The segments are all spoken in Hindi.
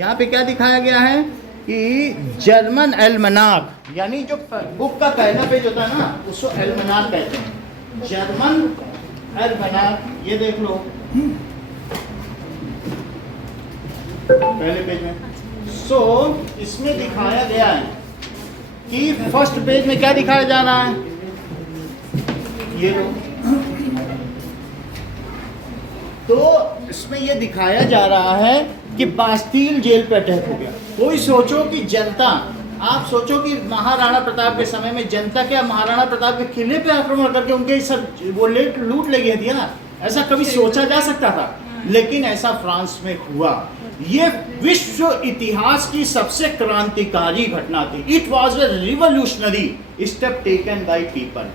यहाँ पे क्या दिखाया गया है कि जर्मन एल्मनाक, यानी जो बुक का पहला पेज होता है ना उसको एल्मनाक कहते हैं, जर्मन एल्मनाक। ये देख लो पहले पेज में। इसमें दिखाया गया है कि फर्स्ट पेज में क्या दिखाया जा रहा है, ये लो। तो इसमें ये दिखाया जा रहा है कि बास्तील जेल पे अटैक हो गया। कोई सोचो कि जनता, आप सोचो कि महाराणा प्रताप के समय में जनता क्या महाराणा प्रताप के किले पे आक्रमण करके उनके सब वो लूट ले गई थी ना, ऐसा कभी सोचा जा सकता था? लेकिन ऐसा फ्रांस में हुआ। ये विश्व इतिहास की सबसे क्रांतिकारी घटना थी। It was a revolutionary step taken by people.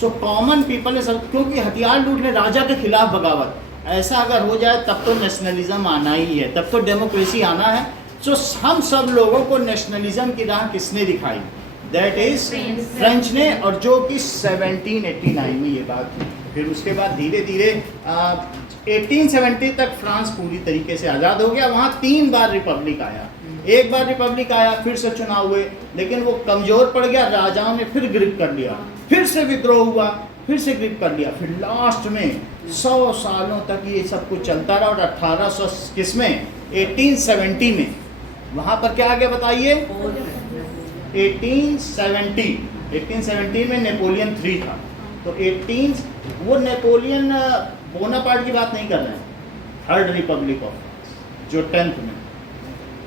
So common people ने सब, क्योंकि हथियार लूटने राजा के खिलाफ बगावत, ऐसा अगर हो जाए तब तो नेशनलिज्म आना ही है, तब तो डेमोक्रेसी आना है। सो हम सब लोगों को नेशनलिज्म की राह किसने दिखाई? दैट इज फ्रेंच ने, और जो कि 1789 में ये बात थी। फिर उसके बाद धीरे धीरे 1870 तक फ्रांस पूरी तरीके से आज़ाद हो गया। वहाँ 3 बार रिपब्लिक आया, एक बार रिपब्लिक आया, फिर से चुनाव हुए, लेकिन वो कमज़ोर पड़ गया, राजाओं ने फिर ग्रिप कर लिया, फिर से विद्रोह हुआ, फिर से ग्रिप कर लिया, फिर लास्ट में 100 सालों तक ये सब कुछ चलता रहा। और 1800 किसमें 1870 में वहाँ पर क्या आ गया बताइए? 1870 में नेपोलियन 3 था। तो 18 वो नेपोलियन बोनापार्ट की बात नहीं कर रहे हैं, थर्ड रिपब्लिक ऑफ फ्रांस जो 10th में।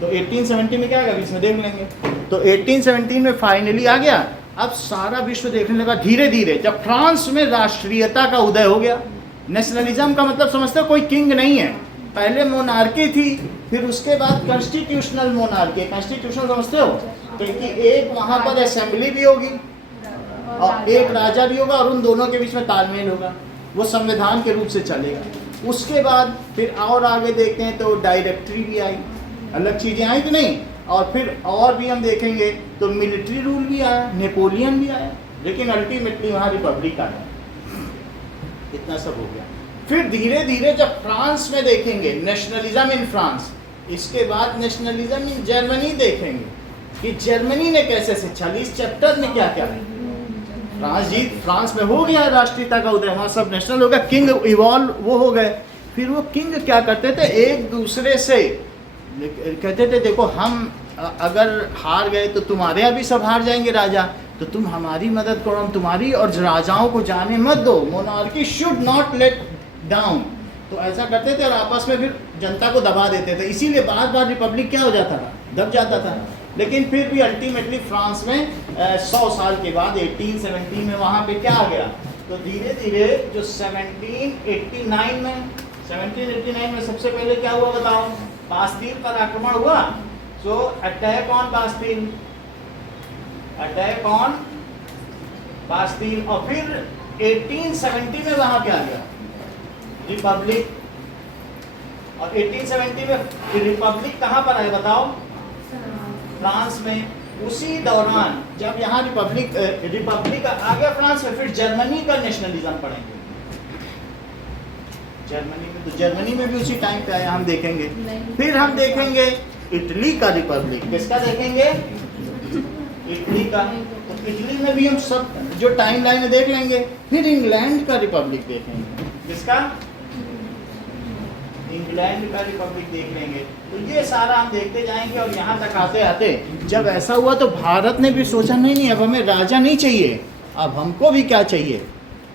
तो 1870 में क्या आ गया इसमें देख लेंगे। तो 1817 में फाइनली आ गया। अब सारा विश्व देखने लगा धीरे धीरे, जब फ्रांस में राष्ट्रीयता का उदय हो गया। नेशनलिज्म का मतलब समझते हो, कोई किंग नहीं है, पहले मोनार्की थी, फिर उसके बाद कॉन्स्टिट्यूशनल मोनार्की। कॉन्स्टिट्यूशनल समझते हो, क्योंकि एक वहाँ पर असेंबली भी होगी और एक राजा भी होगा, और उन दोनों के बीच में तालमेल होगा, वो संविधान के रूप से चलेगा। उसके बाद फिर और आगे देखते हैं तो डायरेक्टरी भी आई, अलग चीज़ें आई कि नहीं, और फिर और भी हम देखेंगे तो मिलिट्री रूल भी आया, नेपोलियन भी आया, लेकिन अल्टीमेटली वहाँ रिपब्लिक आया। इतना सब हो गया। फिर धीरे धीरे जब फ्रांस में देखेंगे नेशनलिज्म इन फ्रांस, इसके बाद नेशनलिज्म इन जर्मनी देखेंगे कि जर्मनी ने कैसे से 40 चैप्टर में क्या क्या है। फ्रांस में हो गया राष्ट्रीयता का उदय, वहाँ सब नेशनल हो गया, किंग इवॉल्व वो हो गए। फिर वो किंग क्या करते थे, एक दूसरे से कहते थे देखो हम अगर हार गए तो तुम्हारे यहाँ भी सब हार जाएंगे राजा, तो तुम हमारी मदद करो, हम तुम्हारी, और राजाओं को जाने मत दो, monarchy should not let down. तो ऐसा करते थे और आपस में फिर जनता को दबा देते थे, इसीलिए बार बार रिपब्लिक क्या हो जाता था, दब जाता था। लेकिन फिर भी अल्टीमेटली फ्रांस में 100 साल के बाद 1870 में वहाँ पे क्या आ गया, तो धीरे धीरे जो 1789 में सबसे पहले क्या हुआ बताओ, बास्तील पर आक्रमण हुआ। सो अटैक ऑन बास्तील, और फिर 1870 में वहाँ क्या आ गया, रिपब्लिक। और 1870 में रिपब्लिक कहाँ पर आया बताओ, फ्रांस में। उसी दौरान जब यहाँ रिपब्लिक आ गया फ्रांस में, फिर जर्मनी का नेशनलिज्म पढ़ेंगे। जर्मनी में भी उसी टाइम पे आया, हम देखेंगे। फिर हम देखेंगे इटली का रिपब्लिक, किसका देखेंगे, इटली का। तो इटली में भी हम सब जो टाइम लाइन देख लेंगे। फिर इंग्लैंड का रिपब्लिक देखेंगे, किसका, इंग्लैंड का रिपब्लिक देख लेंगे। तो ये सारा हम देखते जाएंगे, और यहाँ तक आते आते जब ऐसा हुआ तो भारत ने भी सोचा नहीं अब हमें राजा नहीं चाहिए, अब हमको भी क्या चाहिए,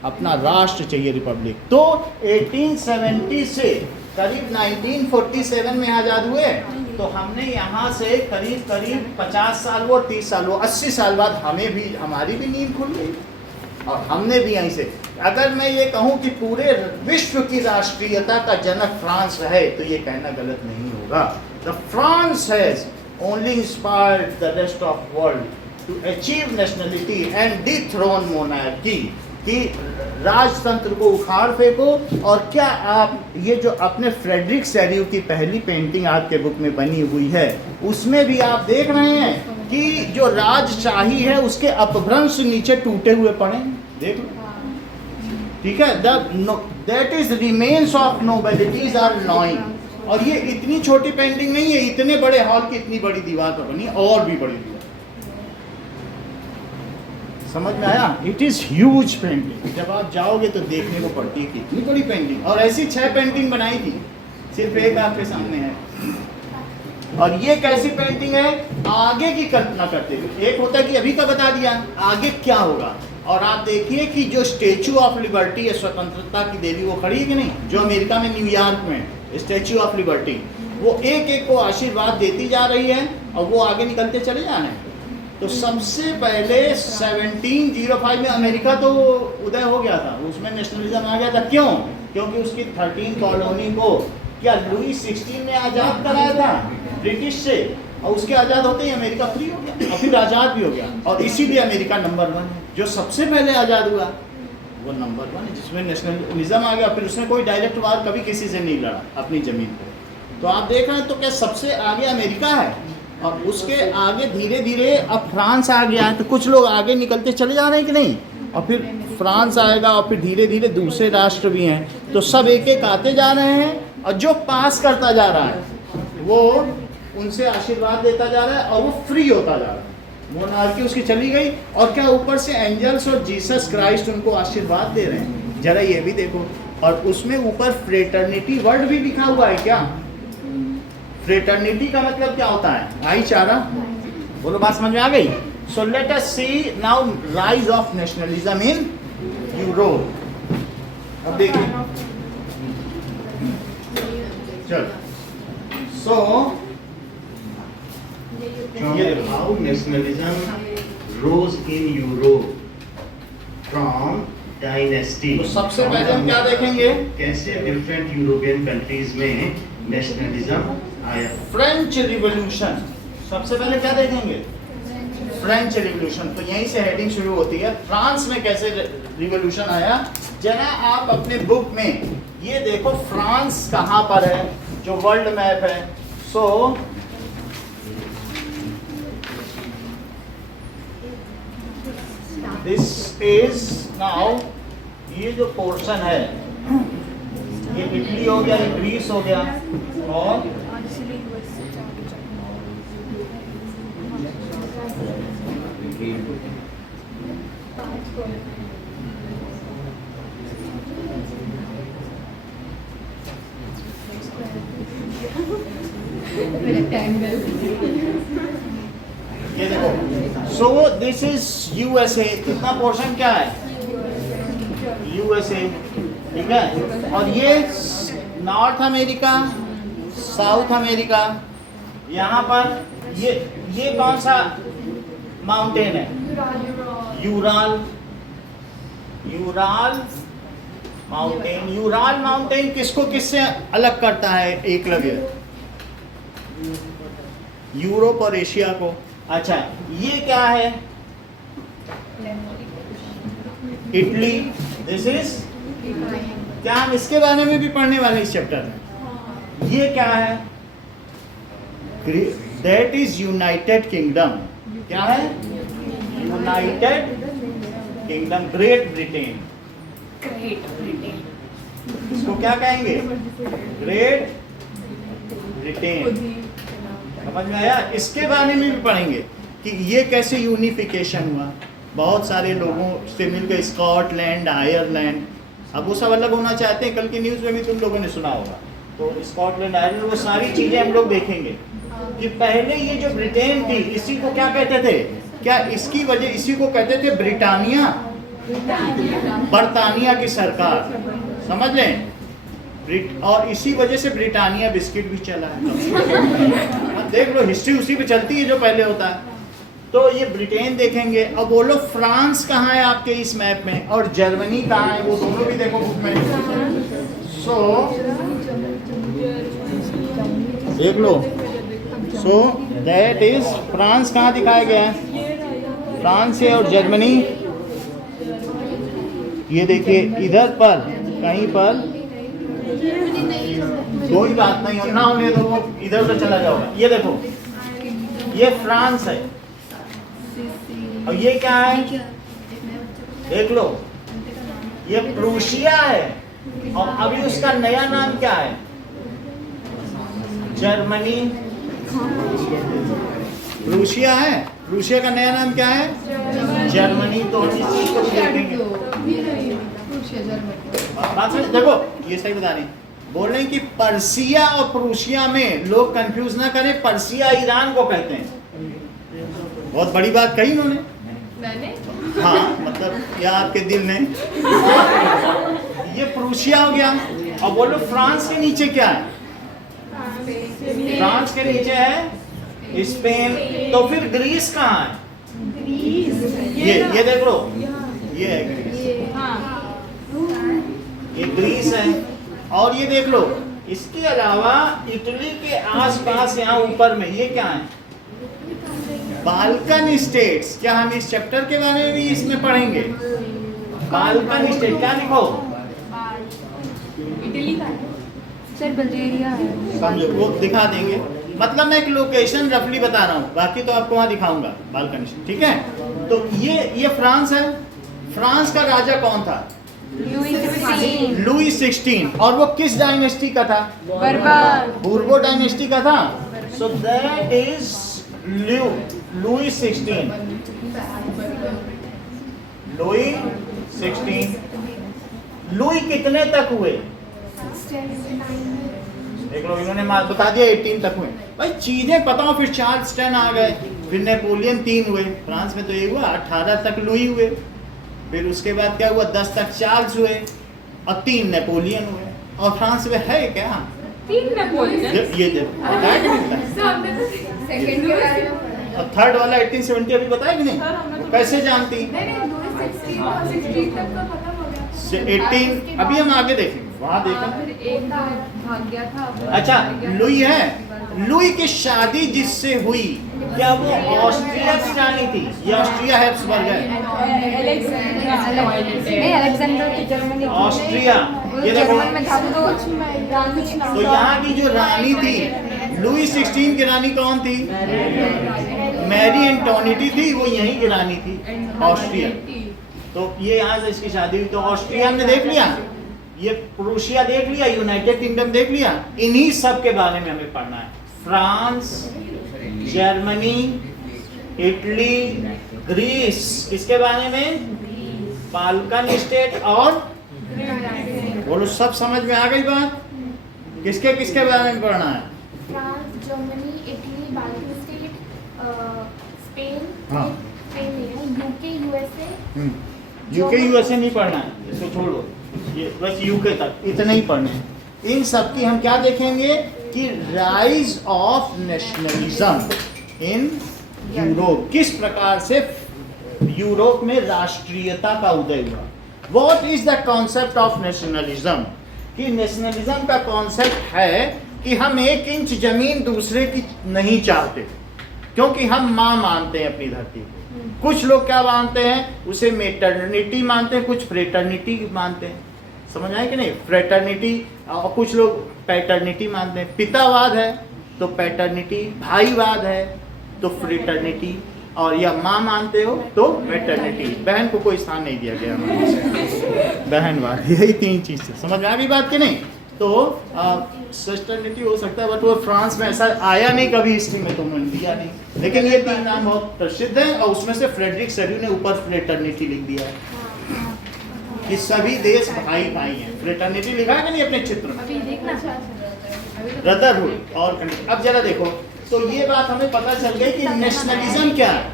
अपना राष्ट्र चाहिए, रिपब्लिक। तो 1870 से करीब 1947 में आज़ाद हुए। तो हमने यहाँ से करीब 50 साल वो, 30 साल वो, 80 साल बाद हमारी भी नींद खुल गई, और हमने भी यहीं से। अगर मैं ये कहूँ कि पूरे विश्व की राष्ट्रीयता का जनक फ्रांस है, तो ये कहना गलत नहीं होगा। The France has only inspired the rest of world to achieve nationality and dethrone monarchy, कि राजतंत्र को उखाड़ फेंको। और क्या आप ये जो अपने फ्रेडरिक सेरियू की पहली पेंटिंग आपके बुक में बनी हुई है, उसमें भी आप देख रहे हैं कि जो राजशाही है उसके अपभ्रंश नीचे टूटे हुए पड़े, देख लो, ठीक है। That is remains of nobilities are knowing, और ये इतनी छोटी पेंटिंग नहीं है, इतने बड़े हॉल की इतनी बड़ी दीवार पर बनी, और भी बड़ी दीवार। समझ में आया? It is huge painting. जब आप जाओगे तो देखने को पड़ती है कि इतनी बड़ी पेंटिंग, और ऐसी 6 पेंटिंग बनाई थी, सिर्फ एक आपके सामने है। और ये कैसी पेंटिंग है? आगे की कल्पना करते हुए। एक होता है कि अभी का बता दिया, आगे क्या होगा। और आप देखिए कि जो स्टेचू ऑफ लिबर्टी है, स्वतंत्रता की देवी, वो खड़ी है कि नहीं, जो अमेरिका में न्यूयॉर्क में स्टेचू ऑफ लिबर्टी, वो एक एक को आशीर्वाद देती जा रही है और वो आगे निकलते चले जा रहे हैं। तो सबसे पहले 1705 में अमेरिका तो उदय हो गया था, उसमें नेशनलिज्म आ गया था। क्यों? क्योंकि उसकी 13 कॉलोनी को क्या लुई 16 ने आज़ाद कराया था ब्रिटिश से, और उसके आज़ाद होते ही अमेरिका फ्री हो गया और फिर आज़ाद भी हो गया। और इसीलिए अमेरिका नंबर 1 है, जो सबसे पहले आज़ाद हुआ वो नंबर 1 है, जिसमें नेशनलिज्म आ गया। फिर उसने कोई डायरेक्ट वार कभी किसी से नहीं लड़ा अपनी ज़मीन पर। तो आप देख रहे हैं, तो क्या सबसे आगे अमेरिका है, और उसके आगे धीरे धीरे अब फ्रांस आ गया है। तो कुछ लोग आगे निकलते चले जा रहे हैं कि नहीं, और फिर फ्रांस आएगा, और फिर धीरे धीरे दूसरे राष्ट्र भी हैं। तो सब एक एक आते जा रहे हैं, और जो पास करता जा रहा है वो उनसे आशीर्वाद देता जा रहा है, और वो फ्री होता जा रहा है। मोनार्की उसकी चली गई, और क्या ऊपर से एंजल्स और जीसस क्राइस्ट उनको आशीर्वाद दे रहे हैं। जरा ये भी देखो, और उसमें ऊपर फ्रेटर्निटी वर्ड भी लिखा हुआ है। क्या फ्रेटर्निटी का मतलब क्या होता है? भाईचारा। बोलो, बात समझ में आ गई? So let us see now rise of nationalism in Europe. अब देखिए, चलो, सो How nationalism rose in Europe from dynasty. तो सबसे पहले हम क्या देखेंगे? कैसे डिफरेंट यूरोपियन कंट्रीज में नेशनलिज्म आया। French revolution. सबसे पहले क्या देखेंगे? French revolution. तो यहीं से हेडिंग शुरू होती है। फ्रांस में कैसे रिवॉल्यूशन आया? जरा आप अपने बुक में ये देखो, फ्रांस कहाँ पर है, जो वर्ल्ड मैप है। सो दिस इज नाउ, ये जो पोर्शन है, ये इटली हो गया, ये ग्रीस हो गया, और ये देखो। So this is USA. कितना पोर्शन क्या है? यूएसए, ठीक है। और ये नॉर्थ अमेरिका, साउथ अमेरिका। यहाँ पर ये कौन सा माउंटेन है? Ural. Ural mountain. Ural mountain किसको किससे अलग करता है? एकलव्य। यूरोप और एशिया को। अच्छा, ये क्या है? इटली। दिस इज, क्या हम इसके बारे में भी पढ़ने वाले इस चैप्टर में? ये क्या है? That is United kingdom. क्या है? United kingdom, great Britain. इसको क्या कहेंगे? Great Britain. समझ में आया? इसके बारे में भी पढ़ेंगे कि ये कैसे यूनिफिकेशन हुआ, बहुत सारे लोगों से मिलकर, स्कॉटलैंड, आयरलैंड। अब वो सब अलग होना चाहते हैं। कल की न्यूज़ में भी तुम लोगों ने सुना होगा। तो स्कॉटलैंड, आयरलैंड, वो सारी चीज़ें हम लोग देखेंगे कि पहले ये जो ब्रिटेन थी, इसी को क्या कहते थे? क्या इसकी वजह, इसी को कहते थे ब्रिटानिया, बरतानिया की सरकार। समझ लें, और इसी वजह से ब्रिटानिया बिस्किट भी चला है। देख लो, हिस्ट्री उसी पे चलती है जो पहले होता है। तो ये ब्रिटेन देखेंगे। अब बोलो, फ्रांस कहाँ है आपके इस मैप में, और जर्मनी कहाँ है? वो दोनों भी देखो बुक में। सो देख लो। सो दैट इज, फ्रांस कहाँ दिखाया गया है? फ्रांस है, और जर्मनी ये देखिए इधर पर कहीं पर। कोई बात नहीं, ना होने दो, वो इधर उधर चला जाओगा। ये देखो, ये फ्रांस है, और ये क्या है? देख लो, ये प्रूशिया है, और अभी उसका नया नाम क्या है? जर्मनी, रूसिया है, रूसिया का नया नाम क्या है? जर्मनी। तो हम इस चीज को भी देखेंगे। बात समझ, देखो ये सही बता रहे हैं, बोल रहे हैं कि पर्सिया और प्रूसिया में लोग कंफ्यूज ना करें, पर्सिया ईरान को कहते हैं। बहुत बड़ी बात कही उन्होंने। हाँ, मतलब या आपके दिल ने। ये प्रूसिया हो गया। और बोलो फ्रांस के नीचे क्या है? फ्रांस के नीचे है स्पेन। तो फिर ग्रीस कहाँ है? ये देख लो, ये है ग्रीस, ये ग्रीस है। और ये देख लो, इसके अलावा इटली के आसपास यहाँ ऊपर में ये क्या है? Balkan states. क्या हम इस चैप्टर के बारे में भी इसमें पढ़ेंगे? बाल्कन स्टेट क्या लिखो? इटली का सर, बल्गेरिया है। समझो, वो दिखा देंगे। मतलब मैं एक लोकेशन रफली बता रहा हूँ, बाकी तो आपको वहाँ दिखाऊंगा बाल्कन स्टेट, ठीक है? तो ये फ्रांस है। फ्रांस का राजा कौन था? लुई 16। और वो किस डायनेस्टी का था? बूर्बो डायनेस्टी का था। So that is Louis 16। Louis 16। Louis कितने तक हुए? देख लो, इन्होंने बता दिया 18 तक हुए। भाई चीजें पता हो, फिर चार्ल्स 10 आ गए, फिर नेपोलियन 3 हुए। फ्रांस में तो ये हुआ 18 तक लुई हुए, फिर उसके बाद क्या हुआ 10 तक चार्ल्स हुए और 3 नेपोलियन हुए। और फ्रांस में है क्या 3 नेपोलियन? ये देखो, और थर्ड वाला 1870 अभी बताया कि नहीं? कैसे जानती? 18 अभी हम आगे देखेंगे, वहाँ देखेंगे। अच्छा, लुई है। लुई की शादी जिससे हुई, क्या वो ऑस्ट्रिया की रानी थी? ये ऑस्ट्रिया हैब्सबर्ग है। ऑस्ट्रिया, ये देखो। तो यहाँ की जो रानी थी, लुई 16 की रानी कौन थी? मैरी एंटोनिटी थी, वो यहीं की रानी थी, ऑस्ट्रिया। तो ये यहाँ से इसकी शादी हुई। तो ऑस्ट्रिया ने देख लिया, ये प्रूसिया देख लिया, यूनाइटेड किंगडम देख लिया। इन्हीं सब के बारे में हमें पढ़ना है। फ्रांस, जर्मनी, इटली, ग्रीस, किसके बारे में? Balkan state. और बोलो, सब समझ में आ गई बात? किसके किसके बारे में पढ़ना है? France, Germany, Italy, Balkan state, Spain, हाँ। स्पेन नहीं है, यूके, यूएसए। यूके यूएसए नहीं पढ़ना है, इसको छोड़ो, ये बस यूके तक इतना ही पढ़ना है। इन सब की हम क्या देखेंगे कि rise of nationalism in Europe, किस प्रकार से यूरोप में राष्ट्रीयता का उदय हुआ। What is the concept of nationalism? कि नेशनलिज्म का कॉन्सेप्ट है कि हम 1 इंच जमीन दूसरे की नहीं चाहते, क्योंकि हम माँ मानते हैं अपनी धरती को। कुछ लोग क्या मानते हैं? उसे मेटर्निटी मानते हैं, कुछ फ्रेटर्निटी मानते हैं। समझ आए कि नहीं? फ्रेटर्निटी। और कुछ लोग पैटर्निटी मानते हैं। पितावाद है तो पैटर्निटी, भाईवाद है तो फ्रेटर्निटी, और या माँ मानते हो तो मैटर्निटी। बहन को कोई स्थान नहीं दिया गया, बहनवाद। यही 3 चीज है। समझ में आ गई बात कि नहीं? तो सस्टेनिटी हो सकता है, बट वो फ्रांस में ऐसा आया नहीं कभी हिस्ट्री में, तो उन्होंने दिया नहीं। लेकिन ये 3 नाम बहुत प्रसिद्ध हैं, और उसमें से फ्रेडरिक सेड्यू ने ऊपर फ्रेटर्निटी लिख दिया है कि सभी देश भाई भाई हैं। फ्रेटर्निटी लिखा है कि नहीं अपने चित्र में? ब्रदरहुड और अब जरा देखो, तो ये बात हमें पता चल गई कि नेशनलिज्म क्या है।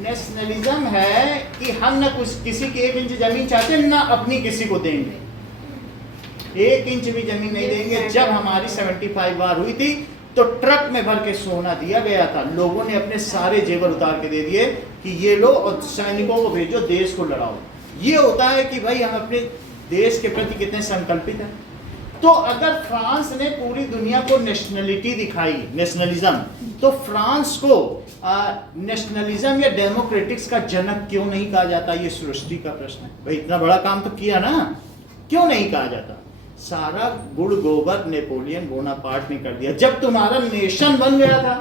नेशनलिज्म है कि हम न कुछ किसी की 1 इंच जमीन चाहते, ना अपनी किसी को देंगे। 1 इंच भी जमीन नहीं देंगे। जब हमारी 75 वार हुई थी तो ट्रक में भर के सोना दिया गया था। लोगों ने अपने सारे जेवर उतार के दे दिए कि ये लो और सैनिकों को भेजो, देश को लड़ाओ। ये होता है कि भाई हम अपने देश के प्रति कितने संकल्पित हैं। तो अगर फ्रांस ने पूरी दुनिया को नेशनलिटी दिखाई, नेशनलिज्म, तो फ्रांस को नेशनलिज्म या डेमोक्रेटिक्स का जनक क्यों नहीं कहा जाता? ये सृष्टि का प्रश्न है। भाई इतना बड़ा काम तो किया ना, क्यों नहीं कहा जाता? सारा गुड़ गोबर नेपोलियन बोनापार्ट ने कर दिया। जब तुम्हारा नेशन बन गया था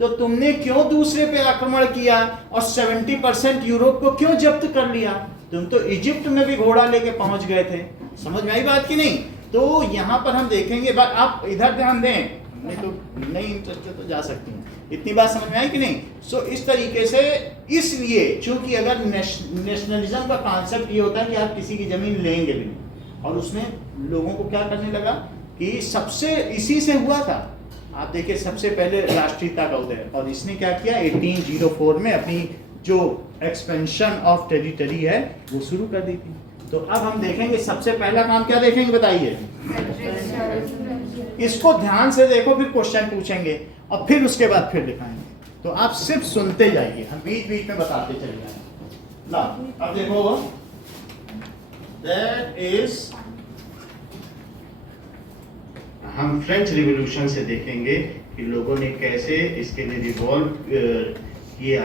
तो तुमने क्यों दूसरे पे आक्रमण किया और 70% यूरोप को क्यों जब्त कर लिया? तुम तो इजिप्ट में भी घोड़ा लेके पहुंच गए थे। समझ में आई बात की नहीं? तो यहाँ पर हम देखेंगे, आप इधर ध्यान दें, नहीं तो नहीं इंटरेस्टेड तो जा सकती हैं। इतनी बात समझ में आई कि नहीं? सो इस तरीके से, इसलिए चूंकि अगर नेशनलिज्म का कॉन्सेप्ट ये होता है कि आप किसी की ज़मीन लेंगे भी नहीं, और उसमें लोगों को क्या करने लगा कि सबसे इसी से हुआ था। आप देखिए सबसे पहले राष्ट्रीयता का उदय, और इसने क्या किया 1804 में अपनी जो एक्सपेंशन ऑफ टेरिटरी है वो शुरू कर दी थी। तो अब हम देखेंगे सबसे पहला काम क्या देखेंगे बताइए। इसको ध्यान से देखो, फिर क्वेश्चन पूछेंगे और फिर उसके बाद फिर दिखाएंगे। तो आप सिर्फ सुनते जाइए, हम बीच बीच में बताते चले जाएंगे। ना अब देखो, दैट इज, हम फ्रेंच रिवॉल्यूशन से देखेंगे कि लोगों ने कैसे इसके लिए रिवॉल्व किया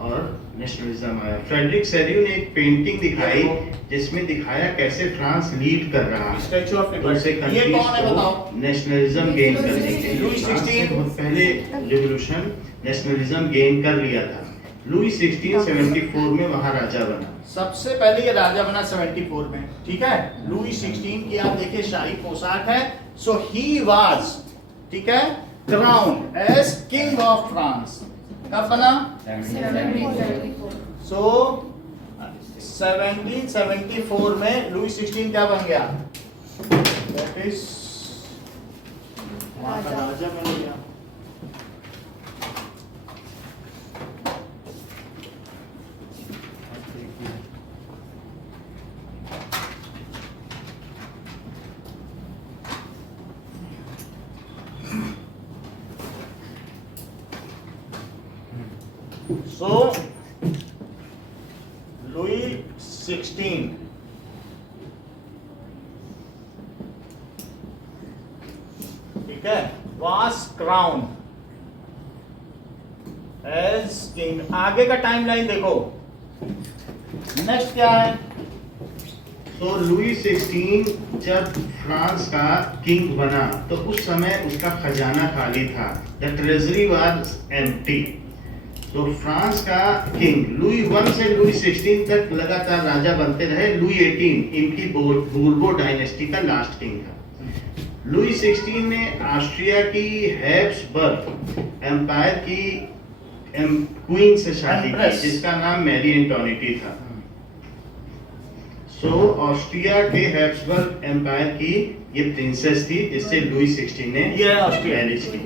और नेशनलिज्म आया। फ्रेडरिक सेरियू ने एक पेंटिंग दिखाई जिसमें दिखाया कैसे फ्रांस लीड कर रहा है स्टैच्यू ऑफ दूसरे लिबर्टी। ये कौन है बताओ? नेशनलिज्म गेन करने के लिए। लुई फ्रांस ने 16 बहुत पहले रिवॉल्यूशन नेशनलिज्म गेन कर लिया था। लुई 16 74 में वहां राजा बना। सबसे पहले ये राजा बना 74 में, ठीक है। लुई 16 की आप देखिए शाही पोशाक है। सो ही वाज, ठीक है, crown as king of France. कब बना? सो 1774 में लुई 16 क्या बन गया? दैट इज वहां का राजा बन गया। So, Louis 16 ठीक है, was crowned as king। आगे का टाइमलाइन देखो, नेक्स्ट क्या है? तो लुई 16 जब फ्रांस का किंग बना तो उस समय उसका खजाना खाली था। The treasury was empty. तो फ्रांस का किंग लुई 1 से लुई 16 तक लगातार राजा बनते रहे। लुई 18 इनकी बूर्बो डायनेस्टी का लास्ट किंग था। लुई 16 ने ऑस्ट्रिया की हैब्सबर्ग एम्पायर की क्वीन से शादी की जिसका नाम मैरी एंटोनिटी था। सो ऑस्ट्रिया के हैब्सबर्ग एम्पायर की ये प्रिंसेस थी जिससे लुई 16 ने ये ऑस्ट्रिया मैरिज की।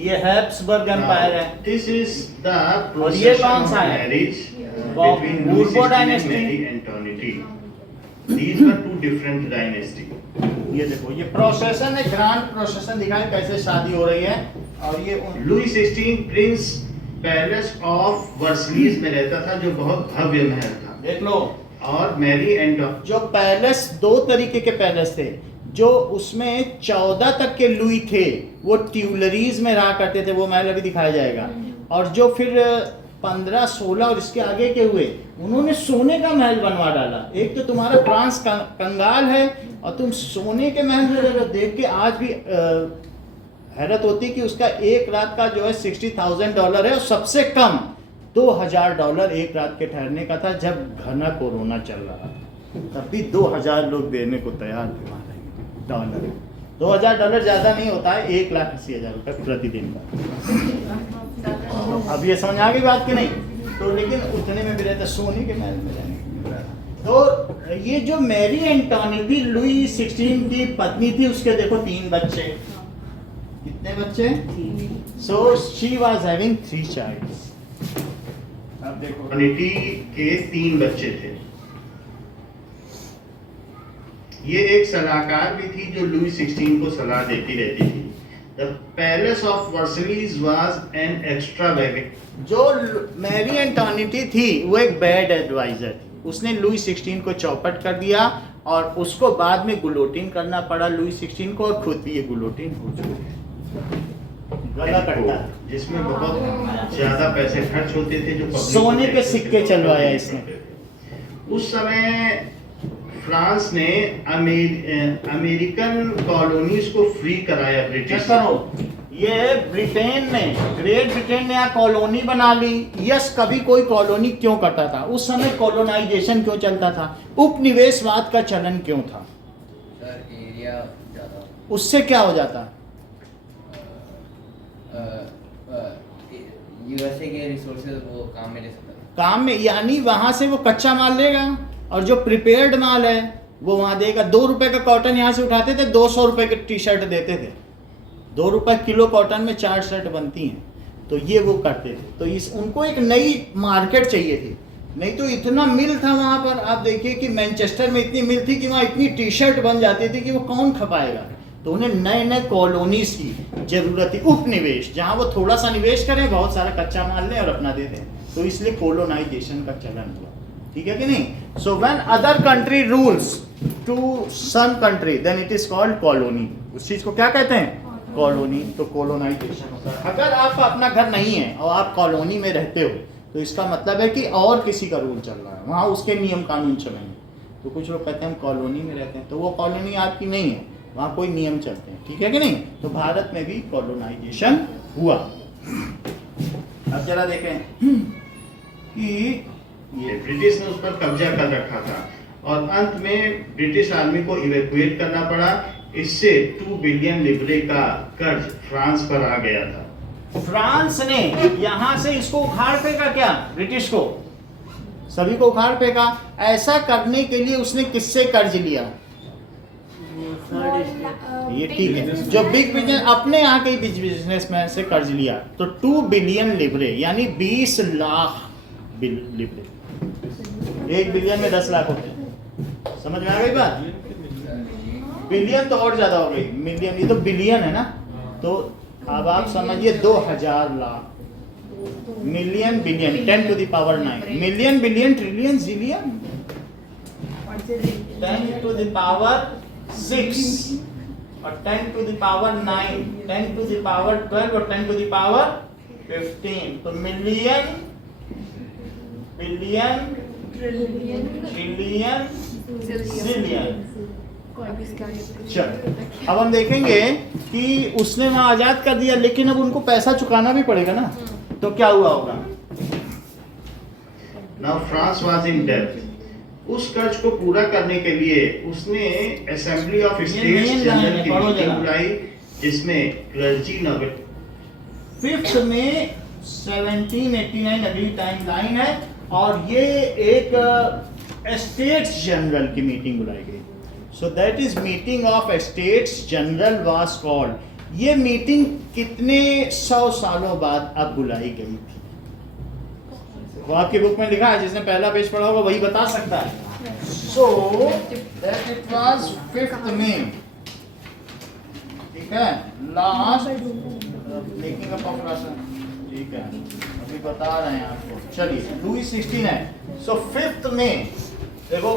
ये हैब्सबर्ग एम्पायर है। This is the और ये कौन सा है? marriage between Bourbon Louis 16 and dynasty। Marie Antoinette. These were two different dynasties. ये देखो, ये प्रोसेशन है, ग्रांड प्रोसेशन दिखाएं कैसे शादी हो रही है। और ये लुई 16 प्रिंस पैलेस ऑफ वर्सलीज में रहता था जो बहुत भव्य महल था। देख लो, और मैरी एंटोनिटी जो पैलेस, दो तरीके के पैलेस थे। जो उसमें 14 तक के लुई थे वो ट्यूलरीज में रहा करते थे, वो महल अभी दिखाया जाएगा। और जो फिर 15, 16 और इसके आगे के हुए, उन्होंने सोने का महल बनवा डाला। एक तो तुम्हारा फ्रांस कंगाल है और तुम सोने के महल में रह रहे हो। देख के आज भी हैरत होती कि उसका एक रात का जो है $60,000 है, और सबसे कम $2,000 एक रात के ठहरने का था जब घना कोरोना चल रहा था। तब भी 2,000 लोग देने को तैयार थे डॉलर। $2,000 ज्यादा नहीं होता है, 1,80,000 रुपये प्रतिदिन का। अब ये समझ आ गई बात कि नहीं? तो लेकिन उतने में भी रहता, सोने के महल में रहने। तो ये जो मैरी एंटोनिटी लुई 16 की पत्नी थी, उसके देखो 3 बच्चे। कितने बच्चे? So she was having 3 childs. अब देखो, के 3 बच्चे थे। ये एक सलाहकार भी थी जो लुई 16 को सलाह देती रहती थी। The palace of Versailles was an extravagant। जो मैरी एंटोनिटी थी वो एक बैड एडवाइजर थी। उसने लुई 16 को चौपट कर दिया और उसको बाद में गुलोटिन करना पड़ा लुई 16 को, और खुद भी ये गुलोटिन हो चुके। गला कटता है, जिसमें बहुत ज्यादा पैसे खर्च होते थे, जो public सोने के को सिक्के चलवाया इसने। उस समय फ्रांस ने अमेरिकन कॉलोनीज को फ्री कराया ब्रिटिश। करो, ये ब्रिटेन ने, ग्रेट ब्रिटेन ने यहाँ कॉलोनी बना ली। यस, कभी कोई कॉलोनी क्यों करता था? उस समय कॉलोनाइजेशन क्यों चलता था? उपनिवेशवाद का चलन क्यों था? सर एरिया ज़्यादा, उससे क्या हो जाता? यूएसए के रिसोर्सेज वो काम में ले सकता है। काम में यानी वहां से वो कच्चा माल लेगा और जो प्रिपेयर्ड माल है वो वहां देगा। 2 रुपए का कॉटन यहाँ से उठाते थे, 200 रुपए की टी शर्ट देते थे। 2 रुपए किलो कॉटन में 4 शर्ट बनती हैं, तो ये वो करते थे। तो इस उनको एक नई मार्केट चाहिए थी, नहीं तो इतना मिल था वहाँ पर। आप देखिए कि मैनचेस्टर में इतनी मिल थी कि वहाँ इतनी टी शर्ट बन जाती थी कि वो कौन खपाएगा। तो उन्हें नए नए कॉलोनीज की जरूरत थी, उपनिवेश, जहाँ वो थोड़ा सा निवेश करें, बहुत सारा कच्चा माल लें और अपना दे दें। तो इसलिए कोलोनाइजेशन का चलन हुआ, ठीक है कि नहीं। So when other country rules to some country then it is called colony. उस चीज को क्या कहते हैं? कॉलोनी। तो कोलोनाइजेशन होता है। अगर आपका अपना घर नहीं है और आप कॉलोनी में रहते हो तो इसका मतलब है कि और किसी का रूल चल रहा है, वहाँ उसके नियम कानून चलेंगे। तो कुछ लोग कहते हैं हम कॉलोनी में रहते हैं, तो वो कॉलोनी आपकी नहीं है, वहाँ कोई नियम चलते हैं, ठीक है कि नहीं। तो भारत में भी कॉलोनाइजेशन हुआ। अब जरा देखें कि ये ब्रिटिश ने उस पर कब्जा कर रखा था और अंत में ब्रिटिश आर्मी को इवैक्यूएट करना पड़ा। इससे 2 बिलियन लिब्रे का कर्ज फ्रांस पर आ गया था। फ्रांस ने यहां से इसको उखाड़ फेंका, क्या ब्रिटिश को, सभी को उखाड़ फेंका। ऐसा करने के लिए उसने किससे कर्ज लिया? ये ठीक है, जो बिग बिजनेस अपने यहाँ के बिजनेसमैन से कर्ज लिया। तो 2 बिलियन लिब्रे यानी 20 लाख लिब्रे। 1 बिलियन में 10 लाख होते हैं, समझ में आ गई बात। बिलियन तो और ज्यादा हो गई, मिलियन, ये तो बिलियन है ना। तो अब आप समझिए 2000 lakh. Million billion 10 to the power 9, million billion trillion zillion 10 to the power 6 और 10 to the power 9, 10 to the power 12 और 10 to the power 15। तो मिलियन बिलियन ट्रिलियन जिलियन। चलो अब हम देखेंगे कि उसने वहां आजाद कर दिया, लेकिन अब उनको पैसा चुकाना भी पड़ेगा ना। तो क्या हुआ होगा? नाउ फ्रांस वाज इन डेब्ट। उस कर्ज को पूरा करने के लिए उसने असेंबली ऑफ स्टेट्स जनरल की मीटिंग बुलाई, जिसमें क्लर्जी नोबल 5 में 1789 अगली टाइम लाइन है, और ये एक स्टेट्स जनरल की मीटिंग बुलाई गई। So that is meeting of states general was called. ये मीटिंग कितने 100 सालों बाद अब बुलाई गई थी? वो आपकी बुक में लिखा है, जिसने पहला पेज पढ़ा होगा वही बता सकता है। So that it was 5th में, ठीक है, last making up of ration, ठीक है, अभी बता रहे हैं आपको। चलिए लुई 16 है। सो 5th में देखो,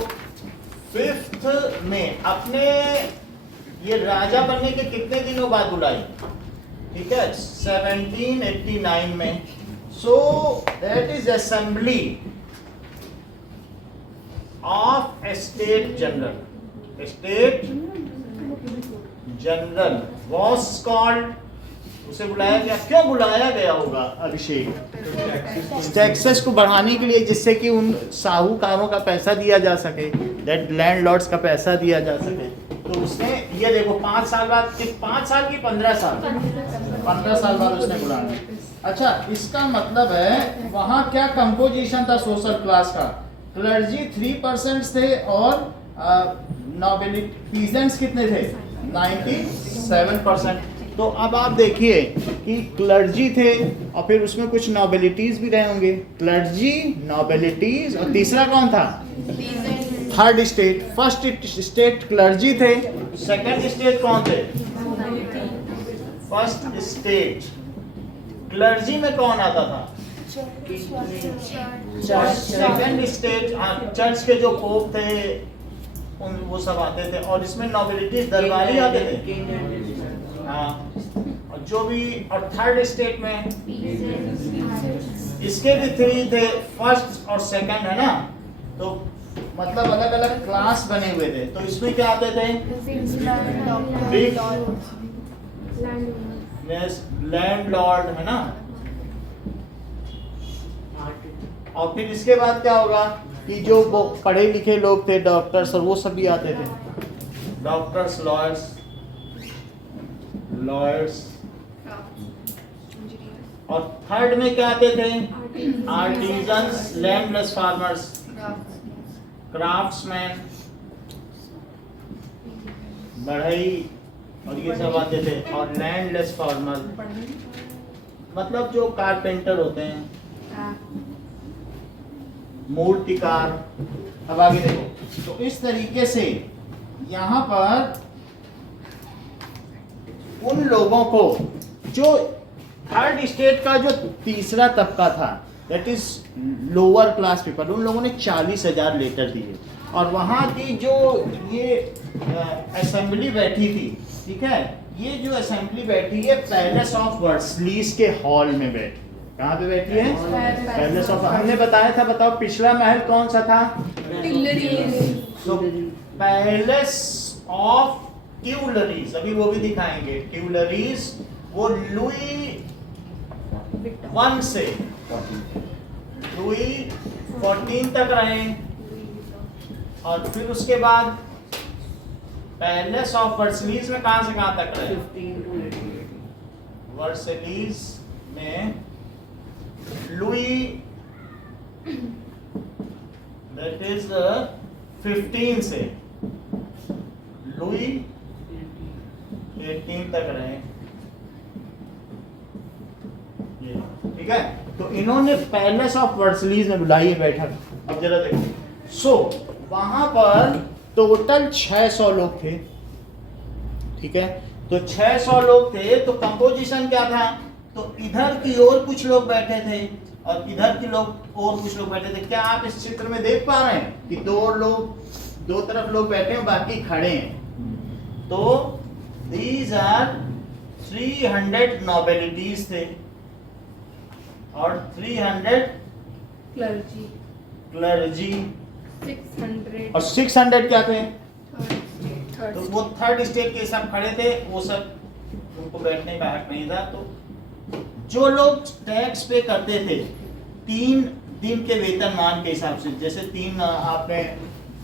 5th में अपने ये राजा बनने के कितने दिनों बाद बुलाई? ठीक है, 1789 में। So that is assembly of state general. State general was called, उसे बुलाया गया। क्यों बुलाया गया होगा अभिषेक? टैक्सेस को बढ़ाने के लिए, जिससे कि उन साहूकारों का पैसा दिया जा सके, दैट लैंडलॉर्ड्स का पैसा दिया जा सके। तो उसने ये देखो 5 साल बाद, 5 साल की 15 साल 15 साल बाद उसने बुलाया। अच्छा, इसका मतलब है वहां क्या कंपोजिशन था सोशल क्लास का? क्लर्जी 3% थे और नोबिलिटी पीजेंट्स कितने थे? 97%। तो अब आप देखिए कि क्लर्जी थे और फिर उसमें कुछ नोबिलिटीज भी रहे होंगे। क्लर्जी, नोबिलिटीज, और तीसरा कौन था? Third state. First state clergy थे, सेकंड स्टेट कौन थे? फर्स्ट स्टेट क्लर्जी में कौन आता था? सेकंड स्टेट चर्च के जो पोप थे उन वो सब आते थे, और इसमें नोबिलिटीज दरबारी आते थे। हाँ, और जो भी, और थर्ड स्टेट में इसके भी 3 थे, फर्स्ट और सेकंड, है ना। तो मतलब अलग अलग क्लास बने हुए थे। तो इसमें क्या आते थे? बिग लैंडलॉर्ड, है ना। और फिर इसके बाद क्या होगा कि जो वो पढ़े लिखे लोग थे, डॉक्टर्स और वो सब भी आते थे। डॉक्टर्स, लॉयर्स, और थर्ड में क्या आते थे? आर्टिजन्स, लैंडलेस फार्मर्स, क्राफ्ट्समैन, बढ़ई और ये सब आते थे। और लैंडलेस फार्मर मतलब जो कारपेंटर होते हैं, मूर्तिकार। अब आगे देखो, तो इस तरीके से यहाँ पर उन लोगों को जो थर्ड स्टेट का जो तीसरा तबका था, that is lower class people, उन लोगों ने 40,000 लेटर दिए। और वहाँ की जो ये असेंबली बैठी थी, ठीक है, ये जो असेंबली बैठी है पैलेस ऑफ वर्सलीज के हॉल में बैठी। कहाँ पे बैठी है? पैलेस ऑफ, हमने बताया था, बताओ पिछला महल कौन सा था? तो पैलेस ऑफ ट्यूलरीज, अभी वो भी दिखाएंगे। ट्यूलरीज वो लुई 1 से लुई 14 तक रहे। और फिर उसके बाद पैलेस ऑफ वर्सलीज में कहां से कहां तक रहे? वर्सलीज में लुई दैट इज 15 से लुई 18 तक रहे। ये ठीक है, तो इन्होंने पैलेस ऑफ वर्सलीज में बुलाई है बैठक। अब जरा देखो, सो वहां पर टोटल 600 लोग थे, ठीक है। तो 600 लोग थे, तो कंपोजिशन क्या था? तो इधर की ओर कुछ लोग बैठे थे और इधर की लोग और कुछ लोग बैठे थे। क्या आप इस चित्र में देख पा रहे हैं कि दो तरफ लोग बैठे हैं, बाकी खड़े हैं। तो दीज आर 300 नोबेलिटीज थे और 300 क्लर्जी 600 और 600 क्या थे? थर्ड तो वो थर्ड स्टेट के सब खड़े थे, वो सब उनको बैठने का हक नहीं था। तो जो लोग टैक्स पे करते थे 3 दिन के वेतनमान के हिसाब से, जैसे आपने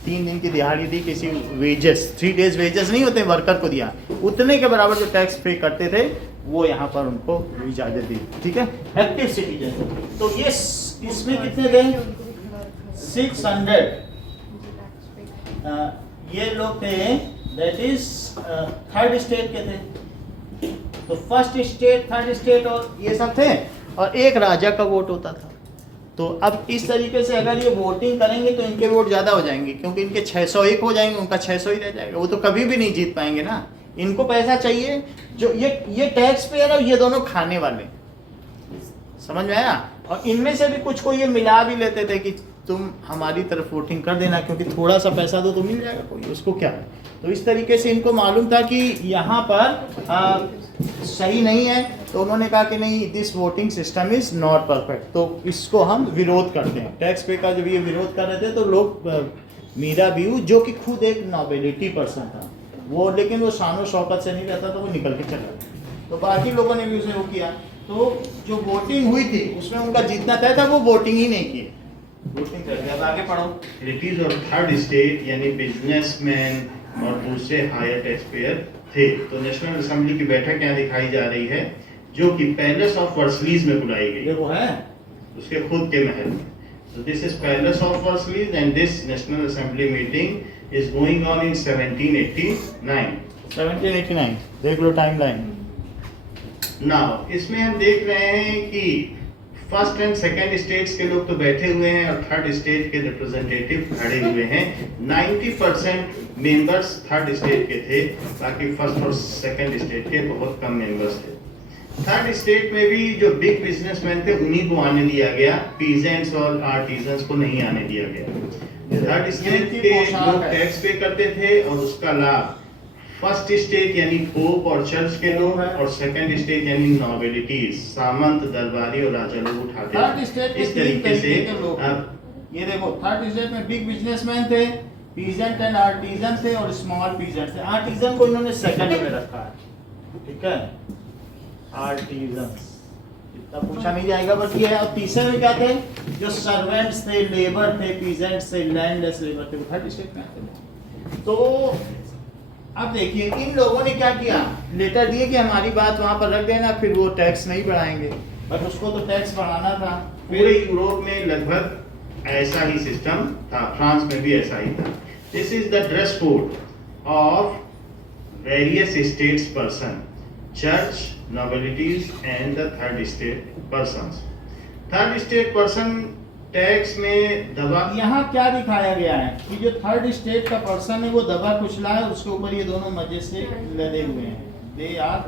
3 दिन की दिहाड़ी दी, किसी वेजेस 3 डेज वेजेस नहीं होते वर्कर को दिया, उतने के बराबर जो टैक्स पे करते थे वो यहाँ पर उनको इजाजत दी, ठीक है, एक्टिव सिटीजन। तो ये इसमें कितने थे? 600 ये लोग थे, दैट इज थर्ड स्टेट के थे। तो फर्स्ट स्टेट, थर्ड स्टेट और ये सब थे, और एक राजा का वोट होता था। तो अब इस तरीके से अगर ये वोटिंग करेंगे तो इनके वोट ज़्यादा हो जाएंगे, क्योंकि इनके 601 हो जाएंगे, उनका 600 ही रह जाएगा। वो तो कभी भी नहीं जीत पाएंगे ना। इनको पैसा चाहिए, जो ये टैक्स पेयर और ये दोनों खाने वाले, समझ में आया। और इनमें से भी कुछ को ये मिला भी लेते थे कि तुम हमारी तरफ वोटिंग कर देना, क्योंकि थोड़ा सा पैसा तो मिल जाएगा, कोई उसको क्या है। तो इस तरीके से इनको मालूम था कि यहाँ पर सही नहीं है, तो उन्होंने कहा कि नहीं, this voting system is not perfect, तो इसको हम विरोध करते हैं। टैक्स पे का जब ये विरोध कर रहे थे तो लोग मीरा ब्यू, जो कि खुद एक नोबेलिटी पर्सन था वो, लेकिन वो शानो शौकत से नहीं रहता, तो वो निकल के चला गया। तो बाकी लोगों ने भी उसे वो किया। तो जो वोटिंग हुई थी उसमें उनका जीतना तय था, वो वोटिंग ही नहीं किए, वोटिंग कर दिया। अब आगे पढ़ो। रिटीज और थर्ड स्टेट यानी बिजनेसमैन और दूसरे हायर टैक्स पेयर थे। तो नेशनल असेंबली की बैठक यहाँ दिखाई जा रही है, जो कि पैलेस ऑफ वर्सलीज में बुलाई गई, वो है उसके खुद के महल में। So this is Palace of Versailles and this National Assembly meeting is going on in 1789. 1789 देख लो टाइमलाइन। Now इसमें हम देख रहे हैं कि फर्स्ट एंड सेकेंड स्टेट्स के लोग तो बैठे हुए हैं और थर्ड स्टेट के रिप्रेजेंटेटिव खड़े हुए हैं। 90% मेंबर्स थर्ड स्टेट के थे, बाकी फर्स्ट और सेकेंड स्टेट के बहुत कम मेंबर्स थे। थर्ड स्टेट में भी जो बिग बिजनेसमैन थे उन्हीं को आने दिया गया, पीजेंट्स और आर्टिजन्स को नहीं आने दिया गया। थर्ड स्टेट के लोग टैक्स पे करते थे और उसका लाभ फर्स्ट स्टेट यानी पोप और चर्च के लोग और सेकंड स्टेट यानी नोबेलिटीज, सामंत, दरबारी और राजा लोग उठाते थर्ड स्टेट थे। इस तरीके से ये देखो, थर्ड स्टेट में बिग बिजनेसमैन थे, पीजेंट एंड आर्टिजन थे और स्मॉल पीजेंट थे। आर्टिजन को इन्होंने सेकंड में रखा है, ठीक है, आर्टिजन इतना पूछा नहीं जाएगा, बट ये है। और तीसरे में क्या थे? जो सर्वेंट्स थे, लेबर थे, पीजेंट्स थे, लैंडलेस लेबर थे, वो थर्ड स्टेट में आते। तो अब देखिए इन लोगों ने क्या किया, लेटर दिए कि हमारी बात वहां पर रख देना, फिर वो टैक्स नहीं बढ़ाएंगे। बट उसको तो टैक्स बढ़ाना था। पूरे यूरोप में लगभग ऐसा ही सिस्टम था, फ्रांस में भी ऐसा ही था। This is the dress code of various states person, church, nobilities and the third state persons. Third state person tax में दबा, यहाँ क्या दिखाया गया है कि जो थर्ड स्टेट का पर्सन है वो दबा कुचला है, उसके ऊपर ये दोनों मजे से लदे हुए हैं। दे आर,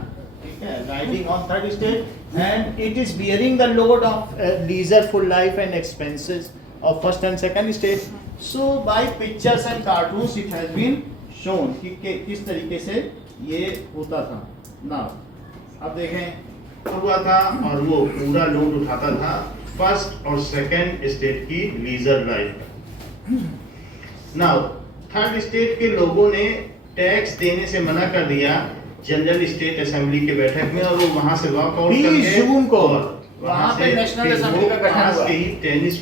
ठीक है, riding on third state and it is bearing the load of leisureful life and expenses of first and second state. So by pictures and cartoons it has been shown कि किस तरीके से ये होता था ना। अब देखें हुआ था और वो पूरा लोड उठाता था फर्स्ट और सेकंड स्टेट की leisure life. Now third state के लोगों ने टैक्स देने से मना कर दिया जनरल स्टेट असेंबली के बैठक में, और वो वहां से वॉकआउट 20 जून को वहां पे से नेशनल फिर असेंबली का वो गठन वहां हुआ। से ही टेनिस,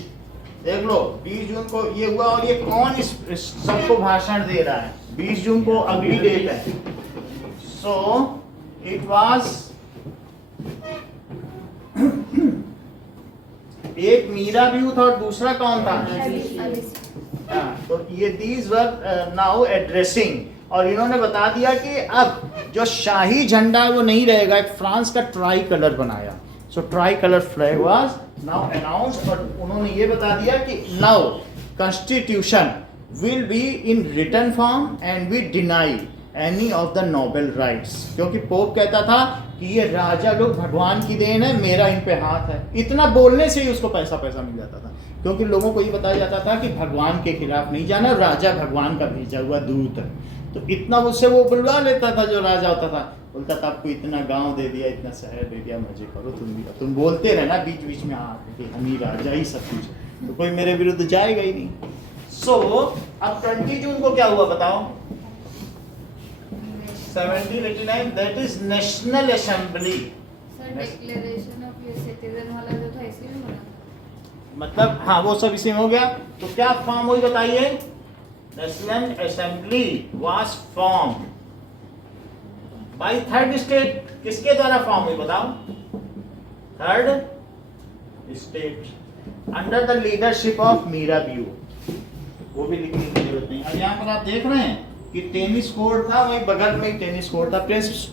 देख लो 20 जून को ये हुआ, और ये कौन इस सबको भाषण दे रहा है? 20 जून को अगली डेट है। सो इट वाज एक मीरा ब्यूथ और दूसरा कौन था? तो ये दीज वर नाउ एड्रेसिंग, और इन्होंने बता दिया कि अब जो शाही झंडा वो नहीं रहेगा, एक फ्रांस का ट्राई कलर बनाया। सो tricolour flag was now announced, और उन्होंने ये बता दिया कि now constitution will be in written form and we deny any of the noble rights, क्योंकि पोप कहता था कि ये राजा लोग भगवान की देन है, मेरा इन पे हाथ है। इतना बोलने से ही उसको पैसा मिल जाता था, क्योंकि लोगों को ये बताया जाता था कि भगवान के खिलाफ नहीं जाना, राजा भगवान का भेजा हुआ दूत है। तो इतना उससे वो बुलवा लेता था, जो राजा होता था, बोलता था आपको इतना गांव दे दिया, इतना शहर दे दिया, मजे करो तुम भी, तुम बोलते रहना बीच बीच में कि हम ही राजा ही सब कुछ, तो कोई मेरे विरुद्ध जाएगा ही नहीं। सो अब 20 जून को क्या हुआ बताओ? 1789, that is national assembly. Sir declaration of US citizen वाला जो था इसी में बना, मतलब हाँ वो सब इसी में हो गया। तो क्या फॉर्म हुई बताइए? National Assembly was form by third state. किसके द्वारा फॉर्म हुई बताओ? Third state under the leadership of Mirabeau. वो भी लिखने की जरूरत नहीं। अब यहाँ पर आप देख रहे हैं कि टेनिस कोर्ट था, वही बगल में ही टेनिस कोर्ट था।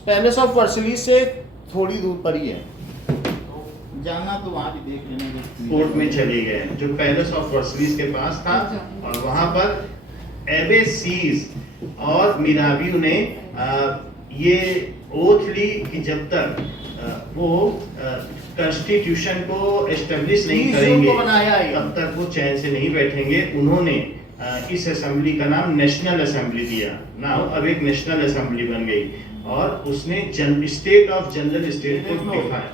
पैलेस ऑफ वर्सली से थोड़ी दूर पर ही है, तो जाना तो वहां भी देख लेना। कोर्ट में चले गए जो पैलेस ऑफ वर्सलीज के पास था, और वहां पर एबे सीज और मिराबियू ने ये ओथ ली कि जब तक वो कॉन्स्टिट्यूशन को एस्टेब्लिश नहीं करेंगे तब तक वो चैन से नहीं बैठेंगे। उन्होंने इस असेंबली का नाम नेशनल असेंबली दिया। नाउ अब एक नेशनल असेंबली बन गई, और उसने स्टेट ऑफ जनरल स्टेट को दिखाया।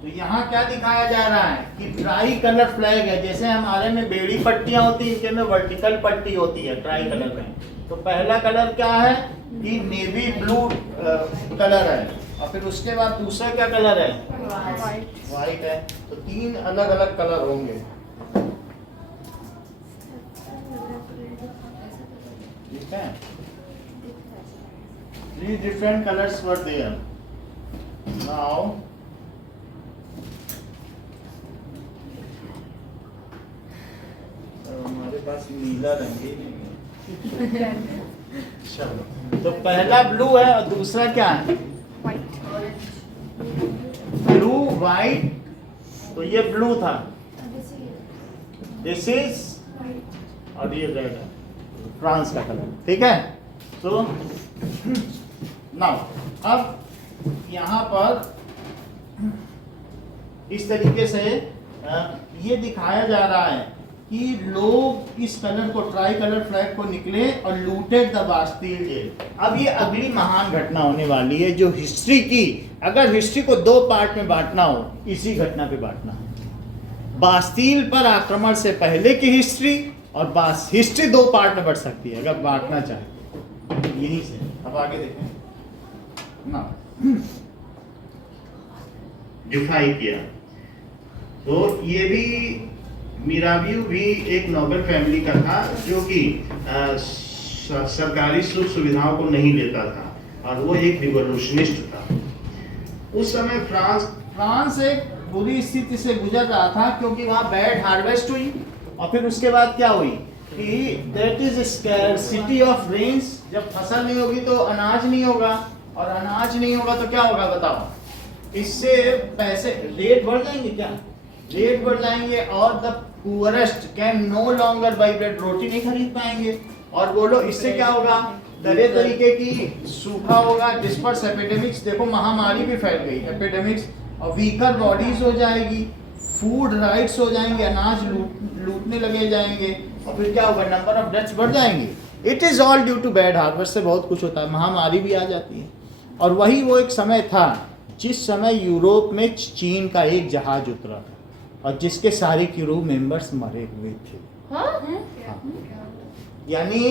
तो यहाँ क्या दिखाया जा रहा है कि ट्राई कलर फ्लैग है। जैसे हमारे में बेड़ी पट्टियां होती है, इनके में वर्टिकल पट्टी होती है ट्राई कलर में। तो पहला कलर क्या है कि नेवी ब्लू कलर है, और फिर उसके बाद दूसरा क्या कलर है? व्हाइट है। तो 3 अलग अलग कलर होंगे, ठीक है। 3 different colors were there. Now हमारे पास नीला रंग ही नहीं है। चलो, तो पहला ब्लू है और दूसरा क्या है? Blue white. तो ये ब्लू था, दिस इज, और ये रेड है, फ्रांस का कलर, ठीक है। तो नाउ अब यहाँ पर इस तरीके से ये दिखाया जा रहा है कि लोग इस कलर को, ट्राई कलर फ्लैग को निकले और लूटेड द बास्टील जेल। अब ये अगली महान घटना होने वाली है, जो हिस्ट्री की, अगर हिस्ट्री को 2 पार्ट में बांटना हो, इसी घटना पे बांटना है। बास्टील पर आक्रमण से पहले की हिस्ट्री, और हिस्ट्री 2 पार्ट में बढ़ सकती है अगर बांटना चाहे, यही से। अब आगे देखें ना, डिफाई किया। तो ये भी मिराबियू भी एक नोबल फैमिली का था, जो कि सरकारी सुख सुविधाओं को नहीं लेता था, और वो एक रिवोल्यूशनिस्ट था। उस समय फ्रांस फ्रांस एक बुरी स्थिति से गुजर रहा था क्योंकि वहाँ बैड हार्वेस्ट हुई और फिर उसके बाद क्या हुई कि that is scarcity of rains. जब फसल नहीं होगी तो अनाज नहीं होगा और अनाज नहीं होगा तो क्या होगा बताओ, इससे पैसे रेट बढ़ जाएंगे, क्या रेट बढ़ जाएंगे और the poorest can no longer buy bread, रोटी नहीं खरीद पाएंगे। और बोलो इससे क्या होगा, तरह तरीके की सूखा होगा, डिस्पर्स एपिडेमिक्स, देखो महामारी भी फैल गई, एपिडेमिक्स, और वीकर बॉडीज हो जाएगी, फूड राइट्स हो जाएंगे, अनाज लूटने लगे जाएंगे और फिर क्या होगा, नंबर ऑफ डेथ्स बढ़ जाएंगे। It is all due to bad harvest से बहुत कुछ होता है, महामारी भी आ जाती है। और वही वो एक समय था जिस समय यूरोप में चीन का एक जहाज उतरा था और जिसके सारे क्रू मेंबर्स मरे हुए थे। हाँ। यानी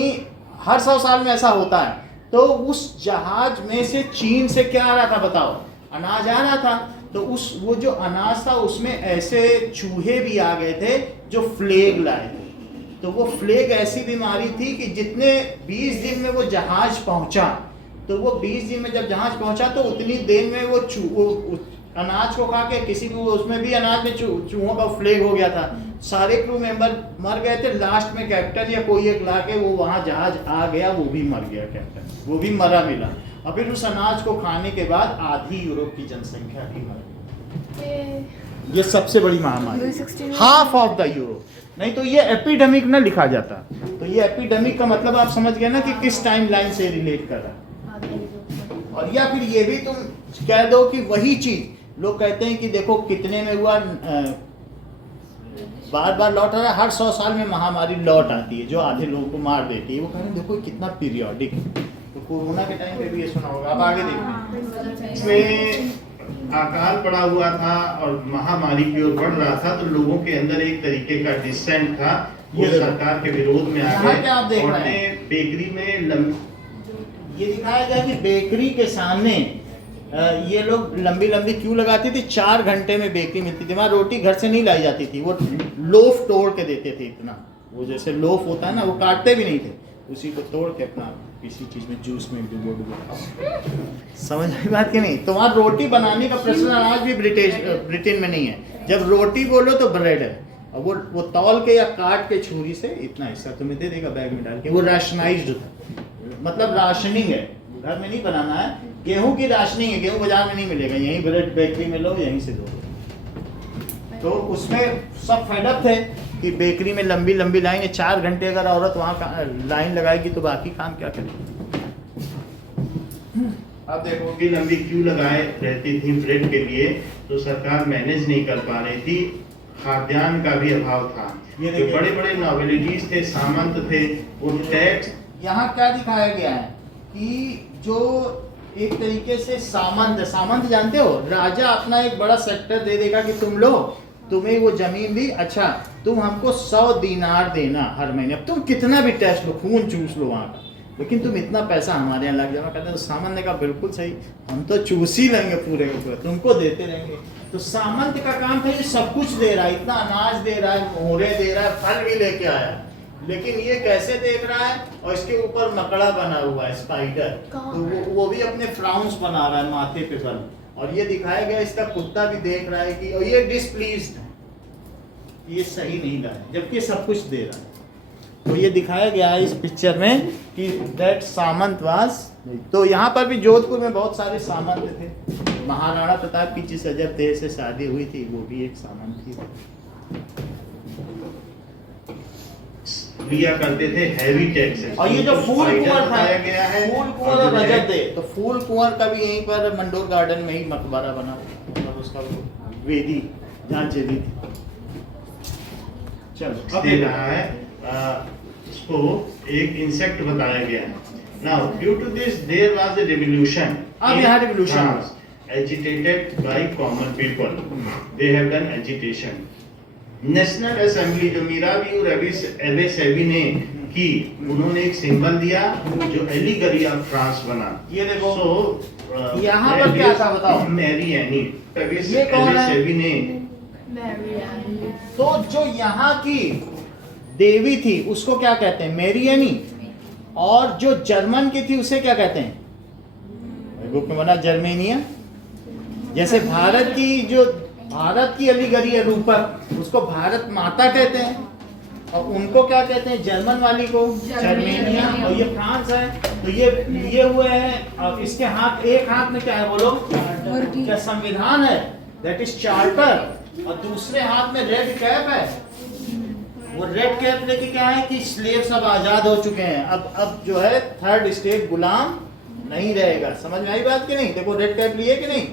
हर 100 साल में ऐसा होता है। तो उस जहाज में से चीन से क्या आ रहा था बताओ, अनाज आ रहा था। तो वो जो अनाज था उसमें ऐसे चूहे भी आ गए थे जो फ्लेग लाए थे। तो वो फ्लेग ऐसी बीमारी थी कि जितने 20 दिन में वो जहाज पहुंचा, तो वो 20 दिन में जब जहाज पहुंचा तो उतनी देर में वो अनाज को खा के किसी भी उसमें भी अनाज में चूहों का फ्लेग हो गया था, सारे क्रू मेंबर मर गए थे। लास्ट में कैप्टन या कोई एक लाके वो वहाँ जहाज आ गया, वो भी मर गया, कैप्टन वो भी मरा मिला। और फिर उस अनाज को खाने के बाद आधी यूरोप की जनसंख्या भी मर गई। ये सबसे बड़ी महामारी, हाफ ऑफ द यूरोप। नहीं तो ये एपिडेमिक ना लिखा जाता। तो ये एपिडेमिक का मतलब आप समझ गए ना कि किस टाइम लाइन से रिलेट कर रहा है। और या फिर ये भी तुम कह दो कि वही चीज लोग कहते हैं कि देखो कितने में हुआ, बार बार लौट आ रहा है, हर 100 साल में महामारी लौट आती है जो आधे लोगों को मार देती है। वो कह रहे हैं देखो कितना पीरियोडिक है। तो कोरोना के टाइम पे भी ये सुना होगा। अब आगे देखिए, इसमें अकाल पड़ा हुआ था और महामारी की ओर बढ़ रहा था, तो लोगों के अंदर एक तरीके का डिसेंट था, वो सरकार के विरोध में आ यहाँ क्या आप गए। देख रहे हैं? बेकरी में ये दिखाया गया कि बेकरी के सामने ये लोग लंबी लंबी क्यू लगाती थी, 4 घंटे में बेकरी मिलती थी। वहाँ रोटी घर से नहीं लाई जाती थी, वो लोफ तोड़ के देते थे इतना, वो जैसे लोफ होता है ना, वो काटते भी नहीं थे, उसी को तोड़ के अपना किसी चीज में जूस में डुबो समझ आई बात कि नहीं। तो वहाँ रोटी बनाने का प्रश्न आज भी ब्रिटेन में नहीं है। जब रोटी बोलो तो ब्रेड है, और वो तौल के या काट के छुरी से इतना हिस्सा तुम्हें दे देगा बैग में डाल के। वो राशनाइज्ड था, मतलब राशनिंग है, घर में नहीं बनाना है। गेहूं की राशनिंग है, गेहूं बाजार में नहीं मिलेगा, यहीं ब्रेड बेकरी में लो, यहीं से दो। तो उसमें सब फेडअप थे कि बेकरी में लंबी लंबी लाइन है, 4 घंटे अगर औरत वहाँ लाइन लगाएगी तो बाकी काम क्या करेगी। अब देखो कि लंबी क्यू लगाए रहती थी ब्रेड के लिए, तो सरकार मैनेज नहीं कर पा रही थी, खाद्यान्न का भी अभाव था। जो बड़े बड़े नॉवेलिटीज थे, सामंत थे, वो टैक्स। यहाँ क्या दिखाया गया है कि जो एक तरीके से सामंत जानते हो, राजा अपना एक बड़ा सेक्टर दे देगा कि तुम लो, तुम्हें वो जमीन दी, अच्छा तुम हमको 100 दीनार देना हर महीने, अब तुम कितना भी टैक्स लो, खून चूस लो वहाँ का, लेकिन तुम इतना पैसा हमारे यहाँ लग जाना। कहते हैं सामंत ने कहा बिल्कुल सही, हम तो चूस ही लेंगे पूरे के पूरे, तुमको देते रहेंगे। तो सामंत का काम था, ये सब कुछ दे रहा है, इतना अनाज दे रहा है, मोहरे दे रहा है, फल भी लेके आया, लेकिन ये कैसे देख रहा है, और इसके ऊपर मकड़ा बना हुआ है, स्पाइडर, तो वो भी अपने फ्राउंस बना रहा है माथे पे बल, और ये दिखाया गया इसका कुत्ता भी देख रहा है कि, और ये डिसप्लीज्ड है, ये सही नहीं रहा है, जबकि सब कुछ दे रहा है। तो ये दिखाया गया है इस पिक्चर में कि दैट सामंत वाज। तो यहाँ पर भी जोधपुर में बहुत सारे सामंत थे। महाराणा प्रताप की जिस अजब देह से शादी हुई थी वो भी एक सामंत थी। लिया करते थे हैवी टैक्सेस। और ये जो फूल कुंवर था, गया है, फूल कुंवर और रजत दे, तो फूल कुंवर का भी यहीं पर मंडोर गार्डन में ही मकबरा बना, मतलब उसका वेदी जहाँ जेदी थी। चलो दे रहा है, इसको एक इंसेक्ट बताया गया है। Now due to this there was a revolution. अब यहाँ revolution agitated by common people, they have done agitation. National assembly जो मीराबी और एबे सेवी ने की, उन्होंने एक सिंबल दिया जो एलिगरी ऑफ फ्रांस बना। ये देखो, सो यहाँ पर क्या था बताओ, मैरी एनी, ये कौन है? सेवी ने, तो जो यहाँ की देवी थी उसको क्या कहते हैं, मैरी एनी, और जो जर्मन की थी उसे क्या कहते हैं, बुक में बना जर्मेनिया, जैसे भारत की अलीगढ़ी है रूपक, उसको भारत माता कहते हैं, और उनको क्या कहते हैं, जर्मन वाली को जर्मेनिया, और ये फ्रांस है। तो ये लिए हुए हैं, और इसके एक हाथ में क्या है बोलो, क्या संविधान है, दैट इज चार्टर, और दूसरे हाथ में रेड कैप है। वो रेड कैप लेके क्या है कि स्लेव सब आजाद हो चुके हैं, अब जो है थर्ड स्टेट गुलाम नहीं रहेगा। समझ में आई बात कि नहीं? देखो रेड कैप लिए कि नहीं,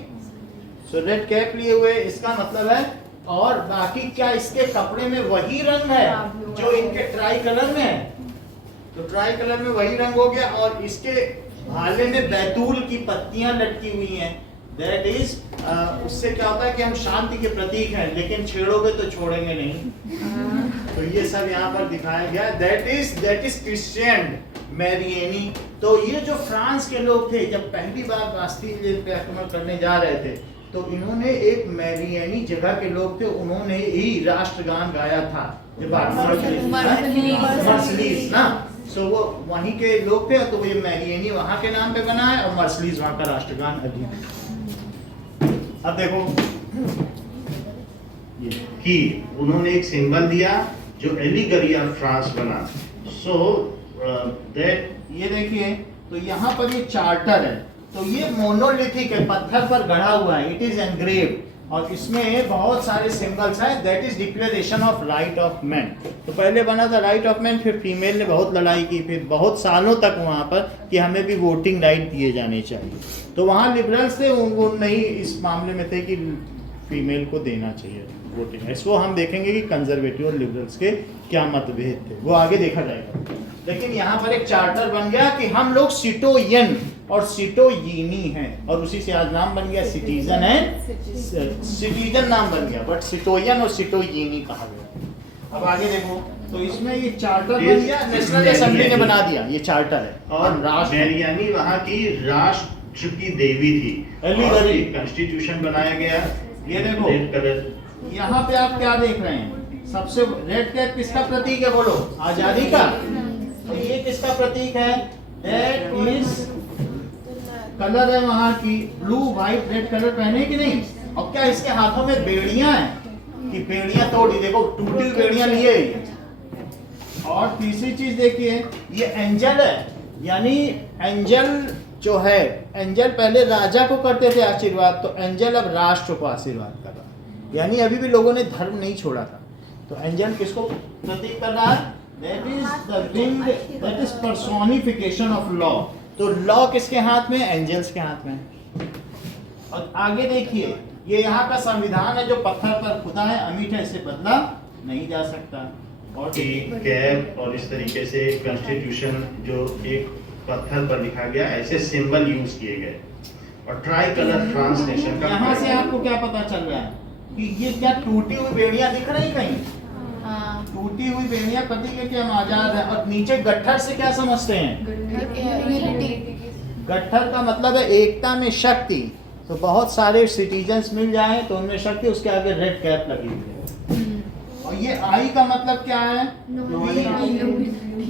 सो रेड कैप लिए हुए, इसका मतलब है। और बाकी क्या इसके कपड़े में वही रंग है जो इनके ट्राई कलर में है, तो ट्राई कलर में वही रंग हो गया। और इसके भाले में बैतूल की पत्तियां लटकी हुई हैं, दैट इज उससे क्या होता है कि हम शांति के प्रतीक हैं, लेकिन छेड़ोगे तो छोड़ेंगे नहीं। तो ये सब यहाँ पर दिखाया गया, दैट इज क्रिश्चियन मैरियनी। तो ये जो फ्रांस के लोग थे, जब पहली बार बास्टील पे आक्रमण करने जा रहे थे, तो इन्होंने एक मैरियनी जगह के लोग थे, उन्होंने ही राष्ट्रगान गाया था, मर्सलीज ना। सो वो वहीं के लोग थे, तो ये मैरियनी वहां के नाम पे बना है, और मर्सलीज वहां का राष्ट्रगान अभी। अब देखो कि उन्होंने एक सिंबल दिया जो एलिगरी ऑफ फ्रांस बना। सो दैट ये देखिए, तो यहाँ पर ये चार्टर है, तो ये मोनोलिथिक है, पत्थर पर गढ़ा हुआ है, इट इज एनग्रेव्ड, और इसमें बहुत सारे सिंबल्स हैं, that is declaration of right of man. तो पहले बना था राइट ऑफ मैन, फिर फीमेल ने बहुत लड़ाई की, फिर बहुत सालों तक वहाँ पर कि हमें भी वोटिंग राइट दिए जाने चाहिए। तो वहाँ लिबरल्स थे, वो नहीं इस मामले में थे कि फीमेल को देना चाहिए वोटिंग। इसको हम देखेंगे कि कंजर्वेटिव और लिबरल्स के क्या मतभेद थे, वो आगे देखा जाएगा। लेकिन यहाँ पर एक चार्टर बन गया कि हम लोग सिटोयन और सिटोयिनी हैं, और उसी से आज नाम बन गया सिटीजन है, सिटीजन नाम बन गया, बट सिटोयन और सिटोयिनी कहा गया। अब आगे देखो, तो इसमें ये चार्टर बन गया, नेशनल असेंबली ने बना दिया, ये चार्टर है। और मैरियानी वहाँ की राष्ट्र की देवी थी, एलिगरी कॉन्स्टिट्यूशन बनाया गया। ये देखो, यहाँ पे आप क्या देख रहे हैं, सबसे रेड कैप किसका प्रतीक है बोलो, आजादी का। तो ये किसका प्रतीक है, दैट इज कलर है वहां की, ब्लू व्हाइट रेड कलर पहने कि नहीं। और क्या इसके हाथों में बेड़ियां हैं कि बेड़ियां तोड़ी, देखो टूटी हुई बेड़ियां लिए। और तीसरी चीज देखिए, ये एंजल है, यानी एंजल जो है, एंजल पहले राजा को करते थे आशीर्वाद, तो एंजल अब राष्ट्र को आशीर्वाद कर रहा है, यानी अभी भी लोगों ने धर्म नहीं छोड़ा था। तो एंजल किसको प्रतीक कर रहा है, that is the wing, that is personification of law. तो लॉ किसके हाथ में, एंजल्स के हाथ में। और आगे देखिए, ये यहाँ का संविधान है जो पत्थर पर खुदा है, अमिट है, इसे बदला नहीं जा सकता। और कैप और इस तरीके से कॉन्स्टिट्यूशन जो एक पत्थर पर लिखा गया, ऐसे सिंबल यूज किए गए। और ट्राई कलर फ्रांस नेशन का। यहाँ से आपको क्या पता चल रहा है कि ये क्या टूटी हुई बेड़ियां दिख रही कहीं, टूटी हुई बेड़ियां प्रतीक है कि हम आजाद है। और नीचे गट्ठर से क्या समझते हैं, गट्ठर का मतलब है एकता में शक्ति। तो बहुत सारे सिटीजन्स मिल जाए तो उनमें शक्ति, उसके आगे रेड कैप लगी हुई है। और ये आई का मतलब क्या है,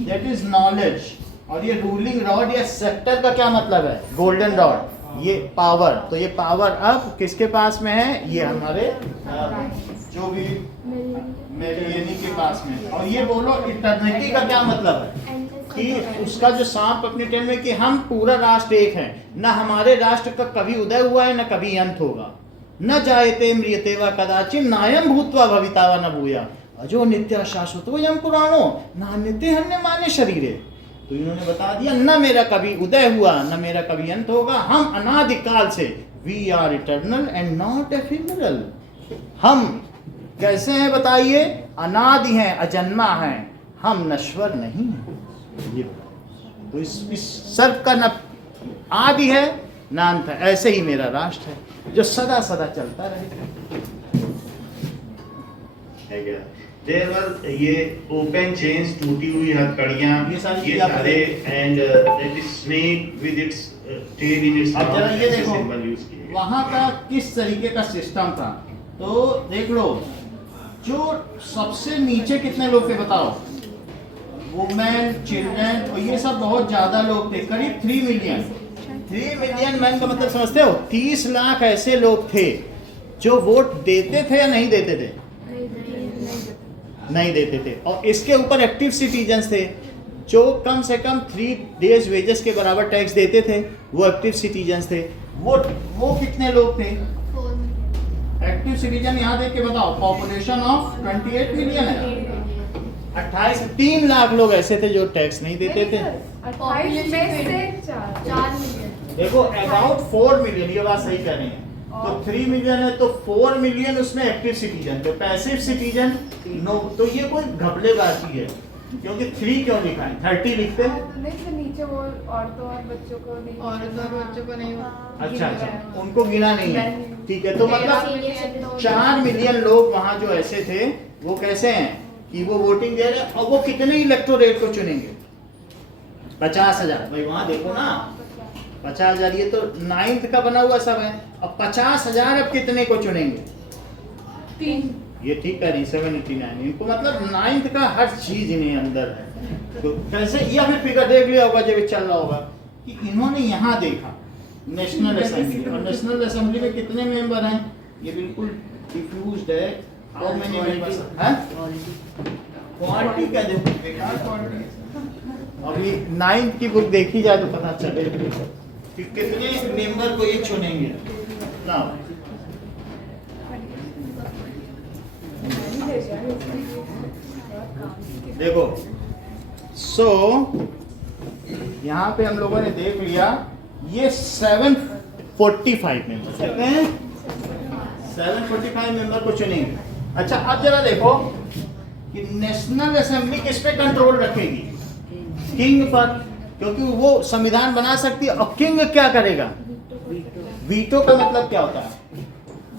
दैट इज नॉलेज। और ये रूलिंग रॉड या सेक्टर का क्या मतलब है, गोल्डन रॉड, ये पावर। तो ये पावर अब किसके पास में है, ये हमारे जो भी मेरियनी के पास में। और ये बोलो इटर्निटी का क्या मतलब है, कि उसका जो सांप अपने टेन में कि हम पूरा राष्ट्र एक हैं, न हमारे राष्ट्र का कभी उदय हुआ है न कभी अंत होगा, न जायते म्रियते व कदाचिन नायम भूत्वा भविता व न भूया अजो नित्य शाश्वतो यम पुराणो नान्यते हन्य माने शरीरे। तो इन्होंने बता दिया, न मेरा कभी उदय हुआ न मेरा कभी अंत होगा, हम अनादिकाल से, we are eternal and not ephemeral. हम कैसे हैं बताइए, अनादि हैं, अजन्मा हैं, हम नश्वर नहीं हैं। ये तो इस सर्व का न आदि है न अंत है, ऐसे ही मेरा राष्ट्र है जो सदा सदा चलता रहे। देयर वर ये ओपन चेन्स, टूटी हुई हथकड़ियां, ये ये सारे and that is snake with its tail in its अब जरा ये देखो सिंबल यूज किए वहां का किस तरीके का सिस्टम था। तो देख लो, जो सबसे नीचे कितने लोग थे बताओ, वुमेन, चिल्ड्रन, और ये सब बहुत ज्यादा लोग थे, करीब 3 मिलियन। 3 मिलियन मैन का मतलब समझते हो? 30 लाख ऐसे लोग थे जो वोट देते थे या नहीं देते थे? नहीं देते थे। और इसके ऊपर एक्टिव सिटीजन्स थे जो कम से कम 3 डेज वेजेस के बराबर टैक्स देते थे, वो एक्टिव सिटीजन्स थे। वो कितने लोग थे? एक्टिव सिटीजन यहाँ देख के बताओ, पॉपुलेशन ऑफ 28 मिलियन है। 3 लाख लोग ऐसे थे जो टैक्स नहीं देते थे। 28 में से 4 मिलियन। देखो अबाउट 4 मिलियन, ये बात सही कह रहे हैं। तो 3 मिलियन है तो 4 मिलियन उसमें एक्टिव सिटीजन, तो पैसिव सिटीजन नो। तो ये कोई घपलेबाजी है, क्योंकि 3 क्यों लिखा है? 30 लिखते हैं। नहीं तो नीचे वो औरतों और बच्चों को नहीं, औरतों और बच्चों को नहीं अच्छा अच्छा, उनको गिना नहीं है, ठीक है। तो मतलब 4 मिलियन लोग वहां जो ऐसे थे, वो कैसे हैं कि वो वोटिंग दे रहे हैं। और वो कितने इलेक्टोरेट को चुनेंगे? 50,000। भाई वहां देखो ना, 50,000, ये तो 9th का बना हुआ सब है। अब 50,000 अब कितने को चुनेंगे? 3। ये ठीक है नहीं, 789 इनको मतलब 9th का हर चीज इन्हें अंदर है। तो कैसे ये हमें फिगर देख लिया होगा जब चल रहा होगा कि इन्होंने यहाँ देखा नेशनल असेंबली, और नेशनल असेंबली में कितने मेंबर हैं? ये बिल्कुल डिफ्यूज्ड है। हाउ मेनी मेंबर्स हैं? क्वालिटी क्या देखो, बेकार क्वालिटी है। अभी 9th की बुक देखी जाए तो पता चले कि कितने मेंबर को ये चुनेंगे ना। देखो यहाँ पे हम लोगों ने देख लिया, ये 745 मेंबर कहते हैं, 745 मेंबर को चुनेंगे। अच्छा अब जरा देखो कि नेशनल असेंबली किस पे कंट्रोल रखेगी? किंग पर, क्योंकि वो संविधान बना सकती है। और किंग क्या करेगा? वीटो का मतलब क्या होता है?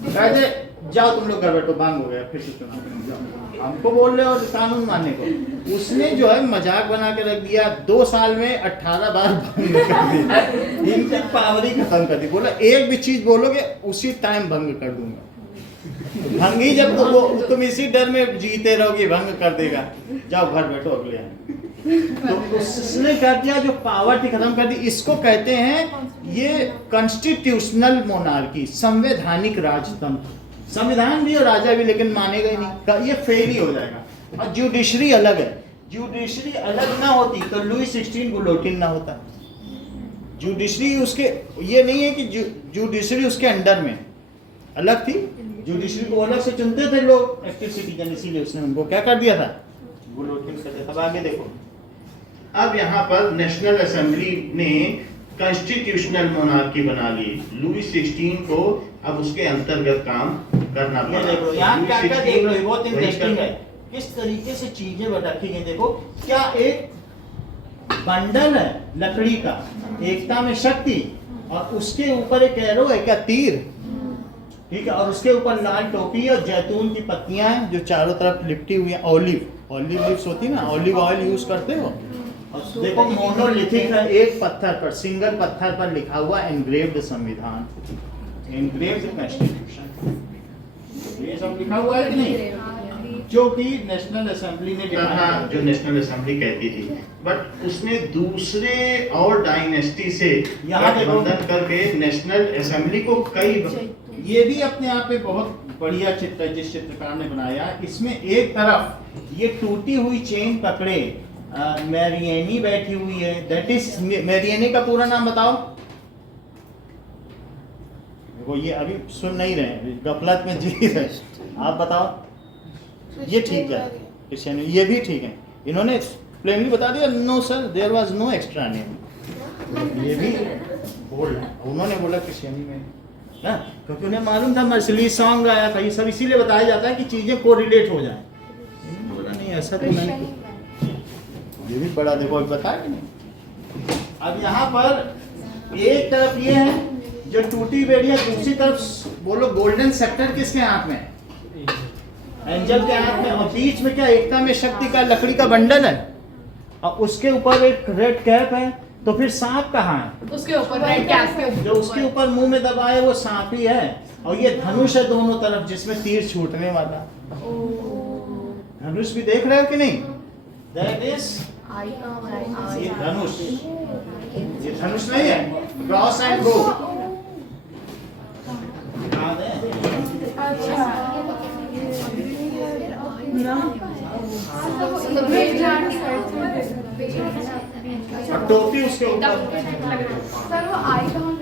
कहते जाओ तुम लोग घर बैठो, भंग हो गया, फिर से चुनाव जाओ। हमको बोल रहे हो कानून मानने को। उसने जो है मजाक बना के रख दिया, 2 साल में 18 बार भंग कर दिया। इनकी पावर ही खत्म कर दी। बोला एक भी चीज बोलोगे उसी टाइम भंग कर दूंगा। भंग ही जब तुम इसी डर में जीते रहोगे, भंग कर देगा, जाओ घर बैठो अगले। तो उसने कर दिया, जो पावर थी खत्म कर दी। इसको कहते हैं ये कॉन्स्टिट्यूशनल मोनार्की, संवैधानिक राजतंत्र। संविधान भी और राजा भी, लेकिन मानेगा ही नहीं, ये फेल ही हो जाएगा। और जुडिशरी अलग है। जुडिशरी अलग ना होती तो लुई 16 गुलोटिन ना होता। जुडिशरी उसके, ये नहीं है कि जुडिशरी उसके अंडर में अलग थी। जुडिशरी को अलग से चुनते थे लोग, एक्टिव सिटीजन, इसीलिए उसने उनको क्या कर दिया था? गुलोटिन कर दिया। अब आगे देखो, अब यहाँ पर नेशनल असेंबली ने कॉन्स्टिट्यूशनल मोनार्की बना ली। लुई 16 को अब उसके अंतर्गत काम करना ये पड़ा। देखो यहाँ क्या क्या देख रहे हो, बहुत वही इंटरेस्टिंग कर- है किस तरीके से चीजें रखी गई। देखो क्या एक बंडल है लकड़ी का, एकता में शक्ति, और उसके ऊपर एक एरो है, क्या तीर, ठीक है, और उसके ऊपर लाल टोपी और जैतून की पत्तियां हैं जो चारों तरफ लिपटी हुई हैं। ऑलिव लीव्स होती है ना, ऑलिव ऑयल यूज करते हो। और देखो मोनोलिथिक है, एक पत्थर पर, सिंगल पत्थर पर लिखा हुआ एनग्रेव्ड संविधान, एनग्रेव्ड कॉन्स्टिट्यूशन, ये सब लिखा हुआ है कि नहीं, जो कि नेशनल असेंबली ने हाँ, डिमांड जो नेशनल असेंबली कहती थी। बट उसने दूसरे और डायनेस्टी से यहाँ देखो। गठबंधन करके नेशनल असेंबली को कई, ये भी अपने आप में बहुत बढ़िया चित्र है जिस चित्रकार ने बनाया। इसमें एक तरफ ये टूटी हुई चेन पकड़े मैरियनी बैठी हुई है, दैट इज मैरियनी का पूरा नाम बताओ। देखो ये अभी सुन नहीं रहे, गफलत में जी रहे, आप बताओ। ये ठीक है, क्रिश्चियन ये भी ठीक है, इन्होंने प्लेनली बता दिया, no sir there was no extra name. ये भी बोल, उन्होंने बोला क्रिश्चियनी में ना, क्योंकि उन्हें मालूम था मर्सिडीज सॉन्ग आया था, ये सब इसीलिए बताया जाता है कि चीजें कोरिलेट हो जाए। बोला नहीं ऐसा तो मैंने, ये भी बड़ा देखो बताया कि नहीं। अब यहाँ पर एक तरफ ये है जो टूटी बेड़िया, दूसरी तरफ बोलो गोल्डन सेक्टर किसके हाथ में? एंजल के हाथ में। और बीच में क्या एकता में शक्ति का लकड़ी का बंडल है, और उसके ऊपर एक रेड कैप है। तो फिर सांप कहाँ है? उसके ऊपर रेड कैप के जो उसके ऊपर मुंह में दबाए वो सांप ही है। और ये धनुष है दोनों तरफ जिसमें तीर छूटने वाला। धनुष भी देख रहे हो कि नहीं? दैट इज आई का ये धनुष, ये धनुष नहीं है, क्रॉस एंड गो। याद है? और टोपी उसके ऊपर। सर वो आई कहाँ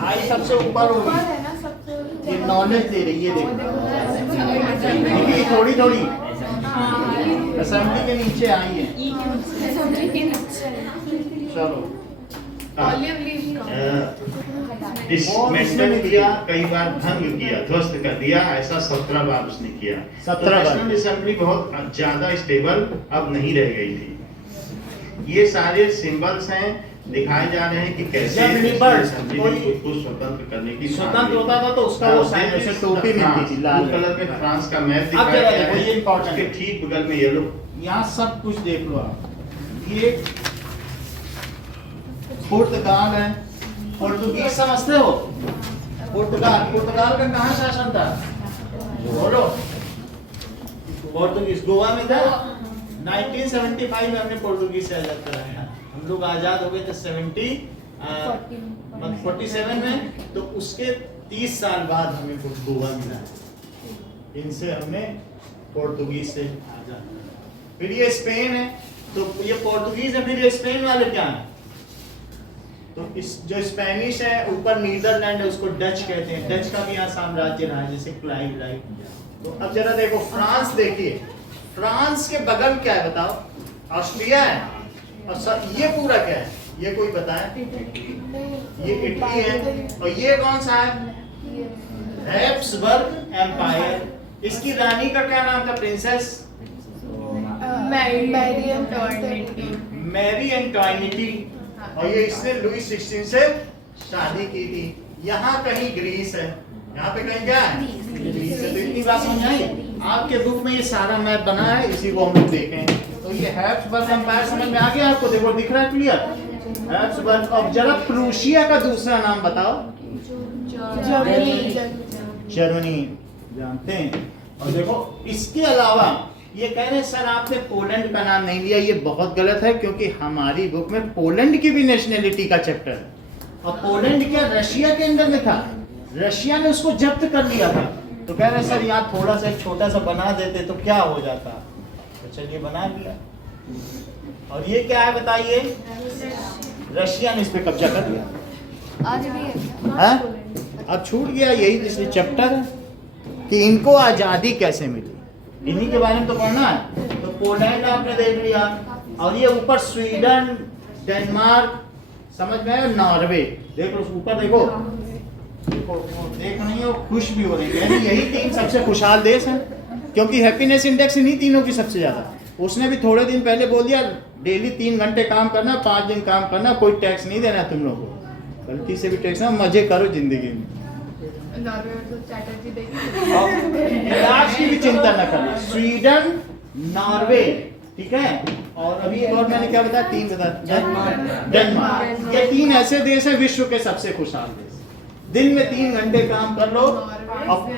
आई सबसे ऊपर होगी। है ना सबसे ये नॉलेज दे रही है, देखो देखिए थोड़ी थोड़ी असेंबली के नीचे आई है। चलो ऑलिव लीफ का डिसमेंटल किया, कई बार भंग किया, ध्वस्त कर दिया, ऐसा 17 बार उसने किया। 17 बार। नेशनल असेंबली बहुत ज्यादा स्टेबल अब नहीं रह गई थी। ये सारे सिंबल्स हैं, दिखाए जा रहे हैं कि कैसे जब liberals असेंबली कोई ने खुद को स्वतंत्र करने की स्वतंत्र होता था तो उसका वो साइन उसे टोपी मिलती थी लाल ब्लू कलर में फ्रांस का मैप अब दिखाया जरा गया देखो, है, ये important उसके है। ठीक बगल में येलो। यहाँ सब कुछ देख लो आप। ये पुर्तगाल है, पुर्तगीज समझते हो? पुर्तगाल का कहाँ शासन था? बोलो। पुर्तगीज गोवा में था। 1975 में हमने पुर्तगीज से आजाद कराया। हम लोग आजाद हो गए थे 47 में, तो उसके 30 साल बाद हमें गोवा मिला। इनसे हमने पुर्तगीज से आजाद कराया। फिर ये स्पेन है, तो ये पुर्तगीज है, फिर ये स्पेन वाले क्या है? तो इस जो स्पेनिश है, ऊपर नीदरलैंड है, उसको डच कहते हैं। डच का भी यहाँ साम्राज्य रहा है, जैसे क्लाइव लाइव। तो अब जरा देखो फ्रांस, देखिए फ्रांस के बगल क्या है बताओ? ऑस्ट्रिया है। और ये पूरा क्या है? ये कोई बताए? ये इटली है। और ये कौन सा है? Habsburg empire. इसकी रानी का क्या नाम था? Princess Marie Antoinette. और ये इसने लुई 16 से शादी की थी। यहाँ कहीं ग्रीस है, यहाँ पे कहीं क्या है? ग्रीस है। तो इतनी बात समझ आई? आपके बुक में ये सारा मैप बना है, इसी को हम लोग देखें। तो ये हैब्सबर्ग एम्पायर समझ में आ गया आपको? देखो दिख रहा है क्लियर? हैब्सबर्ग। अब जरा प्रूशिया का दूसरा नाम बताओ। जर्मनी जानते हैं। और देखो इसके अलावा ये कह रहे हैं सर आपने पोलैंड का नाम नहीं लिया, ये बहुत गलत है, क्योंकि हमारी बुक में पोलैंड की भी नेशनैलिटी का चैप्टर है। और पोलैंड क्या रशिया के अंदर में था? रशिया ने उसको जब्त कर लिया था। तो कह रहे सर यहाँ थोड़ा सा छोटा सा बना देते तो क्या हो जाता? तो चलिए बना लिया। और ये क्या है बताइए? रशिया ने इस पे कब्जा कर लिया। आज भी है। हाँ? अब छूट गया, यही इसलिए चैप्टर है कि इनको आजादी कैसे मिली, इन्हीं के बारे में तो पढ़ना है। तो पोलैंड आपने देख लिया, और ये ऊपर स्वीडन, डेनमार्क, समझ में आया? नॉर्वे देख लो ऊपर, देखो देख नहीं हो, खुश भी हो रही है। यही 3 सबसे खुशहाल देश हैं, क्योंकि हैप्पीनेस इंडेक्स इन्हीं तीनों की सबसे ज्यादा। उसने भी थोड़े दिन पहले बोल दिया डेली 3 घंटे काम करना, 5 दिन काम करना, कोई टैक्स नहीं देना तुम लोग को, गलती से भी टैक्स ना, मजे करो जिंदगी में। नॉर्वे में तो चैटर्जी देखी। इलाज की भी चिंता न करना। स्वीडन, नॉर्वे, ठीक है। और अभी एक और मैंने क्या बताया? 3 बताया। डेनमार्क। ये 3 ऐसे देश है विश्व के सबसे खुशहाल देश। दिन में 3 घंटे काम कर लो, और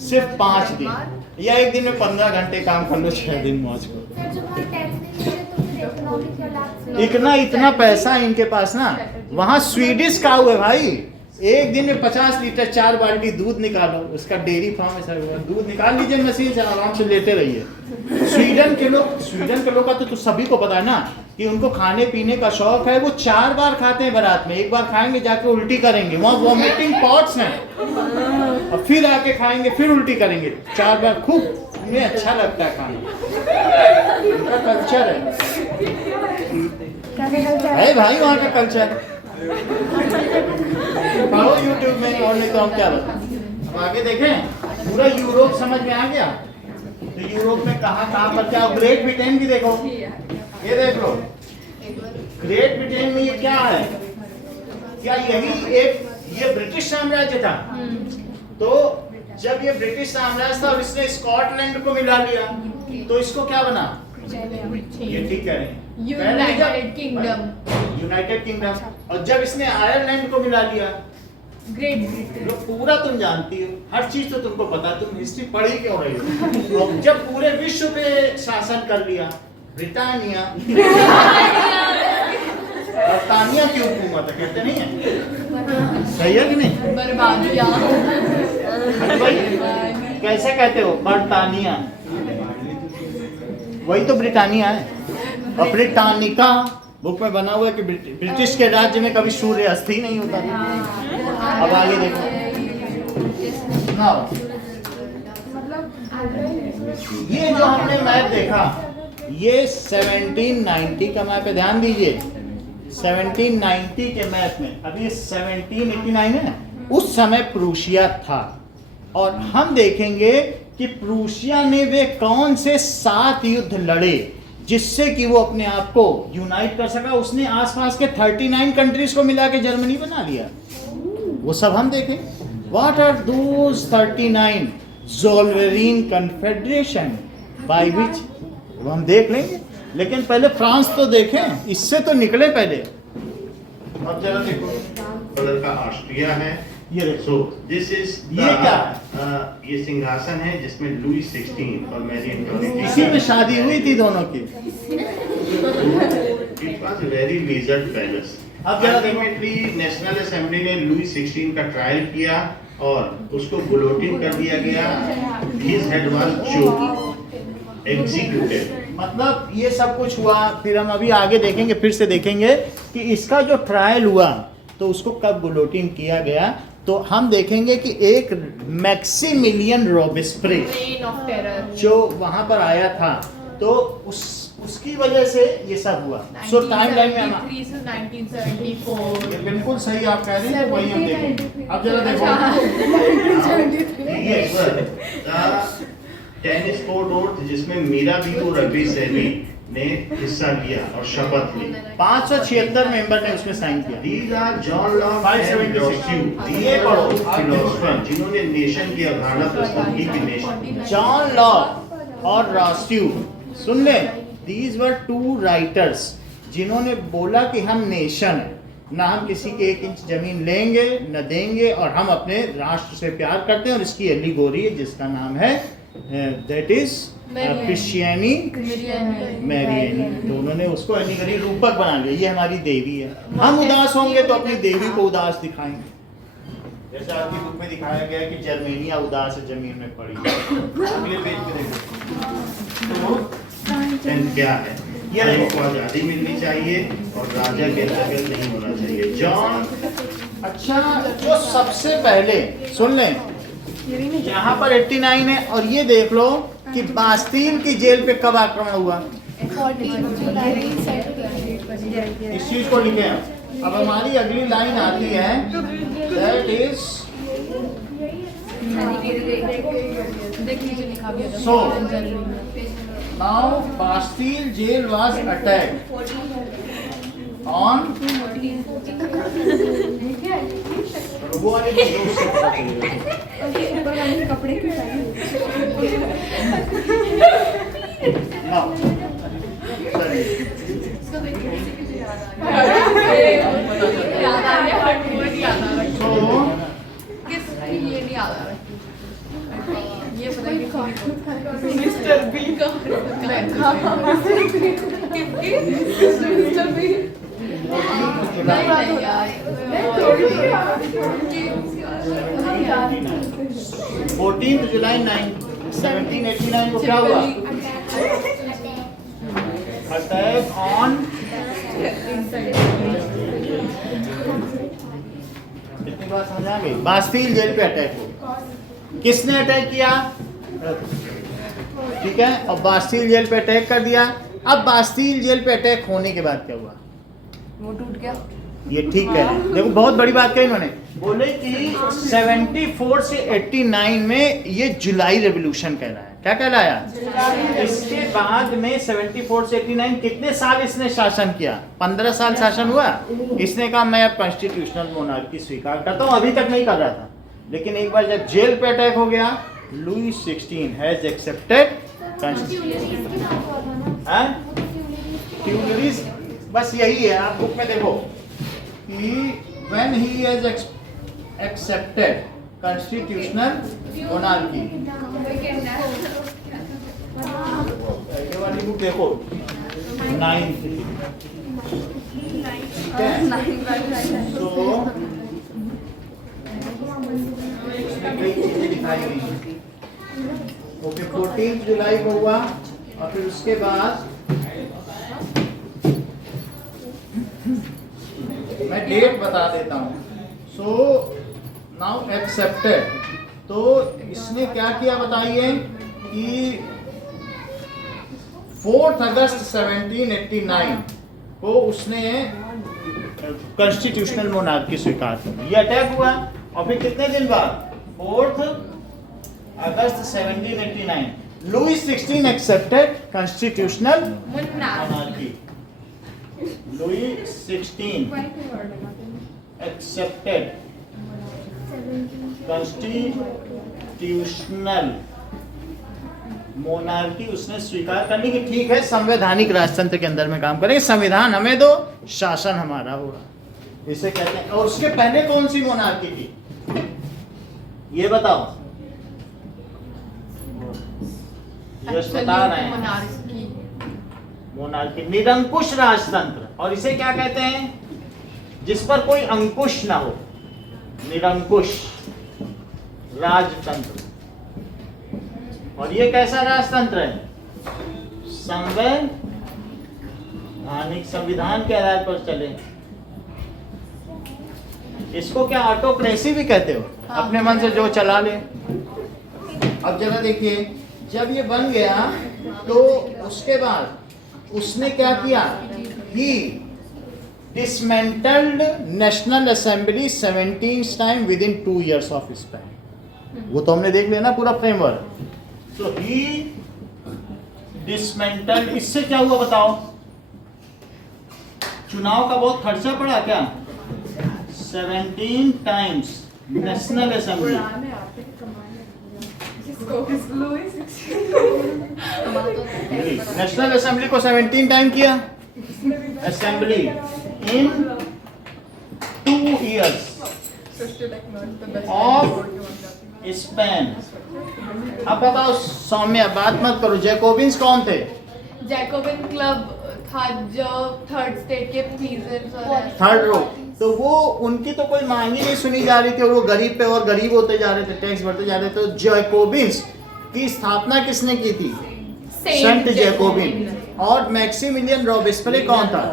सिर्फ 5 दिन, या एक दिन में 15 घंटे काम कर लो, 6 दिन मौज करो। इतना पैसा इनके पास ना। वहाँ स्वीडिश काऊ है भाई, एक दिन में 50 लीटर 4 बाल्टी दूध निकालो। उसका डेयरी फार्म है सर, दूध निकाल लीजिए मशीन से, आराम से लेते रहिए। स्वीडन के लोग का तो सभी को पता है ना कि उनको खाने पीने का शौक है। वो 4 बार खाते हैं बारात में, एक बार खाएंगे जाके उल्टी करेंगे, वहाँ वॉमिटिंग पॉट्स हैं, और फिर आके खाएंगे, फिर उल्टी करेंगे, 4 बार। खूब उन्हें अच्छा लगता है खाना, उनका कल्चर है भाई, वहाँ का कल्चर। पढ़ो यूट्यूब में, और नहीं तो हम क्या बताएं। अब आगे देखें, पूरा यूरोप समझ में आ गया। तो यूरोप में कहाँ पर क्या? ग्रेट ब्रिटेन भी देखो, ये देख लो। ग्रेट ब्रिटेन में ये क्या है? क्या यही ये ब्रिटिश साम्राज्य था? तो जब ये ब्रिटिश साम्राज्य था और इसने स्कॉटलैंड को मिला लिया, तो इसको क्या बना? ये ठीक कह रहे हैं, यूनाइटेड किंगडम। United kingdom. और जब इसने आयरलैंड को मिला लिया, ग्रेट ब्रिटेन। पूरा तुम जानती हो, हर चीज तो तुमको पता, तुम हिस्ट्री पढ़ी क्यों रही हो। और जब पूरे विश्व पे शासन कर लिया, ब्रिटानिया। ब्रिटानिया की हुकूमत है, कहते नहीं है? सही है कि नहीं? बर्बादिया। अरे भाई कैसे कहते हो ब्रिटानिया? वही तो ब्रिटानिया है। और ब्रिटानिका बुक में बना हुआ है कि ब्रिटिश के राज्य में कभी सूर्य अस्त ही नहीं होता था। अब आगे देखो ना, ये जो हमने मैप देखा ये 1790 का मैप है, ध्यान दीजिए 1790 के मैप में। अभी 1789 है, उस समय प्रूशिया था। और हम देखेंगे कि प्रूशिया ने वे कौन से 7 युद्ध लड़े जिससे कि वो अपने आप को यूनाइट कर सका। उसने आसपास के 39 कंट्रीज को मिला के जर्मनी बना लिया। वो सब हम देखें। What are those 39 Zollverein confederation by which, वो हम देख लेंगे। लेकिन पहले फ्रांस तो देखें, इससे तो निकले पहले। अब जरा देखो, कलर का ऑस्ट्रिया है। ये देखो, सो दिस इज ये क्या है? ये सिंहासन है जिसमें लुई 16 और मैरी एंटोनी इसी में शादी हुई थी दोनों की। It was a very wizard palace. अब जरा देखो। अल्टीमेटली नेशनल असेंबली ने लुई 16 का ट्रायल किया और उसको गुलोटिन कर दिया गया। His head was choke, executed. मतलब ये सब कुछ हुआ। फिर हम अभी आगे देखेंगे, फिर से देखेंगे कि इसका जो ट्रायल हुआ तो उसको कब गुलोटिन किया गया। तो हम देखेंगे कि एक Maximilian Robespierre rain of terror जो वहां पर आया था, तो उसकी वजह से ये सब हुआ। सो टाइमलाइन में हम 1973 से 1974। ये बिल्कुल सही आप कह रहे हैं, तो वही हम देखेंगे। अब जरा देखो, ये टेनिस कोर्ट ओथ जिसमें मीरा बी और रवि सेवी ने हिस्सा लिया और शपथ ली। 576 मेंबर ने उसमें साइन किया। These are John Locke and 576 Rousseau, ये पढ़ो। फिलोसोफर जिन्होंने नेशन की अवधारणा प्रस्तुत की कि नेशन। जॉन लॉक और रॉस्यू, सुन ले, दीज वर 2 राइटर्स जिन्होंने बोला कि हम नेशन है, ना हम किसी के 1 इंच जमीन लेंगे न देंगे, और हम अपने राष्ट्र से प्यार करते हैं। और इसकी एलिगोरी है जिसका नाम है दैट इज क्रिश्चियनी मैरियन। तो उन्होंने उसको एलिगोरी रूपक बना लिया, ये हमारी देवी है। हम उदास होंगे तो अपनी देवी को उदास दिखाएंगे। जैसे आपकी बुक में दिखाया गया है कि जर्मेनिया उदास है, जमीन में पड़ी है। अगले पेज पे देखो, नेशन क्या है। ये लोगों देखो। को आजादी मिलनी चाहिए और राजा के दखल नहीं होना चाहिए। जॉन अच्छा, जो सबसे पहले सुन लें, यहाँ पर 89 है। और ये देख लो कि बास्तील की जेल पे कब आक्रमण हुआ, 14 जुलाई इस चीज को लिखे हैं। अब हमारी अगली लाइन आती है, दैट इज देख लीजिए लिखा भी है। So, now Bastille jail was attacked on वो वाले कपड़े की नाउ याद आ गया, बट वो नहीं याद आ रहा। सो किस ये नहीं याद आ रहा। ये पता नहीं मिस्टर बी का मिस्टर बी नहीं यार 14 जुलाई 1789 को क्या हुआ, अटैक ऑन इतनी बात समझ आ गई। बास्तील जेल पे अटैक हुआ, किसने अटैक किया, ठीक है। और बास्तील जेल पे अटैक कर दिया। अब बास्तील जेल पे अटैक होने के बाद क्या हुआ, वो टूट गया। ये ठीक है। देखो बहुत बड़ी बात कही इन्होंने, बोले कि 74 से 89 में ये जुलाई रेवोल्यूशन कहलाया। क्या कहलाया, इसके बाद में 74 से 89 कितने साल इसने शासन किया, 15 साल शासन हुआ। इसने कहा मैं अब कॉन्स्टिट्यूशनल मोनार्की स्वीकार करता हूँ, अभी तक नहीं कर रहा था। लेकिन एक बार जब जेल पे अटैक हो गया, लुई 16 हैज एक्सेप्टेड ट्यूलरीज, बस यही है। आप बुक में देखो कि when he has accepted constitutional monarchy, ये वाली बुक देखो, 9 थी, ठीक है। तो इसमें कई चीजें दिखाई गई हैं। ओके, 14 जुलाई को हुआ और फिर उसके बाद मैं डेट बता देता हूँ। सो नाउ एक्सेप्टेड, तो इसने क्या किया बताइए कि 4 अगस्त 1789 को उसने कॉन्स्टिट्यूशनल मोनार्की स्वीकार कर ली। ये अटैक हुआ और फिर कितने दिन बाद 4 अगस्त 1789 Louis 16 accepted constitutional monarchy. Louis 16 accepted constitutional monarchy, उसने स्वीकार कर ली कि ठीक है, संवैधानिक राजतंत्र के अंदर में काम करेंगे, संविधान हमें दो, शासन हमारा होगा, इसे कहते हैं। और उसके पहले कौन सी मोनार्की थी ये बताओ? यश बता रहे हैं, मोनार्की निरंकुश राजतंत्र। और इसे क्या कहते हैं? जिस पर कोई अंकुश ना हो, निरंकुश राजतंत्र। और ये कैसा राजतंत्र है? संवैधानिक, संविधान के आधार पर चले। इसको क्या ऑटोक्रेसी भी कहते हो? अपने मन से जो चला ले। अब जरा देखिए, जब ये बन गया तो उसके बाद उसने क्या किया? ही dismantled National Assembly 17 times within 2 years of span. वो तो हमने देख लिया ना पूरा फ्रेमवर्क। तो ही dismantled, इससे क्या हुआ बताओ? चुनाव का बहुत खर्चा पड़ा क्या? 17 times national assembly. National assembly को 17 टाइम किया assembly in 2 years of Spain. अब बताओ सौम्या, बात मत करो, जैकोबिन्स कौन थे? जैकोबिन क्लब था जो थर्ड स्टेट के प्लीजेंट्स और थर्ड रो, तो वो उनकी तो कोई मांग ही नहीं सुनी जा रही थी और वो गरीब पे और गरीब होते जा रहे थे, टैक्स बढ़ते जा रहे थे। तो जैकोबिन्स की स्थापना किसने की थी? Saint Jacobin. और मैक्सिमिलियन रॉबेस्पियरे कौन था?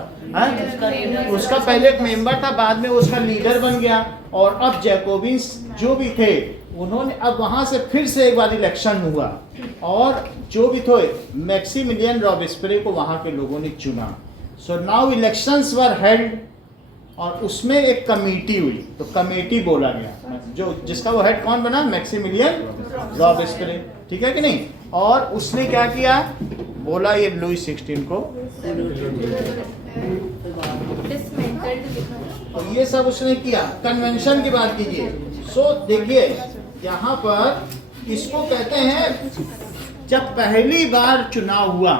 उसका पहले एक मेंबर था, बाद में उसका लीडर बन गया। और अब जैकोबिन्स जो भी थे उन्होंने अब वहां से फिर से एक बार इलेक्शन हुआ और जो भी थे मैक्सिमिलियन रॉबेस्पियरे को वहां के लोगों ने चुना। So now elections were held और उसमें एक कमेटी हुई, तो कमेटी बोला गया, जो जिसका वो हेड कौन बना? मैक्सिमिलियन रॉबेस्पियरे, ठीक है कि नहीं? और उसने क्या किया? बोला ये लुई 16 को, और ये सब उसने किया। कन्वेंशन की बात कीजिए। सो देखिए यहाँ पर इसको कहते हैं, जब पहली बार चुनाव हुआ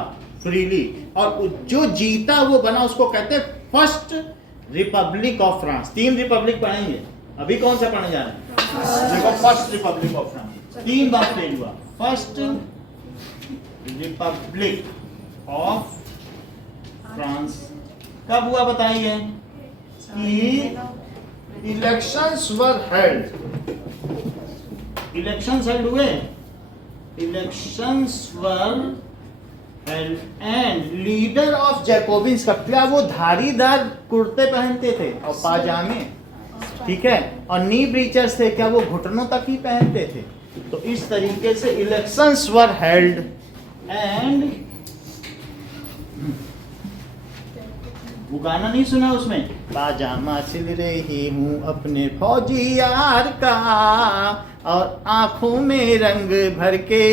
फ्रीली और जो जीता वो बना, उसको कहते हैं first republic of France. 3 republic पढ़ेंगे, अभी कौन सा पढ़ने जा रहे हैं? देखो, फर्स्ट रिपब्लिक ऑफ फ्रांस 3 बार फेल हुआ। फर्स्ट रिपब्लिक ऑफ फ्रांस कब हुआ बताइए? कि elections were held, elections held हुए, elections were held and leader of Jacobins का, क्या वो धारीदार कुर्ते पहनते थे और पाजामे, ठीक है, और नी ब्रीचर्स थे, क्या वो घुटनों तक ही पहनते थे? तो इस तरीके से इलेक्शंस वर हेल्ड एंड वो गाना नहीं सुना उसमें? पाजामा सिल रही हूँ अपने फौजी यार का और आंखों में रंग भर के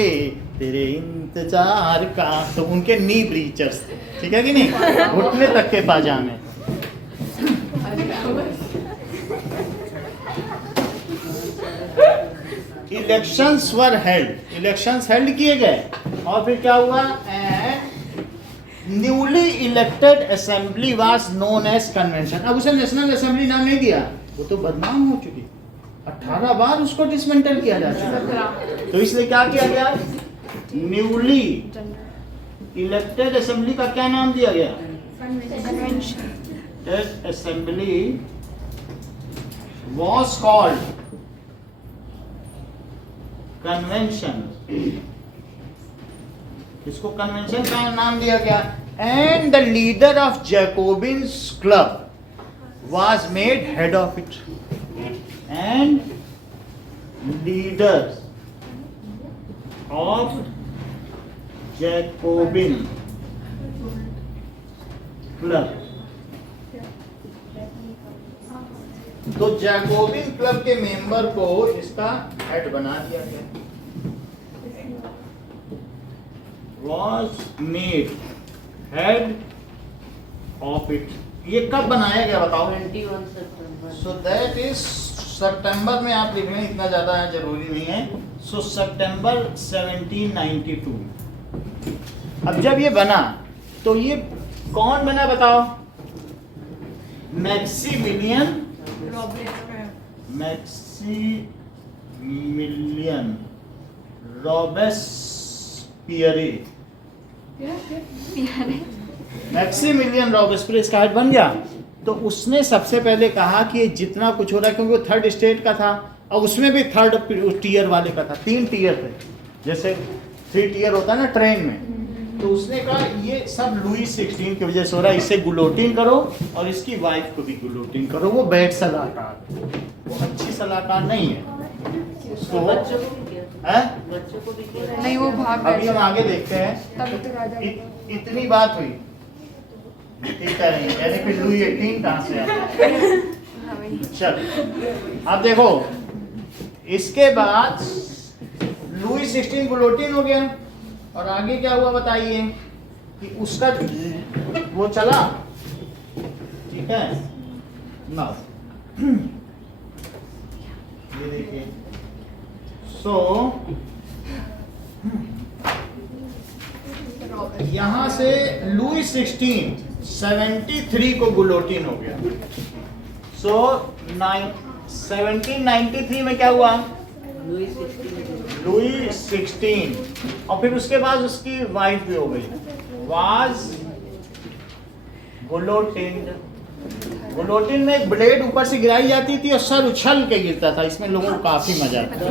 तेरे इंतजार का। तो उनके नी ब्रीचर्स थे, ठीक है कि नहीं? घुटने तक के पाजामे। Elections were held, elections held किए गए और फिर क्या हुआ? Newly elected assembly was known as convention. अब उसे नेशनल असेंबली नाम नहीं दिया, वो तो बदनाम हो चुकी। 18 बार उसको डिसमेंटल किया जा चुका, तो इसलिए क्या किया गया? न्यूली इलेक्टेड असेंबली का क्या नाम दिया गया? Convention. That assembly was called convention. इसको कन्वेंशन का नाम दिया गया. And the leader of Jacobins club was made head of it. And leaders of Jacobin club. तो जैकोबिन क्लब के मेंबर को इसका हेड बना दिया गया. Was made head of it. ये कब बनाया गया बताओ? 21 सितंबर. सो दैट इज सितंबर में आप लिख रहे हैं, इतना ज्यादा है जरूरी नहीं है. सो सितंबर 1792. अब जब ये बना तो ये कौन बना बताओ? मैक्सिमिलियन रॉबेस्पियरे. मैक्सिमिलियन रॉबेस्पियरे इसका हेड बन गया. तो उसने सबसे पहले कहा कि ये जितना कुछ हो रहा है, क्योंकि वो थर्ड स्टेट का था और उसमें भी थर्ड टीयर वाले का था. 3 टीयर थे, जैसे 3 टीयर होता है ना ट्रेन में. तो उसने कहा ये सब लुई 16 की वजह से हो रहा है, इसे गुलोटिन करो और इसकी वाइफ को भी गुलोटिन करो. वो बैड सलाहकार, वो अच्छी सलाहकार नहीं है. उसको बच्चों को भी किया था. हैं? बच्चों को भी किया था. नहीं वो भाग अभी हम आगे देखते हैं. तभी तो राजा इतनी बात हुई, ठीक है नहीं, यानी फिर लुई 18 कहाँ से आता है? चल अब देखो, इसके बाद लुई 16 गुलोटिन हो गया और आगे क्या हुआ बताइए कि उसका वो चला, ठीक है ना. ये देखिए. सो यहां से लुई 16 73 को गुलोटिन हो गया. सो 1793 में क्या हुआ? लुई 16. लुई 16 और फिर उसके बाद उसकी वाइफ भी हो गई. वाज गुलोटिन. गुलोटिन में एक ब्लेड ऊपर से गिराई जाती थी और सर उछल के गिरता था. इसमें लोगों को काफी मजा आता था.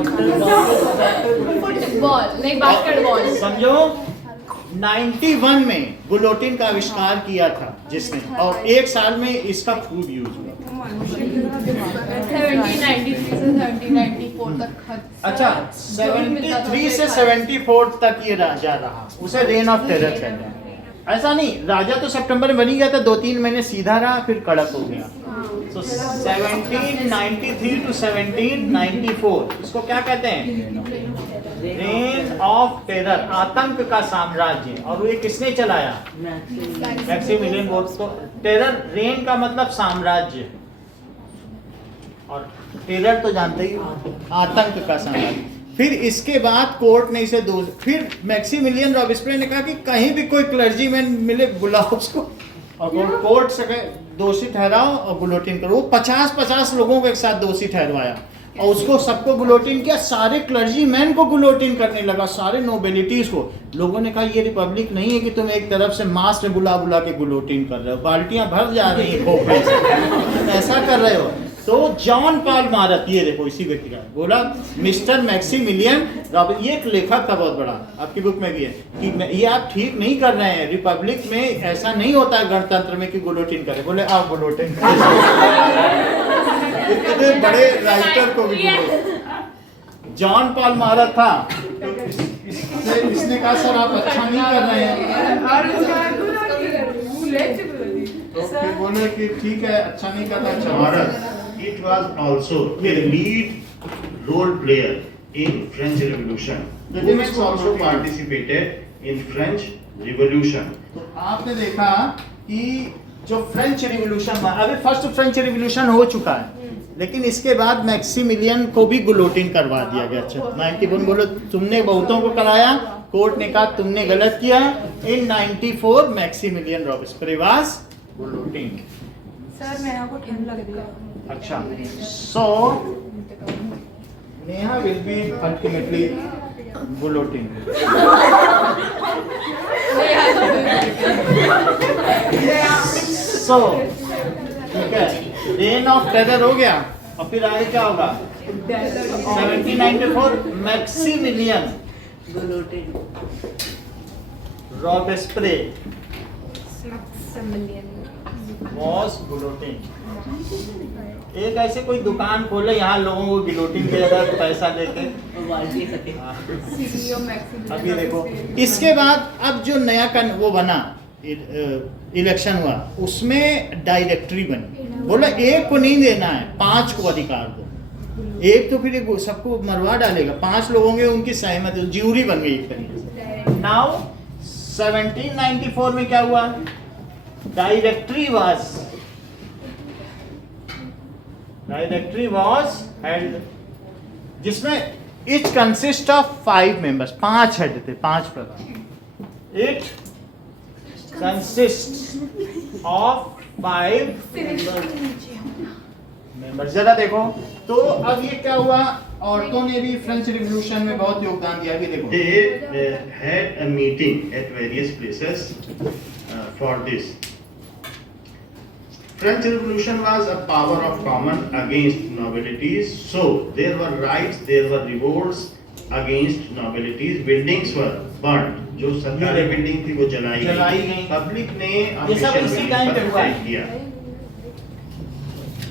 फुटबॉल नहीं बास्केटबॉल. समझो 91 में गुलोटिन का आविष्कार किया था जिसने, और 1 साल में इसका खूब यूज हुआ. 1793 से 1794 तक खत्म. अच्छा 73 से 74 तक ये राजा रहा. उसे रेन ऑफ टेरर कहते हैं. ऐसा नहीं, राजा तो सितंबर में बनी गया था, 2-3 महीने सीधा रहा फिर कड़क हो गया. तो 1793 टू 1794 इसको क्या कहते हैं? रेन ऑफ टेरर, आतंक का साम्राज्य. और ये किसने चलाया? मैक्सिमिलियन बोर्ड. तो टेरर, रेन का मतलब साम्राज्य और टेरर तो जानते ही, आतंक का साम्राज्य. फिर इसके बाद कोर्ट ने इसे फिर मैक्सिमिलियन रॉबेस्पियर ने कहा कि कहीं भी कोई क्लर्जीमैन मिले बुलाओ उसको और कोर्ट से दोषी ठहराओ और गुलोटिन करो. वो 50-50 लोगों को एक साथ दोषी ठहरवाया और उसको सबको गुलोटिन किया. सारे क्लर्जीमैन को गुलोटिन करने लगा, सारे नोबिलिटीज को. लोगों ने कहा ये रिपब्लिक नहीं है कि तुम एक तरफ से मास में बुला बुला के गुलोटिन कर रहे हो, बाल्टियां भर जा रही है खोपड़े से, ऐसा कर रहे हो. तो जॉन पॉल मारत, ये देखो इसी व्यक्ति का, बोला मिस्टर मैक्सिमिलियन रॉबर्ट, ये एक लेखक था बहुत बड़ा, आपकी बुक में भी है, कि ये आप ठीक नहीं कर रहे हैं. रिपब्लिक में ऐसा नहीं होता है गणतंत्र में कि गुलोटिन करे. बोले आप गुलोटिन इतने बड़े राइटर को भी जॉन पॉल मारत था. तो इसने कहा सर आप अच्छा नहीं कर रहे हैं. तो फिर बोले कि ठीक है अच्छा नहीं कर रहा. Marat, it was also a lead role player in French Revolution. The Women Women's also Revolution. participated in French Revolution. तो आपने देखा कि जो फ्रेंच रिवॉल्यूशन हुआ, अभी फर्स्ट फ्रेंच रिवॉल्यूशन हो चुका है, लेकिन इसके बाद मैक्सिमिलियन को भी गुलोटिन करवा दिया गया. अच्छा 91 बोलो तुमने बहुतों को कराया, कोर्ट ने कहा तुमने गलत किया. In 94 Maximilien Robespierre was guillotine. Sir Neha को ठंड लग रही है. अच्छा, so Neha will be ultimately गुलोटिन। सो ठीक है, रेन ऑफ टेरर हो गया और फिर आगे क्या होगा? 1794 मैक्सिमिलियन गुलोटिन रॉबेस्प्रे वॉज गुलोटिन। एक ऐसे कोई दुकान खोले यहाँ लोगों को गिलोटिन के अंदर पैसा देके। वाली है। अभी देखो इसके बाद अब जो नया वो बना इलेक्शन हुआ उसमें डायरेक्टरी बनी। बोला एक को नहीं देना है, 5 को अधिकार दो। एक तो फिर सबको मरवा डालेगा, 5 लोग होंगे उनकी सहमति, ज्यूरी बन गई एक तरीके से। नाउ 1794 में क्या हुआ? डायरेक्टरी वाज हेल्ड, जिसमें it consist of 5 members, 5 head थे, 5 प्रधान। It consist of 5 members. जरा देखो तो अब ये क्या हुआ? औरतों ने भी फ्रेंच रिवॉल्यूशन में बहुत योगदान दिया। अभी देखो They had a meeting at various places for this. French Revolution was a power of common against nobilities. So there were riots, there were revolts against nobilities. Buildings were burnt. जो सरकारी बिल्डिंग थी वो जलाई गई। पब्लिक ने ये सब इसी टाइम पे हुआ है। किया।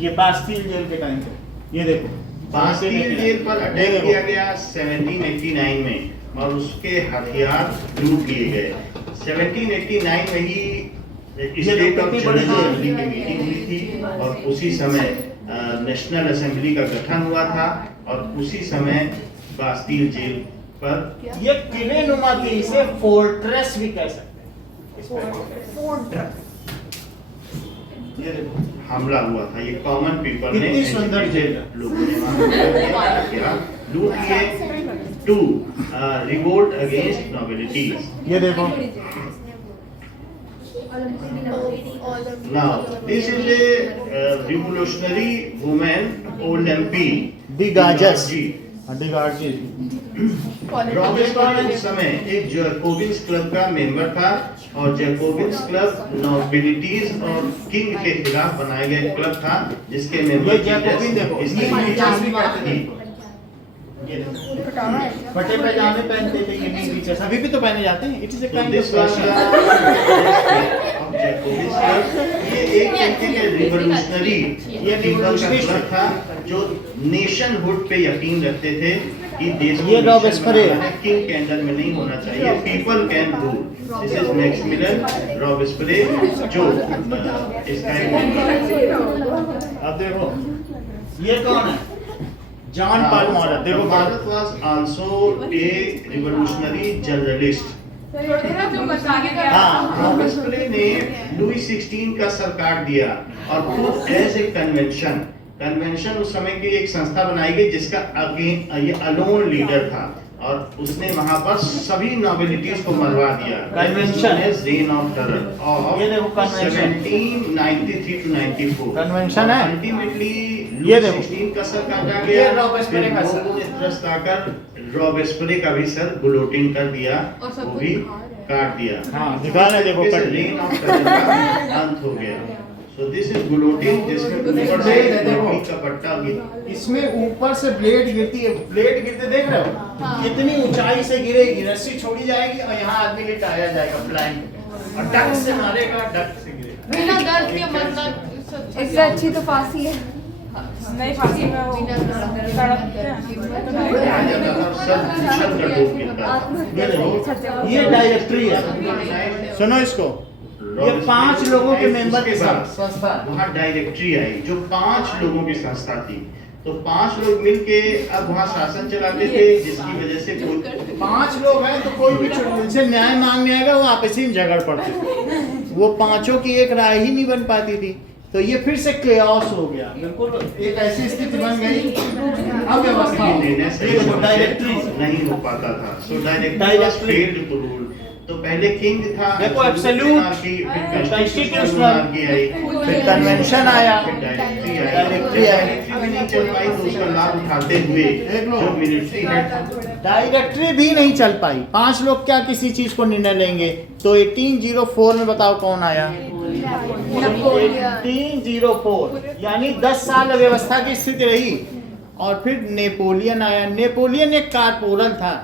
ये बास्टील जेल के टाइम पे, ये देखो बास्टील जेल पर अटैक किया गया 1789 में और उसके हथियार लूट लिए गए। 1789 में ही स्टेट ऑफ जनरल असेंबली की मीटिंग हुई थी और उसी समय नेशनल असेंबली का गठन हुआ था और उसी समय बास्टील जेल पर ये किले नुमा थी, इसे फोर्ट्रेस भी कह सकते हैं। ये देखो हमला हुआ था। ये कॉमन पीपल ने, कितनी सुंदर जेल है। लोगों ने वहां किया, लूट लिए टू रिवोल्ट अगेंस्ट नोबिलिटीज। ये देखो Now, this is a revolutionary woman, Olympe de Gouges. Degargy. Robespierre उस समय एक जैकोबिन्स क्लब का मेंबर था और जैकोबिन्स क्लब नोबिलिटीज और किंग के खिलाफ बनाया गया एक क्लब था जिसके मेंबर ये जैकोबिन देखो, इसकी नीचर्स भी कहते थे इनको। फटे पैजामे पहनते थे ये नीचर्स, अभी भी तो पहने जाते हैं। It is a kind of fashion. Jacobins club ये एक तरीके के रिवॉल्यूशनरी क्लब था जो नेशनहुड पे यकीन रखते थे कि देश ये रॉबिस्परे किंग के अंडर में नहीं होना चाहिए, people can rule. This is Maximilien Robespierre जो इसका अब देखो ये कौन है? जॉन पॉल मॉडल। देखो Marat was also a revolutionary journalist. हाँ, रॉबिस्परे ने लुई 16 का सरकार दिया और खुद एज ए कन्वेंशन उस समय की एक संस्था बनाई गई जिसका ये अलोन लीडर था और उसने वहां पर सभी नोबिलिटीज को मरवा दिया। कन्वेंशन है रेन ऑफ टेरर और ये देखो कन्वेंशन 1793 to 94 कन्वेंशन है। अल्टीमेटली ये देखो 16 का सर काटा गया। ये रॉबिस्परे का सर। लोगों ने त्रस्त आकर रॉबिस्परे का भी सर गुलोटिन कर दिया, वो भी काट दिया। हाँ दिखा रहे देखो कट रेन ऑफ टेरर का अंत हो गया। So this is गुलोटिन जिसमें ऊपर से लकड़ी का पट्टा गिर, इसमें ऊपर से ब्लेड गिरती है। ब्लेड गिरते देख रहे हो कितनी ऊंचाई से गिरेगी, रस्सी छोड़ी जाएगी और यहाँ आदमी लिटाया जाएगा प्लान और डक से मारेगा, डक से गिरेगा। बिना दर्द के मतलब इससे अच्छी तो फांसी है। नहीं फांसी में वो सब कर दो गिरता। ये देखो ये डायरेक्टरी है, सुनो इसको। ये 5 लोगों के मेंबर के साथ संस्था, वहाँ डायरेक्टरी आई जो 5 लोगों की संस्था थी। तो 5 लोग मिलके अब वहाँ शासन चलाते थे जिसकी वजह से कोई 5 लोग हैं तो कोई भी उनसे न्याय मांगने आएगा वो आपसी में झगड़ पड़ते थे। वो 5 की एक राय ही नहीं बन पाती थी। तो ये फिर से केओस हो गया, बिल्कुल एक ऐसी स्थिति बन गई अव्यवस्था। निर्णय सही डायरेक्टरी नहीं हो पाता था। सो डायरेक्टरी फेल्ड टू रूल। तो पहले किंग था, देखो एब्सोल्यूट कॉन्स्टिट्यूशनल monarchy आई, फिर कन्वेंशन आया, फिर डायरेक्टरी आई। भी नहीं चल पाई तो उसका लाभ उठाते हुए देख लो। जो मिलिट्री हेड डायरेक्टरी भी नहीं चल पाई, 5 लोग क्या किसी चीज को निर्णय लेंगे? तो 1804 में बताओ कौन आया? 1804, यानी 10 साल अव्यवस्था की स्थिति रही। और फिर नेपोलियन आया। नेपोलियन एक कारपोरल था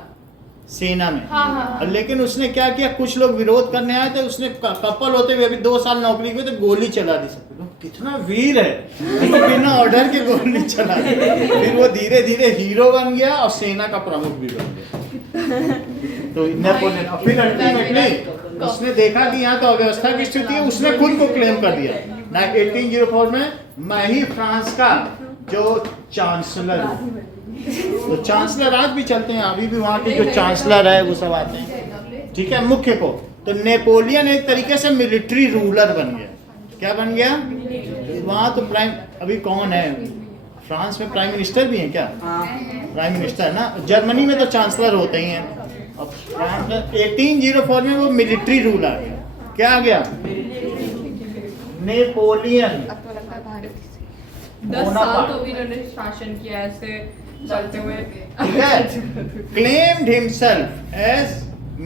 सेना में। हाँ। लेकिन उसने क्या किया, कुछ लोग विरोध करने आए थे, उसने कपल होते हुए अभी 2 साल नौकरी की तो गोली चला दी। सब लोग कितना वीर है, तो बिना ऑर्डर के गोली चला दी। फिर वो धीरे धीरे हीरो बन गया और सेना का प्रमुख भी बन गया। तो नेपोलियन, और फिर अल्टीमेटली उसने देखा कि यहाँ तो अव्यवस्था की स्थिति है, उसने खुद को क्लेम कर दिया। 1804 में मैं ही फ्रांस का जो चांसलर हूं। तो चांसलर आज भी चलते हैं, अभी भी वहाँ के जो चांसलर है वो सब आते हैं, ठीक है, मुख्य को। तो नेपोलियन एक तरीके से मिलिट्री रूलर बन गया। क्या बन गया? वहाँ तो प्राइम, अभी कौन है फ्रांस में? प्राइम मिनिस्टर भी है क्या? प्राइम मिनिस्टर ना। जर्मनी में तो चांसलर होते ही हैं। अब फ्रांस में 1804 में वो मिलिट्री रूल आ गया। क्या आ गया? नेपोलियन 10 साल तो भी इन्होंने शासन किया ऐसे चलते हुए। claimed himself as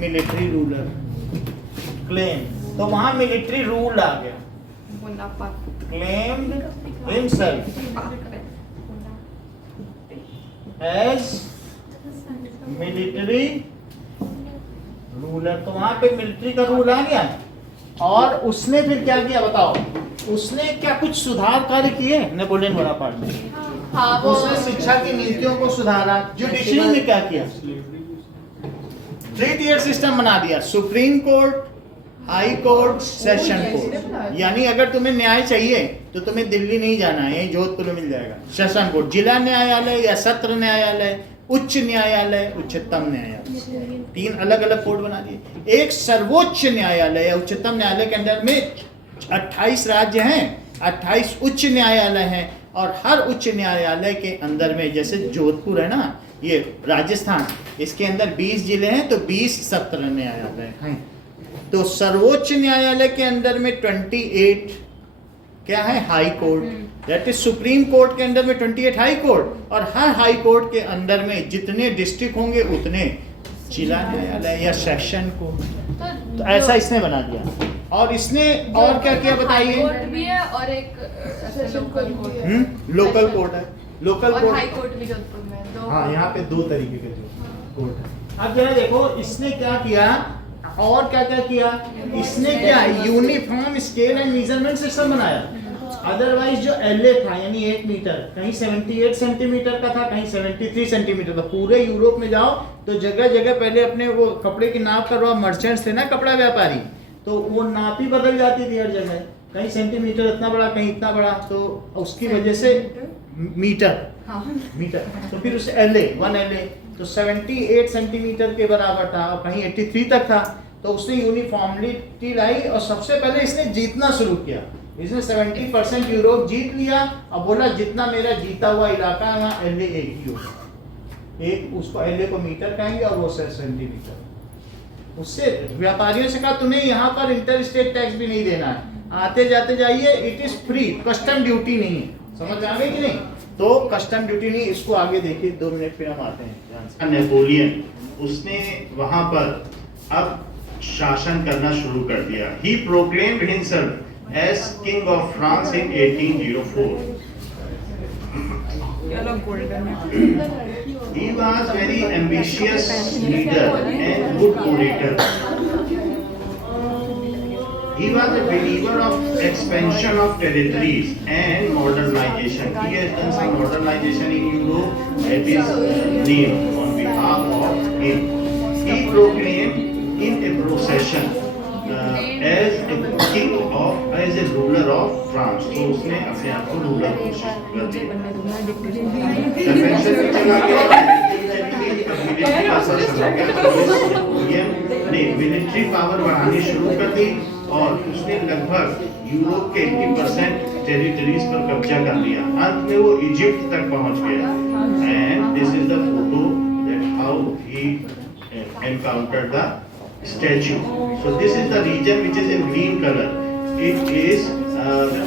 military ruler, claim, तो वहां मिलिट्री रूल आ गया। claimed himself as military ruler, तो वहां पे मिलिट्री का रूल आ गया। और उसने फिर क्या किया बताओ? उसने क्या कुछ सुधार कार्य किए नेपोलियन बोनापार्ट ने? हाँ, वो उसने शिक्षा की नीतियों को सुधारा। जुडिशरी में क्या किया? 3 tier सिस्टम बना दिया। Supreme court, high court, session court. यानी अगर तुम्हें न्याय चाहिए तो तुम्हें दिल्ली नहीं जाना है, यहीं जोधपुर में मिल जाएगा। सेशन कोर्ट, जिला न्यायालय या सत्र न्यायालय, उच्च न्यायालय, उच्चतम न्यायालय, 3 अलग अलग कोर्ट बना दिए। एक सर्वोच्च न्यायालय या उच्चतम न्यायालय के अंदर में 28 राज्य हैं, 28 उच्च न्यायालय हैं, और हर उच्च न्यायालय के अंदर में, जैसे जोधपुर है ना, ये राजस्थान, इसके अंदर 20 जिले हैं तो 20 सत्र न्यायालय हैं। तो सर्वोच्च न्यायालय के अंदर में 28 क्या है? High court, that is supreme court के अंदर में 28 हाई कोर्ट, और हर हाई कोर्ट के अंदर में जितने डिस्ट्रिक्ट होंगे उतने जिला न्यायालय या सेशन कोर्ट। तो ऐसा इसने बना दिया। और इसने और क्या किया बताइए? कोर्ट भी है और एक लोकल कोर्ट है। लोकल कोर्ट है, लोकल और हाई कोर्ट। कोर्ट भी जोधपुर में है। हाँ, यहाँ पे 2 तरीके के जो कोर्ट है। अब जरा देखो इसने क्या किया और क्या क्या किया। इसने क्या uniform scale and measurement system बनाया। अदरवाइज जो एलए था यानी 8 मीटर, कहीं 78 सेंटीमीटर का था, कहीं 73 सेंटीमीटर था। पूरे यूरोप में जाओ तो जगह जगह पहले अपने वो कपड़े की नाप करवा, मर्चेंट्स थे ना कपड़ा व्यापारी, तो वो नाप ही बदल जाती थी हर जगह, कहीं सेंटीमीटर इतना बड़ा, कहीं इतना बड़ा। तो उसकी वजह से मीटर, मीटर, तो फिर उसे एलए 1 एलए तो 78 सेंटीमीटर के बराबर था, और कहीं 83 तक था। तो उसने यूनिफॉर्मिटी लाई और सबसे पहले इसने जीतना शुरू किया। इसने 70% यूरोप जीत लिया और बोला जितना मेरा जीता हुआ इलाका है वहाँ एलए एक ही होगा। एक उसको एलए को मीटर कहेंगे और वो सेंटीमीटर। उससे व्यापारियों से कहा तुम्हें यहाँ पर इंटर स्टेट टैक्स भी नहीं देना है, आते जाते जाइए, it is free, custom duty नहीं है। समझ आ गई कि नहीं? तो कस्टम ड्यूटी नहीं, इसको आगे देखिए 2 मिनट फिर हम आते हैं। नेपोलियन उसने वहां पर अब शासन करना शुरू कर दिया। He proclaimed himself as king of France in 1804. He was very ambitious leader and good orator. He was a believer of expansion of territories and modernization. He has done some modernization in Europe that is named on behalf of him. He proclaimed in a procession as a king of, as a ruler of France. तो उसने अपने आप को रूलर घोषित कर दिया। कन्वेंशन में चला गया, मिलिट्री पावर बढ़ानी शुरू कर दी और उसने लगभग यूरोप के 80% टेरिटरीज पर कब्जा कर लिया। अंत में वो इजिप्ट तक पहुंच गया। And this is the photo that how he encountered the statue. So this is the region which is in green color. It is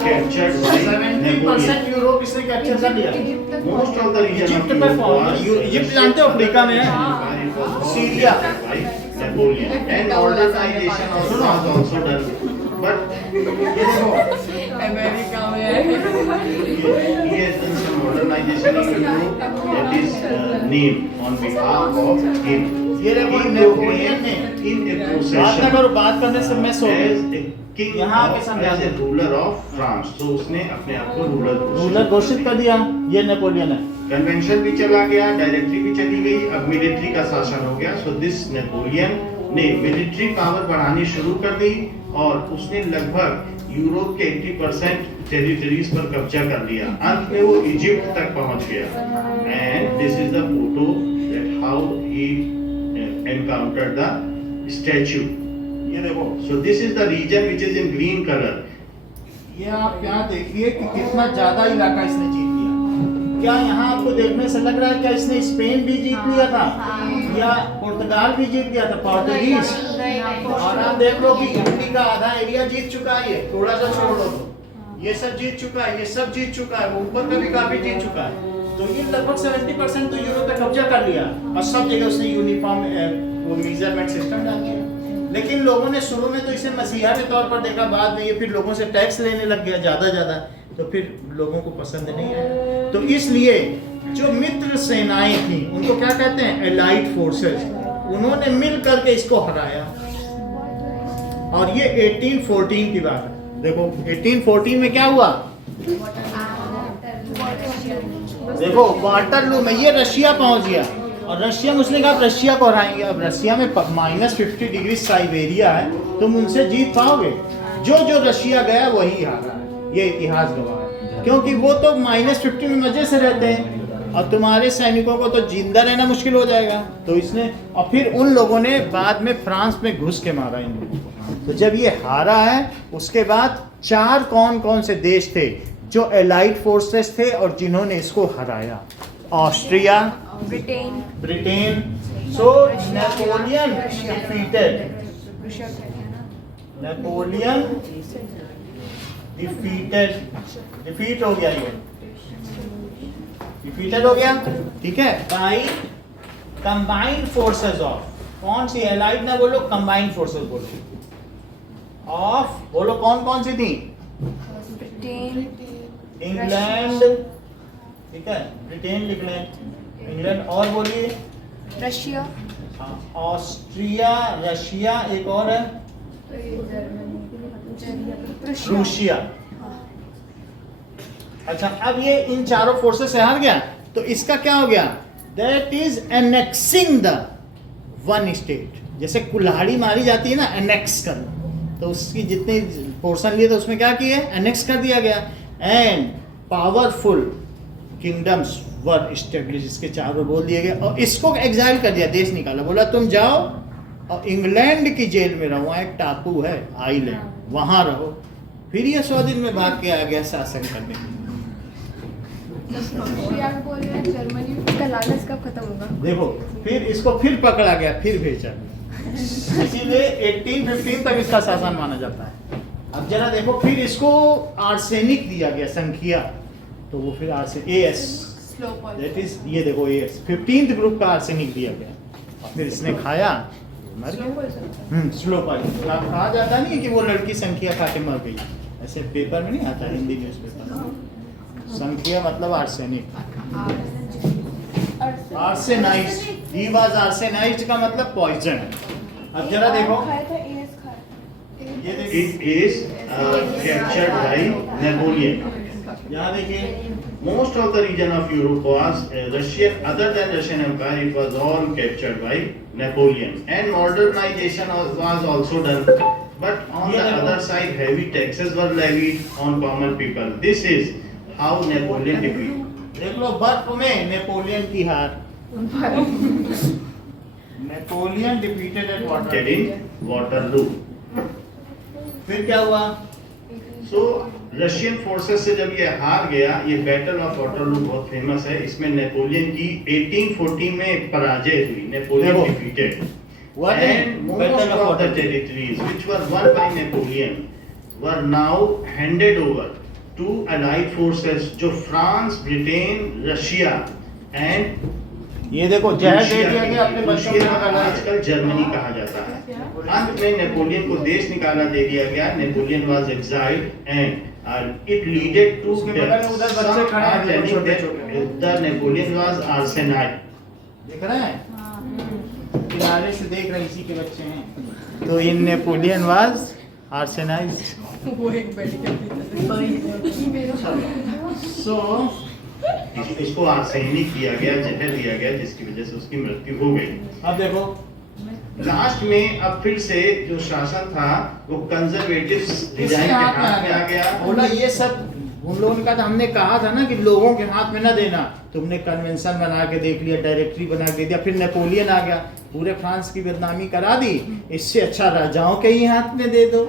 captured by 70% Napoleon. Europe इसने कैप्चर कर लिया। Most of the region Egypt of पे Europe was इजिप्ट जानते हो अफ्रीका में है। Syria. by Napoleon. And modernization was also done. But ये देखो, अमेरिका में he has done some modernization in Europe that is named on behalf of him. ये देखो He नेपोलियन ने in a बात ना procession करो, बात करने से मैं सो as a king यहाँ आके of, समझा as a दो। ruler of France. तो उसने अपने आप को रूलर रूलर घोषित कर दिया, ये नेपोलियन है। कन्वेंशन भी चला गया, डायरेक्टरी भी चली गई, अब मिलिट्री का शासन हो गया। सो दिस नेपोलियन ने मिलिट्री पावर बढ़ानी शुरू कर दी और उसने लगभग यूरोप के 80% टेरिटरीज पर कब्जा कर लिया। अंत में वो इजिप्ट तक पहुंच गया। And this is the photo that how he encountered the statue. ये देखो, so this is the region which is in green colour. ये आप यहाँ देखिए कि कितना ज्यादा इलाका इसने जीत लिया। क्या यहाँ आपको देखने से लग रहा है क्या इसने स्पेन भी जीत लिया था या पुर्तगाल भी जीत लिया था, पोर्तुगीज? और आप देख लो कि इटली का आधा एरिया जीत चुका है, ये थोड़ा सा छोड़ दो तो ये सब जीत चुका है, ये सब जीत चुका है, वो ऊपर का भी काफी जीत चुका है। तो ये लगभग 70% तो यूरोप पे कब्जा कर लिया और सब जगह उसने यूनिफॉर्म वो मेजरमेंट सिस्टम डाल दिया। लेकिन लोगों ने शुरू में तो इसे मसीहा के तौर पर देखा, बाद में ये फिर लोगों से टैक्स लेने लग गया ज्यादा, तो फिर लोगों को पसंद नहीं आया। तो इसलिए जो मित्र सेनाएं थी उनको क्या कहते हैं, एलाइड फोर्सेस, उन्होंने मिल करके इसको हराया। और ये 1814 की बात है। देखो 1814 में क्या हुआ, देखो वाटरलू में ये रशिया पहुंच गया और रशिया में उसने कहा रशिया को हराएंगे। अब रशिया में -50 डिग्री साइबेरिया है, तुम उनसे जीत पाओगे? जो रशिया गया वही हारा है, ये इतिहास गवाह है। क्योंकि वो तो -50 में मजे से रहते हैं और तुम्हारे सैनिकों को तो जिंदा रहना मुश्किल हो जाएगा। तो इसने और फिर उन लोगों ने बाद में फ्रांस में घुस के मारा इन लोगों को। तो जब ये हारा है उसके बाद 4 कौन से देश थे जो एलाइड फोर्सेस थे और जिन्होंने इसको हराया? Austria, Britain. So Napoleon defeated, Napoleon defeat हो गया, ये डिफीटेड हो गया, ठीक है, बाई कंबाइंड फोर्सेस ऑफ, कौन सी एलाइड ना बोलो, कंबाइंड फोर्सेस बोलो, ऑफ बोलो कौन सी थी? इंग्लैंड, ठीक है, ब्रिटेन लिख लें, इंग्लैंड, और बोलिए रशिया, ऑस्ट्रिया, रशिया, एक और है रूसिया। अच्छा, अब ये इन चारों फोर्सेस से हार गया तो इसका क्या हो गया? That is annexing the one state. जैसे कुल्हाड़ी मारी जाती है ना, एनेक्स कर, तो उसकी जितने पोर्शन लिए थे उसमें क्या किए? एनेक्स कर दिया गया। And powerful kingdoms were establish, इसके चारों बोल दिए गए और इसको एग्जाइल कर दिया, देश निकाला, बोला तुम जाओ और इंग्लैंड की जेल में रहो, वहाँ एक टापू है आइलैंड, वहाँ रहो। फिर ये 100 दिन में भाग के आ गया शासन करने के लिए। जर्मनी का लालच कब खत्म होगा? देखो फिर इसको फिर पकड़ा गया, फिर भेजा, इसीलिए 1815 तक इसका शासन माना जाता है। अब जरा देखो, फिर इसको आर्सेनिक दिया गया, संख्या, तो वो फिर AS, दैट इज, ये देखो AS 15th ग्रुप का आर्सेनिक दिया गया और फिर इसने खाया, मर गया। स्लो पॉइजन कहा जाता नहीं कि वो लड़की संख्या खा के मर गई, ऐसे पेपर में नहीं आता, हिंदी न्यूज़पेपर। संख्या मतलब आर्सेनिक, आर्सेनाइज्ड, ही वाज आर्सेनाइज्ड का मतलब पॉइजन। अब जरा देखो, ये देखिए, It is captured by Napoleon. यहाँ देखिए, Most of the region of Europe was Russian. Other than Russian Empire, it was all captured by Napoleon. And modernization was also done. But on the other side, heavy taxes were levied on common people. This is how Napoleon defeated. देख लो बर्फ में नेपोलियन की हार। Napoleon defeated at Waterloo. फिर क्या हुआ? So रशियन फोर्सेस से जब ये हार गया, ये बैटल ऑफ वाटरलू बहुत फेमस है। इसमें नेपोलियन की 1814 में पराजय हुई, Napoleon defeated What and Battle most of of the Waterloo. territories which were won by Napoleon were now handed over to allied forces जो फ्रांस, ब्रिटेन, रशिया एंड ये देखो जहर दे दिया गया अपने बच्चों को निकाला। आजकल जर्मनी कहा जाता है। अंत में नेपोलियन को देश निकाला दे दिया गया। Napoleon was exiled and it leaded to उसके बगल में उधर बच्चे खड़े हैं, छोटे-छोटे। The Napoleon was arsenide. देख रहे हैं किनारे से देख रहे इसी के बच्चे हैं। तो इन नेपोलियन वाज आर्सेनाइज्ड। वो एक बेड के सो इसको आर्सेनिक किया गया, जहर दिया गया, जिसकी वजह से उसकी मृत्यु हो गई। अब देखो लास्ट में अब फिर से जो शासन था वो कंजर्वेटिव्स डिजाइन के हाथ में आ गया। बोला ये सब उन लोगों का। तो हमने कहा था ना कि लोगों के हाथ में ना देना। तुमने कन्वेंशन बना के देख लिया, डायरेक्टरी बना के दिया, फिर नेपोलियन आ गया, पूरे फ्रांस की बदनामी करा दी। इससे अच्छा राजाओं के ही हाथ में दे दो।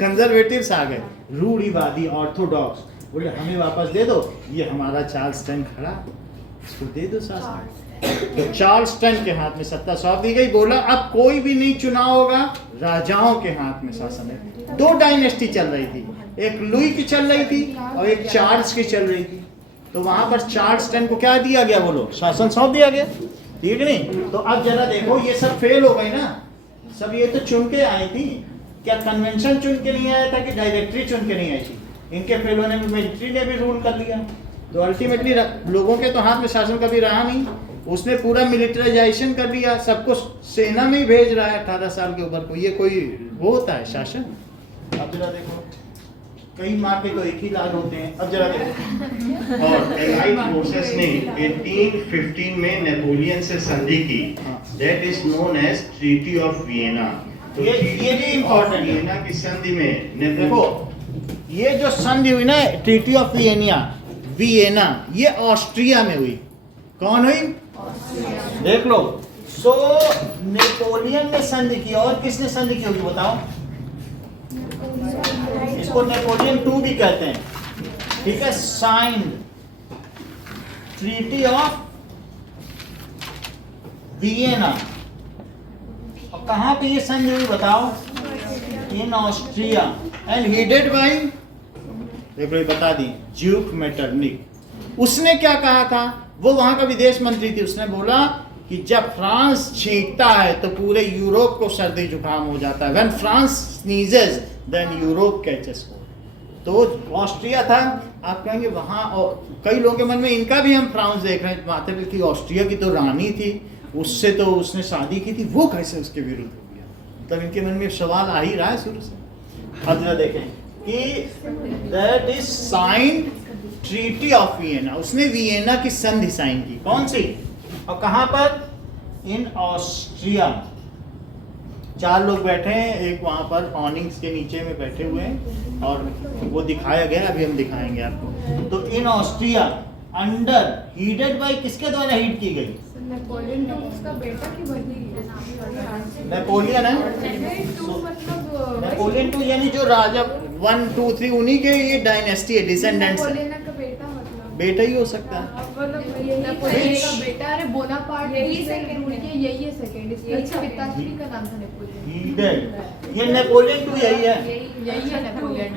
कंजर्वेटिव्स आ गए, रूढ़िवादी ऑर्थोडॉक्स बोले हमें वापस दे दो, ये हमारा चार्ल्स टन खड़ा, इसको दे दो शासन। तो चार्ल्स टन के हाथ में सत्ता सौंप दी गई। बोला अब कोई भी नहीं चुनाव होगा, राजाओं के हाथ में शासन है। 2 डायनेस्टी चल रही थी, एक लुई की चल रही थी और एक चार्ल्स की चल रही थी। तो वहां पर चार्ल्स टन को क्या दिया गया, बोलो शासन सौंप दिया गया, ठीक नहीं। तो अब जरा देखो ये सब फेल हो गई ना, सब ये तो चुन के आई थी। क्या कन्वेंशन चुन के नहीं आया था कि डायरेक्टरी चुन के नहीं आई थी? इनके फेल होने में मिलिट्री ने भी रूल कर लिया। तो अल्टीमेटली लोगों के तो हाथ में शासन कभी रहा नहीं, उसने पूरा मिलिटराइजेशन कर दिया, सबको सेना में ही भेज रहा है 18 साल के ऊपर को। ये कोई वो होता है शासन? अब जरा देखो, कई माँ के तो एक ही लाल होते हैं। अब जरा देखो, और एलाइड फोर्सेस ने 1815 में नेपोलियन से संधि की, that is known as treaty of Vienna. तो ये भी इम्पोर्टेंट है। वियना की संधि में देखो ये जो संधि हुई ना, ट्रीटी ऑफ वियना, ये ऑस्ट्रिया में हुई। कौन हुई? देख लो। सो नेपोलियन ने संधि की, और किसने संधि की होगी बताओ? इसको नेपोलियन 2 भी कहते हैं, ठीक है। Signed treaty of Vienna. और कहां पे ये संधि हुई बताओ? इन ऑस्ट्रिया एंड हेडेड बाय, देखो ये बता दी, ड्यूक मेटरनिक। उसने क्या कहा था? वो वहां का विदेश मंत्री थी। उसने बोला कि जब फ्रांस छींकता है तो पूरे यूरोप को सर्दी जुकाम हो जाता है। When France sneezes then Europe catches cold. तो ऑस्ट्रिया था। आप कहेंगे वहां, और कई लोगों के मन में इनका भी हम फ्रांस देख रहे हैं, माथे पे कि ऑस्ट्रिया की तो रानी थी, उससे तो उसने शादी की थी, वो कैसे उसके विरुद्ध हो गया? तब इनके मन में सवाल आ ही रहा है शुरू से। अब जरा देखें कि that is signed treaty of Vienna. उसने वियना की संधि साइन की। कौन सी? और कहां पर? इन ऑस्ट्रिया। 4 लोग बैठे हैं, एक वहां पर ऑनिंग्स के नीचे में बैठे हुए हैं, और वो दिखाया गया, अभी हम दिखाएंगे आपको। तो इन ऑस्ट्रिया अंडर हीडेड बाय, किसके द्वारा हीड की गई? नेपोलियन तो उसका बेटा की बनी नेपोलियन है। मतलब नेपोलियन 2 यानी जो राजा 1, 2, 3 उन्हीं के ये डायनेस्टी है, डिसेंडेंट्स है। नेपोलियन का बेटा मतलब बेटा ही हो सकता है। मतलब यही नेपोलियन का Which? बेटा, अरे बोनापार्ट यही second रूल के, यही है सेकंड। इसके अच्छा। पिताश्री का नाम था नेपोलियन। हीडेड, ये नेपोलियन 2 यही है। यही है नेपोलियन।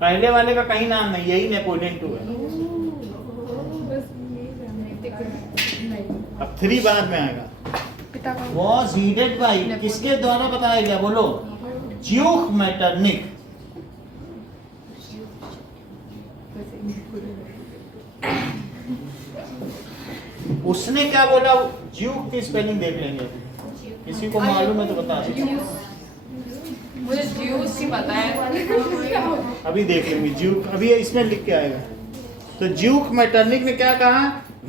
पहले वाले का कहीं नाम नहीं, यही नेपोलियन 2 है। बस यही जानना। अब 3 बाद में आएगा। पिता का वॉज हीडेड बाय, किसके द्वारा बताया गया बोलो? Duke Metternich. उसने क्या बोला? ड्यूक की स्पेलिंग देख लेंगे, किसी को मालूम है तो बता दो। मुझे ड्यूस ही पता है। अभी देख लेंगे ड्यूक, अभी इसमें लिख के आएगा। तो ड्यूक मेटरनिक ने क्या कहा?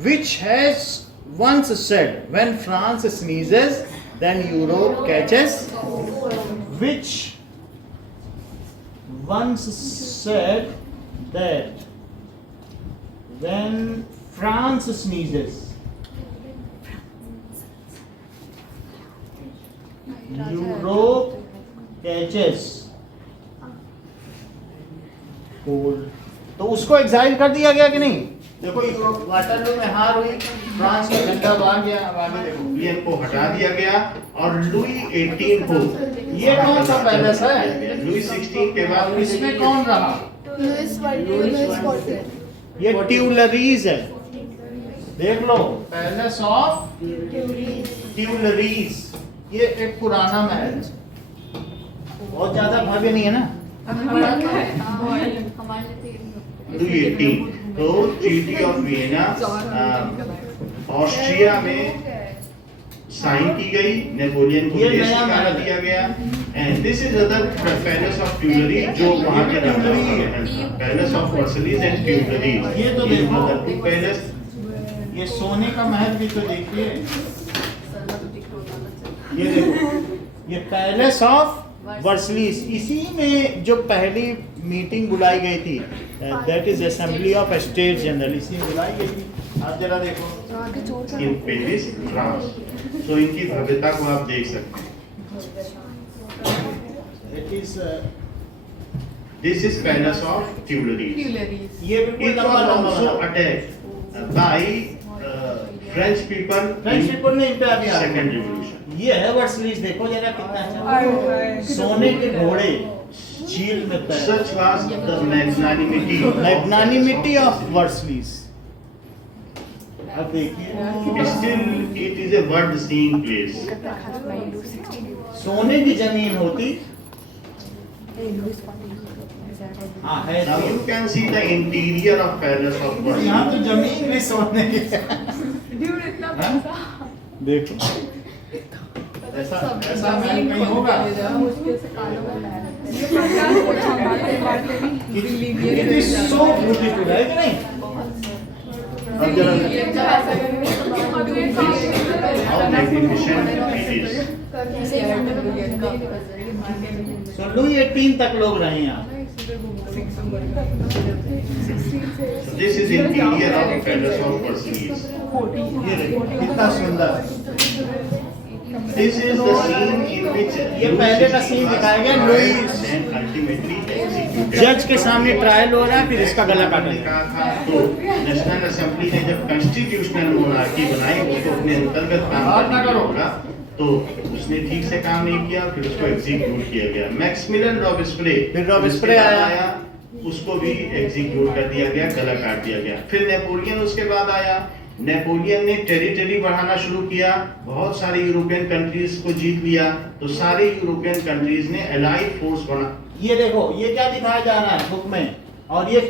Which has once said, when France sneezes then Europe catches, which once said that when France sneezes Europe catches cold। तो उसको एग्जाइल कर दिया गया कि नहीं? देखो यूरोप वाटरलू में हार हुई, फ्रांस का झंडा भाग गया। अब आगे देखो, नेपोलियन को हटा दिया गया और लुई 18 को ये कौन सा पैलेस है? लुई 16 के बाद इसमें कौन रहा? Louis fourteen. ये ट्यूलरीज है, देख लो, पैलेस ऑफ ट्यूलरीज। ये एक पुराना महल है, बहुत ज्यादा भव्य नहीं है ना। लुई 18 तो ट्रीटी ऑफ वियना ऑस्ट्रिया में साइन की गई, नेपोलियन को ये देश नया निकाल महल है। दिया गया। And this is other palace of Tuileries जो वहां के palace of Versailles and Tuileries. ये तो देखो। Two palace. ये सोने का महल भी तो देखिए, ये देखो, ये पैलेस ऑफ वर्सलीज। इसी में जो पहली मीटिंग बुलाई गई थी, that is assembly of state general, इसी में बुलाई गई थी। आप जरा देखो, इन पेरिस फ्रांस। तो इनकी भव्यता को आप देख सकते हैं। It is this is palace of Tuileries. ये बिल्कुल It लंबा was लंबा also बना। attacked by French people French people ने इन पे अभी Second Revolution। ये है वर्सलीज, देखो जरा कितना अच्छा, सोने के घोड़े झील में पैर। Such was the magnanimity of magnanimity of Versailles. अब देखिए, Still, it is a world-seeing place. सोने की जमीन होती, हाँ है। Now you can see the interior of Palace of और यहाँ Versailles. तो जमीन भी सोने की है। देखो, ऐसा महल कहीं होगा? It is so beautiful, है कि नहीं? अब जरा How magnificent it is. so Louis 18 तक लोग रहे यहाँ। So this is interior of Palace of Versailles. ये देखो कितना सुंदर। This is the scene in which ये पहले का scene दिखाया गया, Louis and ultimately executed. जज के सामने ट्रायल हो रहा है, फिर इसका गला काटा ने जाएगा। कहा था तो नेशनल असेंबली ने जब कॉन्स्टिट्यूशनल मोनार्की बनाई उसको अपने अंतर्गत काम बात ना करने करो। होगा, तो उसने ठीक से काम नहीं किया, फिर उसको एग्जीक्यूट किया गया। मैक्सिमिलियन रॉबेस्पियरे फिर रॉबेस्पियरे उसके बाद आया। उसको भी एग्जीक्यूट कर दिया गया, गला काट दिया गया। फिर नेपोलियन उसके बाद आया। नेपोलियन ने टेरिटरी बढ़ाना शुरू किया, बहुत सारे यूरोपियन कंट्रीज को जीत लिया, तो सारे यूरोपियन कंट्रीज ने एलाइड फोर्स बना। ये देखो, ये क्या दिखाया जा रहा है बुक में, और ये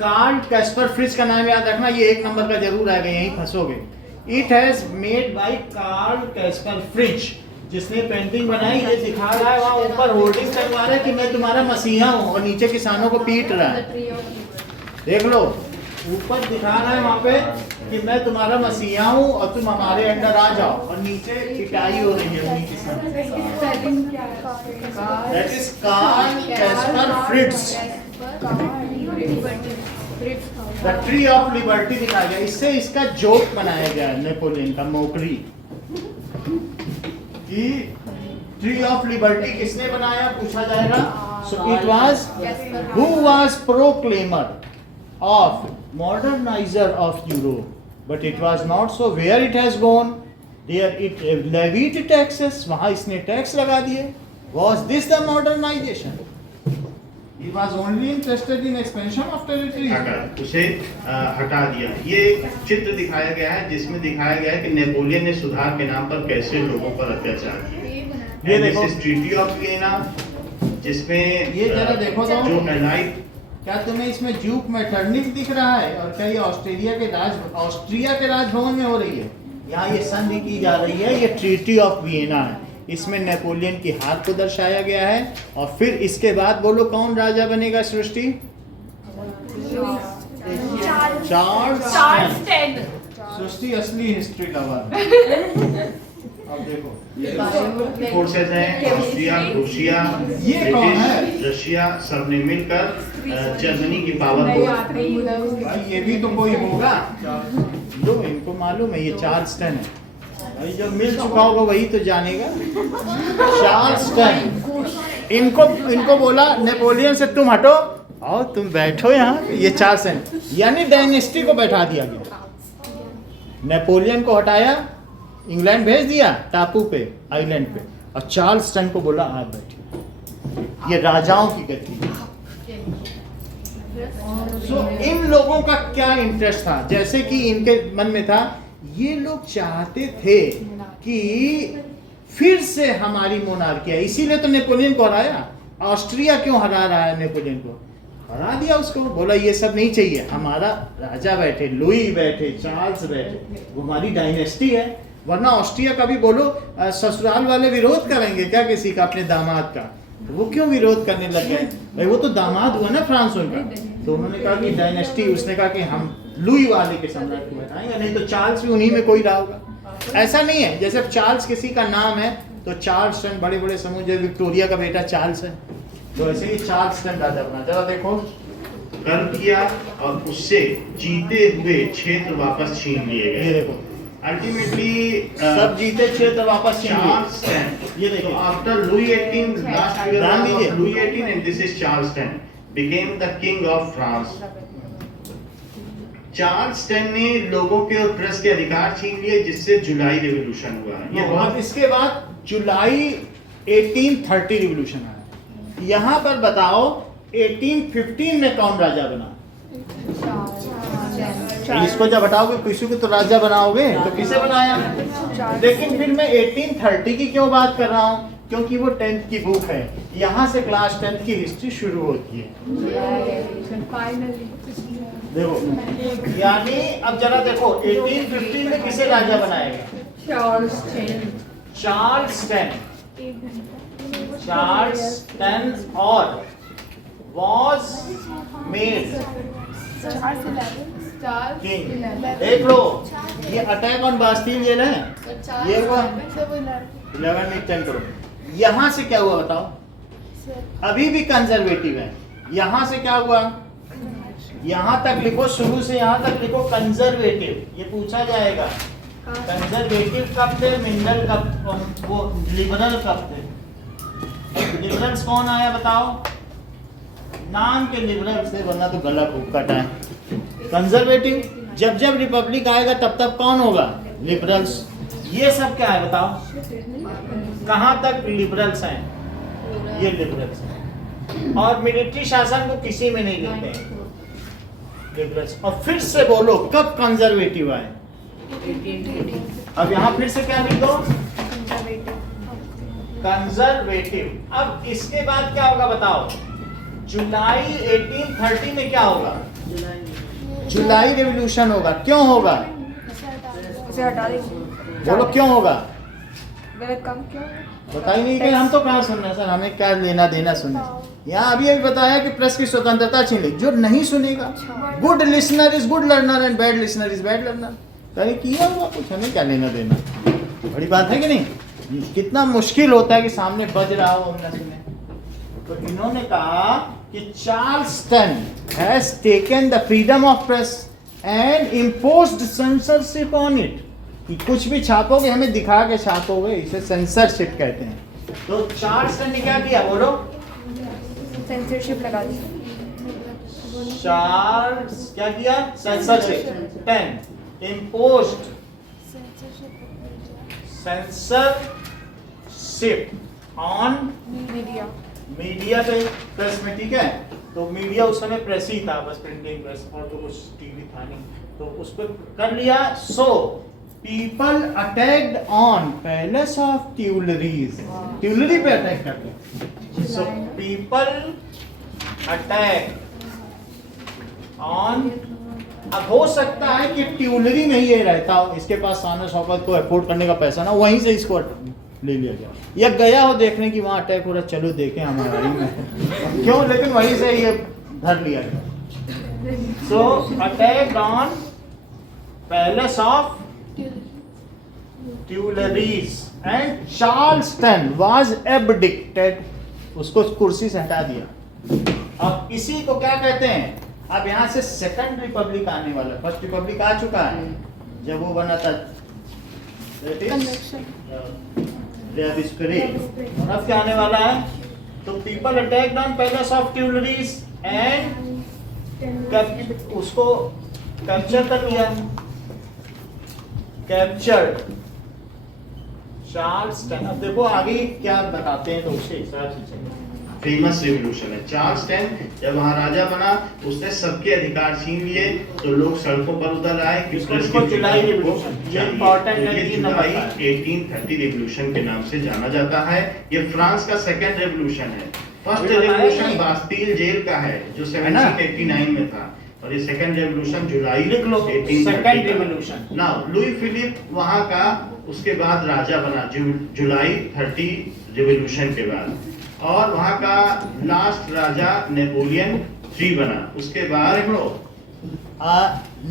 कार्ल कैस्पर फ्रिज का नाम याद रखना, ये 1 नंबर का जरूर आएगा, यहीं फंसोगे। It has made by Karl Kaspar Fritz, जिसने पेंटिंग बनाई। ये दिखा रहा है, वहाँ ऊपर होर्डिंग करवा रहा है कि मैं तुम्हारा मसीहा हूँ, और नीचे किसानों को पीट रहा है। देख लो, ऊपर दिखा रहा है वहाँ पे कि मैं तुम्हारा मसीहा हूँ और तुम हमारे अंडर आ जाओ, और नीचे पिटाई हो रही है उन्हीं किसानों। That is Karl Kaspar Fritz, the tree of liberty दिखाया गया। इससे इसका जोक बनाया गया है, नेपोलियन का मोकरी, कि ट्री ऑफ लिबर्टी किसने बनाया पूछा जाएगा। So it was who was proclaimer of modernizer of Europe, but it was not so. Where it has gone, there it levied taxes, वहाँ इसने टैक्स लगा दिए। Was this the modernization? He was only interested in expansion of territory. उसे हटा दिया। ये चित्र दिखाया गया है जिसमें दिखाया गया है कि नेपोलियन ने सुधार के नाम पर कैसे लोगों पर अत्याचार किए। ये देखो, ट्रीटी ऑफ वियना, जिसमें ये जरा देखो तो। जो एलाइड, क्या तुम्हें इसमें ड्यूक मैटरनिक दिख रहा है? और क्या ये ऑस्ट्रिया के राजभवन में हो रही है? यहाँ ये संधि की जा रही है, ये ट्रीटी ऑफ वियना है। इसमें नेपोलियन की हार को दर्शाया गया है, और फिर इसके बाद बोलो कौन राजा बनेगा सृष्टि? चार्ल्स 10। सृष्टि असली हिस्ट्री लवर। अब देखो, फोर्सेस हैं, ऑस्ट्रिया, रूसिया, ये कौन है? रशिया, सब ने मिलकर जर्मनी की पावर को। भाई ये भी तो कोई होगा, लो इनको मालूम है, ये चार्ल्स 10 है भाई, जो मिल चुका होगा वही तो जानेगा। चार्ल्स 10, इनको बोला नेपोलियन से तुम हटो, आओ तुम बैठो यहाँ, ये चार्ल्स 10, यानी डायनेस्टी को बैठा दिया गया। नेपोलियन को हटाया, इंग्लैंड भेज दिया टापू पे, आइलैंड पे, और चार्ल्सटन को बोला आप बैठिए। ये राजाओं की गति है। सो इन लोगों का क्या इंटरेस्ट था, जैसे कि इनके मन में था, ये लोग चाहते थे कि फिर से हमारी मोनार्की है, इसीलिए तो नेपोलियन को हराया। ऑस्ट्रिया क्यों हरा रहा है नेपोलियन को? हरा दिया उसको, बोला ये सब नहीं चाहिए, हमारा राजा बैठे, लुई बैठे, चार्ल्स बैठे, वो हमारी डायनेस्टी है। वरना ऑस्ट्रिया का भी बोलो ससुराल वाले विरोध करेंगे क्या किसी का, अपने दामाद का? तो वो क्यों विरोध करने लग गए? भाई वो तो दामाद हुआ ना फ्रांसों का। तो उन्होंने कहा कि डायनेस्टी, उसने कहा कि हम लुई वाले के सम्राट को बैठाएंगे, नहीं तो चार्ल्स भी उन्हीं में कोई रहा होगा। ऐसा नहीं है, जैसे चार्ल्स किसी का नाम है तो चार्ल्सटन, बड़े बड़े समूह, जो विक्टोरिया का बेटा चार्ल्स है, तो ऐसे ही चार्ल्सटन राजा बना। जरा देखो, कर दिया और उससे जीते हुए क्षेत्र वापस छीन लिए ये गए। देखो, अल्टीमेटली सब जीते क्षेत्र वापस छीन लिए। चार्ल्सटन, ये देखिए, आफ्टर Louis 18 last figure ध्यान of दीजिए। Louis 18 and this is Charleston became the king of France। Charleston ने लोगों के और प्रेस के अधिकार छीन लिए, जिससे जुलाई रिवॉल्यूशन हुआ। ये अब बहुत इसके बाद जुलाई 1830 रिवॉल्यूशन आया। यहाँ पर बताओ 1815 में कौन राजा बना? इसको जब हटाओगे किसी को तो राजा बनाओगे, तो किसे बनाया? लेकिन फिर मैं 1830 की क्यों बात कर रहा हूँ? क्योंकि वो 10th की बुक है, यहाँ से क्लास 10th की हिस्ट्री शुरू होती है। देखो, यानी अब जरा देखो 1815 में किसे राजा बनाएगा? चार्ल्सटन और was made king। देख लो, ये अटैक ऑन बास्टील जेल है, ये हुआ 11 में 10 करो। यहाँ से क्या हुआ बताओ? अभी भी कंजर्वेटिव है। यहाँ से क्या हुआ? यहाँ तक लिखो, शुरू से यहाँ तक लिखो कंजर्वेटिव। ये पूछा जाएगा कंजर्वेटिव कब थे, मिनरल कब, वो लिबरल कब थे? लिबरल्स कौन आया बताओ? नाम के लिबरल्स थे, वरना तो गला खूब कटा है। कंजर्वेटिव जब जब रिपब्लिक आएगा तब तब कौन होगा? लिबरल्स। ये सब क्या है बताओ? कहाँ तक लिबरल्स हैं? ये लिबरल्स हैं। और मिलिट्री शासन को किसी में नहीं लेते हैं लिबरल्स। और फिर से बोलो, कब कंजर्वेटिव आए? अब यहाँ फिर से क्या लिख दो? कंजर्वेटिव। अब इसके बाद क्या होगा बताओ? जुलाई 1830 में क्या होगा? जुलाई रिवॉल्यूशन होगा। क्यों होगा? उसे हटा देंगे। बोलो क्यों होगा? गलत काम क्यों? बता ही नहीं कि हम तो कहाँ सुन रहे हैं सर, हमें क्या लेना देना सुनने। यहाँ अभी अभी बताया कि प्रेस की स्वतंत्रता छीन ली। जो नहीं सुनेगा, good listener is good learner and bad listener is bad learner. कहीं किया हुआ कुछ, हमें क्या लेना देना? बड़ी बात है कि नहीं? कितना मुश्किल होता है कि सामने बज रहा हो हम न सुने। तो इन्होंने कहा कि Charleston has taken the freedom of press and imposed censorship on it. कि कुछ भी छापोगे हमें दिखा के छापोगे, इसे सेंसरशिप कहते हैं। तो चार्ल्सटन ने क्या किया बोलो? सेंसरशिप लगा दी। चार्ल्स क्या किया? Censorship. 10 imposed censorship on media पे, प्रेस में। ठीक है, तो मीडिया उस समय प्रेस ही था, बस प्रिंटिंग प्रेस, और तो कुछ टीवी था नहीं, तो उस पर कर लिया। So people attacked on palace of Tuileries. Tuileries पे अटैक कर दिया। So people attack on. अब हो सकता है कि ट्यूलरी में ही ये रहता हो, इसके पास शान शौकत को अफोर्ड करने का पैसा ना, वहीं से इसको ले लिया गया, या गया हो देखने की वहाँ अटैक हो रहा, चलो देखें हमारी में क्यों, लेकिन वहीं से ये धर लिया गया। So attack on palace of Tuileries and Charleston was abdicated. उसको कुर्सी से हटा दिया। अब इसी को क्या कहते हैं? अब यहाँ से सेकंड रिपब्लिक आने वाला। फर्स्ट रिपब्लिक आ चुका है जब वो बना था, और अब क्या आने वाला है? तो people attacked on palace of Tuileries and उसको कैप्चर कर लिया। Captured Charles ten. अब देखो आगे क्या बताते हैं तो उसके हिसाब से चलें। फेमस रिवॉल्यूशन है। चार्ल्स टेन जब वहाँ राजा बना उसने सबके अधिकार छीन लिए, तो लोग सड़कों पर उतर आए कि इसको जुलाई रिवॉल्यूशन, ये important है, ये ये जुलाई नंबर है। 1830 रिवॉल्यूशन के नाम से जाना जाता है। ये फ्रांस का सेकंड रिवॉल्यूशन है। फर्स्ट ये बताया रिवॉल्यूशन नहीं। बास्टील जेल का है जो है ना? 1789 में था, और ये सेकंड रिवॉल्यूशन जुलाई लिख लो, 1830 second का। revolution। नाउ लुई फिलिप वहाँ का उसके बाद राजा बना जुलाई 30 रिवॉल्यूशन के बाद, और वहाँ का लास्ट राजा नेपोलियन 3 बना। उसके बाद देख लो,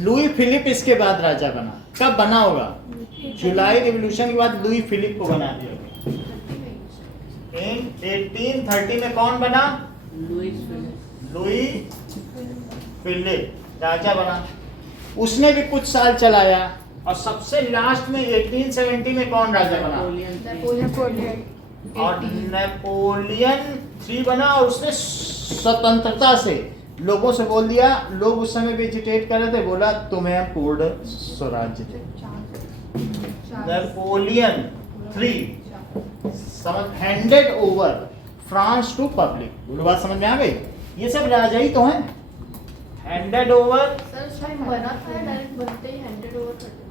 लुई फिलिप इसके बाद राजा बना। कब बना होगा? जुलाई रिवॉल्यूशन के बाद लुई फिलिप को बना दिया। इन 1830 में कौन बना? लुई फिलिप राजा बना। उसने भी कुछ साल चलाया, और सबसे लास्ट में 1870 में कौन राजा बना? और नेपोलियन 3 बना, और उसने स्वतंत्रता से लोगों से बोल दिया, लोग उस समय वेजिटेट कर रहे थे, बोला तुम्हें हम पूर्ण स्वराज्य दे। नेपोलियन 3 समझ handed over France to public. बोलो बात समझ में आ गई? ये सब राजा ही तो हैं। हैंडेड ओवर,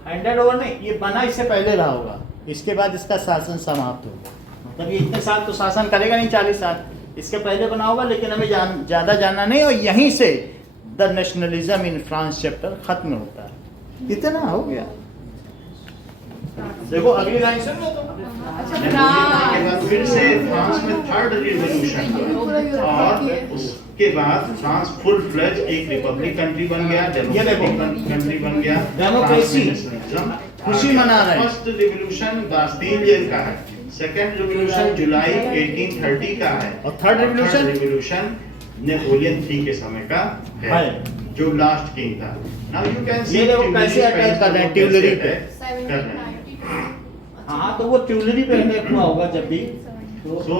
हैंडेड ओवर नहीं, ये बना इससे पहले रहा होगा, इसके बाद इसका शासन समाप्त होगा। मतलब ये इतने साल तो शासन करेगा नहीं, 40 साल इसके पहले बना होगा, लेकिन हमें ज्यादा जानना नहीं। और यहीं से the nationalism in France chapter खत्म होता है। इतना हो गया। देखो अगली लाइन सुन लो तो। नेपोलियन के बाद फिर से फ्रांस में थर्ड रिवॉल्यूशन, और उसके बाद फ्रांस फुल फ्लेज एक रिपब्लिक कंट्री बन गया, डेमोक्रेटिक कंट्री बन गया, डेमोक्रेसी, नेशनलिज्म खुशी मना रहे हैं। फर्स्ट रिवॉल्यूशन बास्टील जेल का है, सेकंड रिवॉल्यूशन जुलाई 1830 का है, और थर्ड रिवॉल्यूशन नेपोलियन 3 के समय का है, जो लास्ट किंग था। नाउ यू कैन सी ये देखो कैसे अटैक कर रहे हैं ट्यूलरी पे। हाँ, तो वो ट्यूलरी पे अटैक हुआ होगा जब भी। So,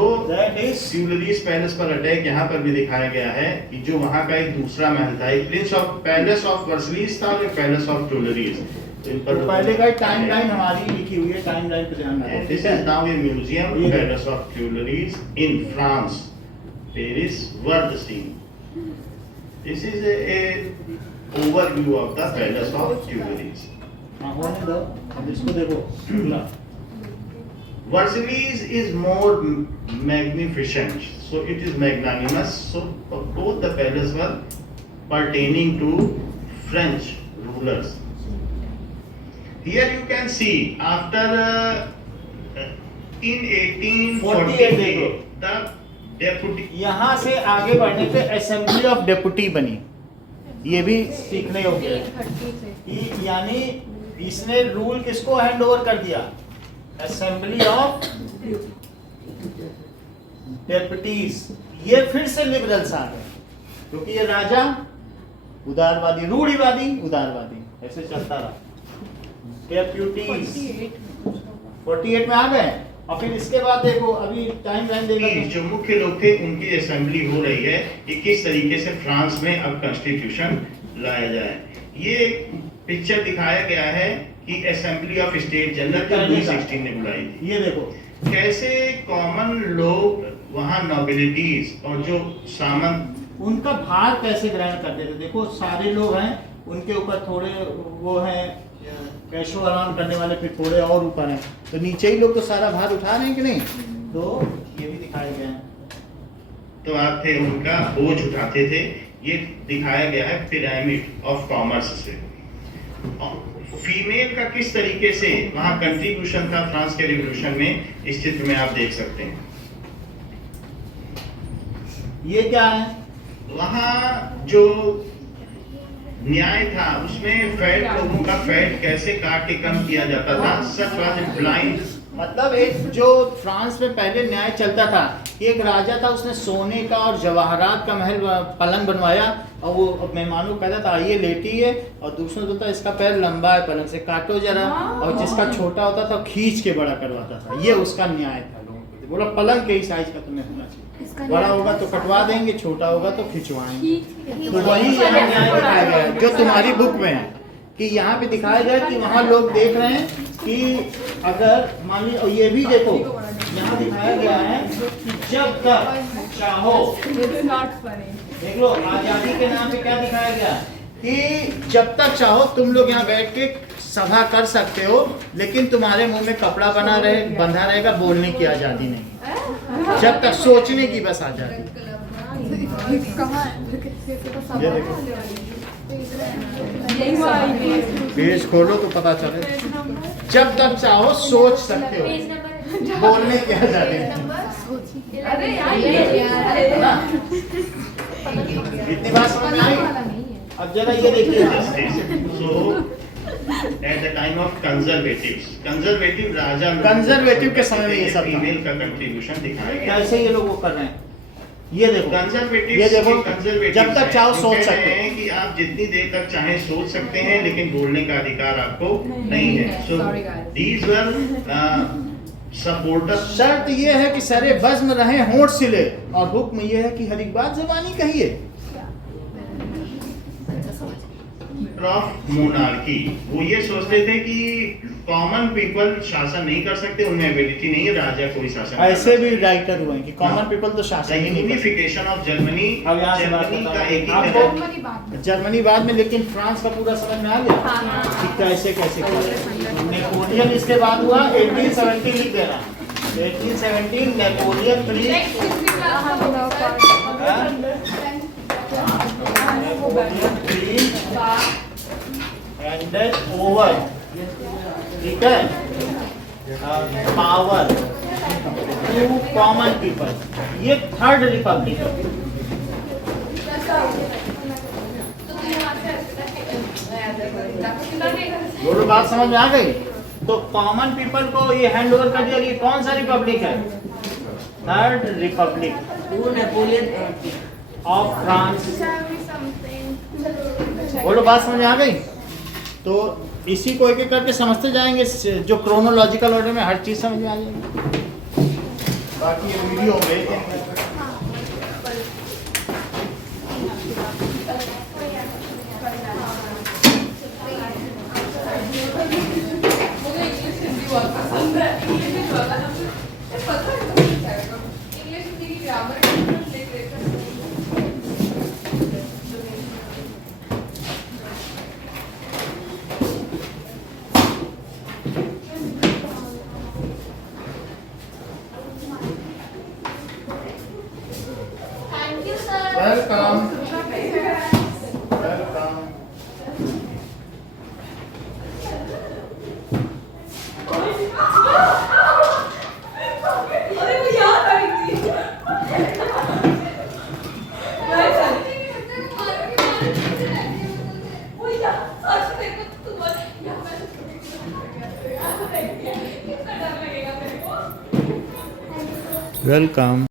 ट्यूलरीज पैलेस पर अटैक यहाँ पर भी दिखाया गया है कि जो वहाँ का एक दूसरा महल था, एक प्रिंस ऑफ पैलेस ऑफ वर्सलीज था और एक पैलेस ऑफ ट्यूलरीज। तो इन पर पहले का टाइम लाइन हमारी लिखी हुई है, टाइम लाइन पे ध्यान रखें। This is now a museum, palace of Tuileries in France, Paris, world scene. This is a overview of the palace of Tuileries. हाँ, होने दो, अब इसको देखो पूरा। Versailles is more magnificent, so it is magnanimous. So both the palaces were pertaining to French rulers. Here you can see after in 1848 the deputy. यहाँ से आगे बढ़ने पे असेंबली ऑफ डेपुटी बनी। ये भी सीखने योग्य है। यानी इसने रूल किसको हैंड ओवर कर दिया? Assembly of deputies. ये फिर से लिबरल्स आ गए, क्योंकि ये राजा उदारवादी, रूढ़िवादी, उदारवादी, ऐसे चलता रहा। डेप्यूटीज 48 में आ गए। और फिर इसके बाद देखो, अभी टाइम लाइन देखो, जो मुख्य लोग थे उनकी असेंबली हो रही है कि किस तरीके से फ्रांस में अब कॉन्स्टिट्यूशन लाया जाए। ये पिक्चर दिखाया गया है कि असेंबली ऑफ स्टेट जनरल जो लुई 16 ने बुलाई थी। ये देखो कैसे कॉमन लोग वहाँ नोबिलिटीज और जो सामंत उनका भार कैसे ग्रहण करते थे। देखो सारे लोग हैं, उनके ऊपर थोड़े वो हैं कैशो आराम करने वाले, फिर थोड़े और ऊपर हैं, तो नीचे ही लोग तो सारा भार उठा रहे हैं कि नहीं। तो ये भी दिखाया गया है। तो आप थे उनका बोझ उठाते थे। ये दिखाया गया है पिरामिड ऑफ कॉमर्स से। फीमेल का किस तरीके से वहां कंट्रीब्यूशन था फ्रांस के रिवॉल्यूशन में, इस चित्र में आप देख सकते हैं। ये क्या है? वहां जो न्याय था उसमें फैट लोगों का फैट कैसे काट के कम किया जाता था। सच वाज ब्लाइंड, मतलब एक जो फ्रांस में पहले न्याय चलता था, एक राजा था, उसने सोने का और जवाहरात का महल पलंग बनवाया, और वो मेहमानों को कहता था आइए लेटिए, और दूसरा जो था इसका पैर लंबा है पलंग से, काटो जरा, और जिसका छोटा होता था खींच के बड़ा करवाता था। ये उसका न्याय था लोगों को। बोला पलंग के ही साइज का तुम्हें होना चाहिए, बड़ा होगा तो कटवा देंगे, छोटा होगा तो खिंचवाएंगे। तो वही यहाँ न्याय दिखाया गया है जो तुम्हारी बुक में है। कि यहाँ पे दिखाया गया कि वहाँ लोग देख रहे हैं कि अगर मान लीजिए, और ये भी देखो यहाँ दिखाया गया है कि जब तक चाहो, It's not funny. देख लो आजादी के नाम पे क्या दिखाया गया कि जब तक चाहो तुम लोग यहाँ बैठ के सभा कर सकते हो, लेकिन तुम्हारे मुंह में कपड़ा बंधा रहेगा, बोलने की आजादी नहीं, जब तक सोचने की बस आजादी। कहाँ है? ये देखो यही वाली पेज खोलो तो पता चले, जब तक चाहो सोच सकते हो, बोलने की आजादी नहीं। अरे यार इतनी बात समझ में आई? अब जरा ये देखिए, So at the time of conservative Raja Conservative के समय में ये सब था। फीमेल का कंट्रीब्यूशन दिखाया गया। कैसे ये लोग वो कर रहे हैं, ये देखो कंजर्वेटिव ये देखो, जब तक चाहो सोच सकते हो। हैं कि आप जितनी देर तक चाहे सोच सकते हैं, लेकिन बोलने का अधिकार आपको नहीं है। सो Sorry, guys. These were supporters. शर्त ये है कि सरे बज़्म रहे, होंठ सिले, और हुक्म ये है कि हर एक बात ज़बानी कहिए। ऑफ मोनार्की, वो ये सोचते थे कि कॉमन पीपल शासन नहीं कर सकते, उनमें एबिलिटी नहीं है, राजा कोई शासन ऐसे भी राइटर हुए हैं कि कॉमन पीपल तो शासन ही नहीं कर सकते। यूनिफिकेशन ऑफ जर्मनी, अब यहाँ से बात जर्मनी बताओ। का एकीकरण। आपको जर्मनी बाद में, लेकिन फ्रांस का पूरा समझ में आ गया कि कैसे कैसे किया। नेपोलियन इसके बाद हुआ 1870, लिख देना 1817 नेपोलियन एंडेड ओवर, ठीक है, पावर टू कॉमन पीपल, ये थर्ड रिपब्लिक है। दोनों बात समझ में आ गई? तो कॉमन पीपल को ये हैंड ओवर कर दिया, ये कौन सा रिपब्लिक है? Third republic to Napoleon of France. बोलो बात समझ में आ गई? तो इसी को एक एक करके समझते जाएंगे, जो क्रोनोलॉजिकल ऑर्डर में हर चीज समझ में आ जाएगी। बाकी ये वीडियो में वेलकम वेलकम। वेलकम।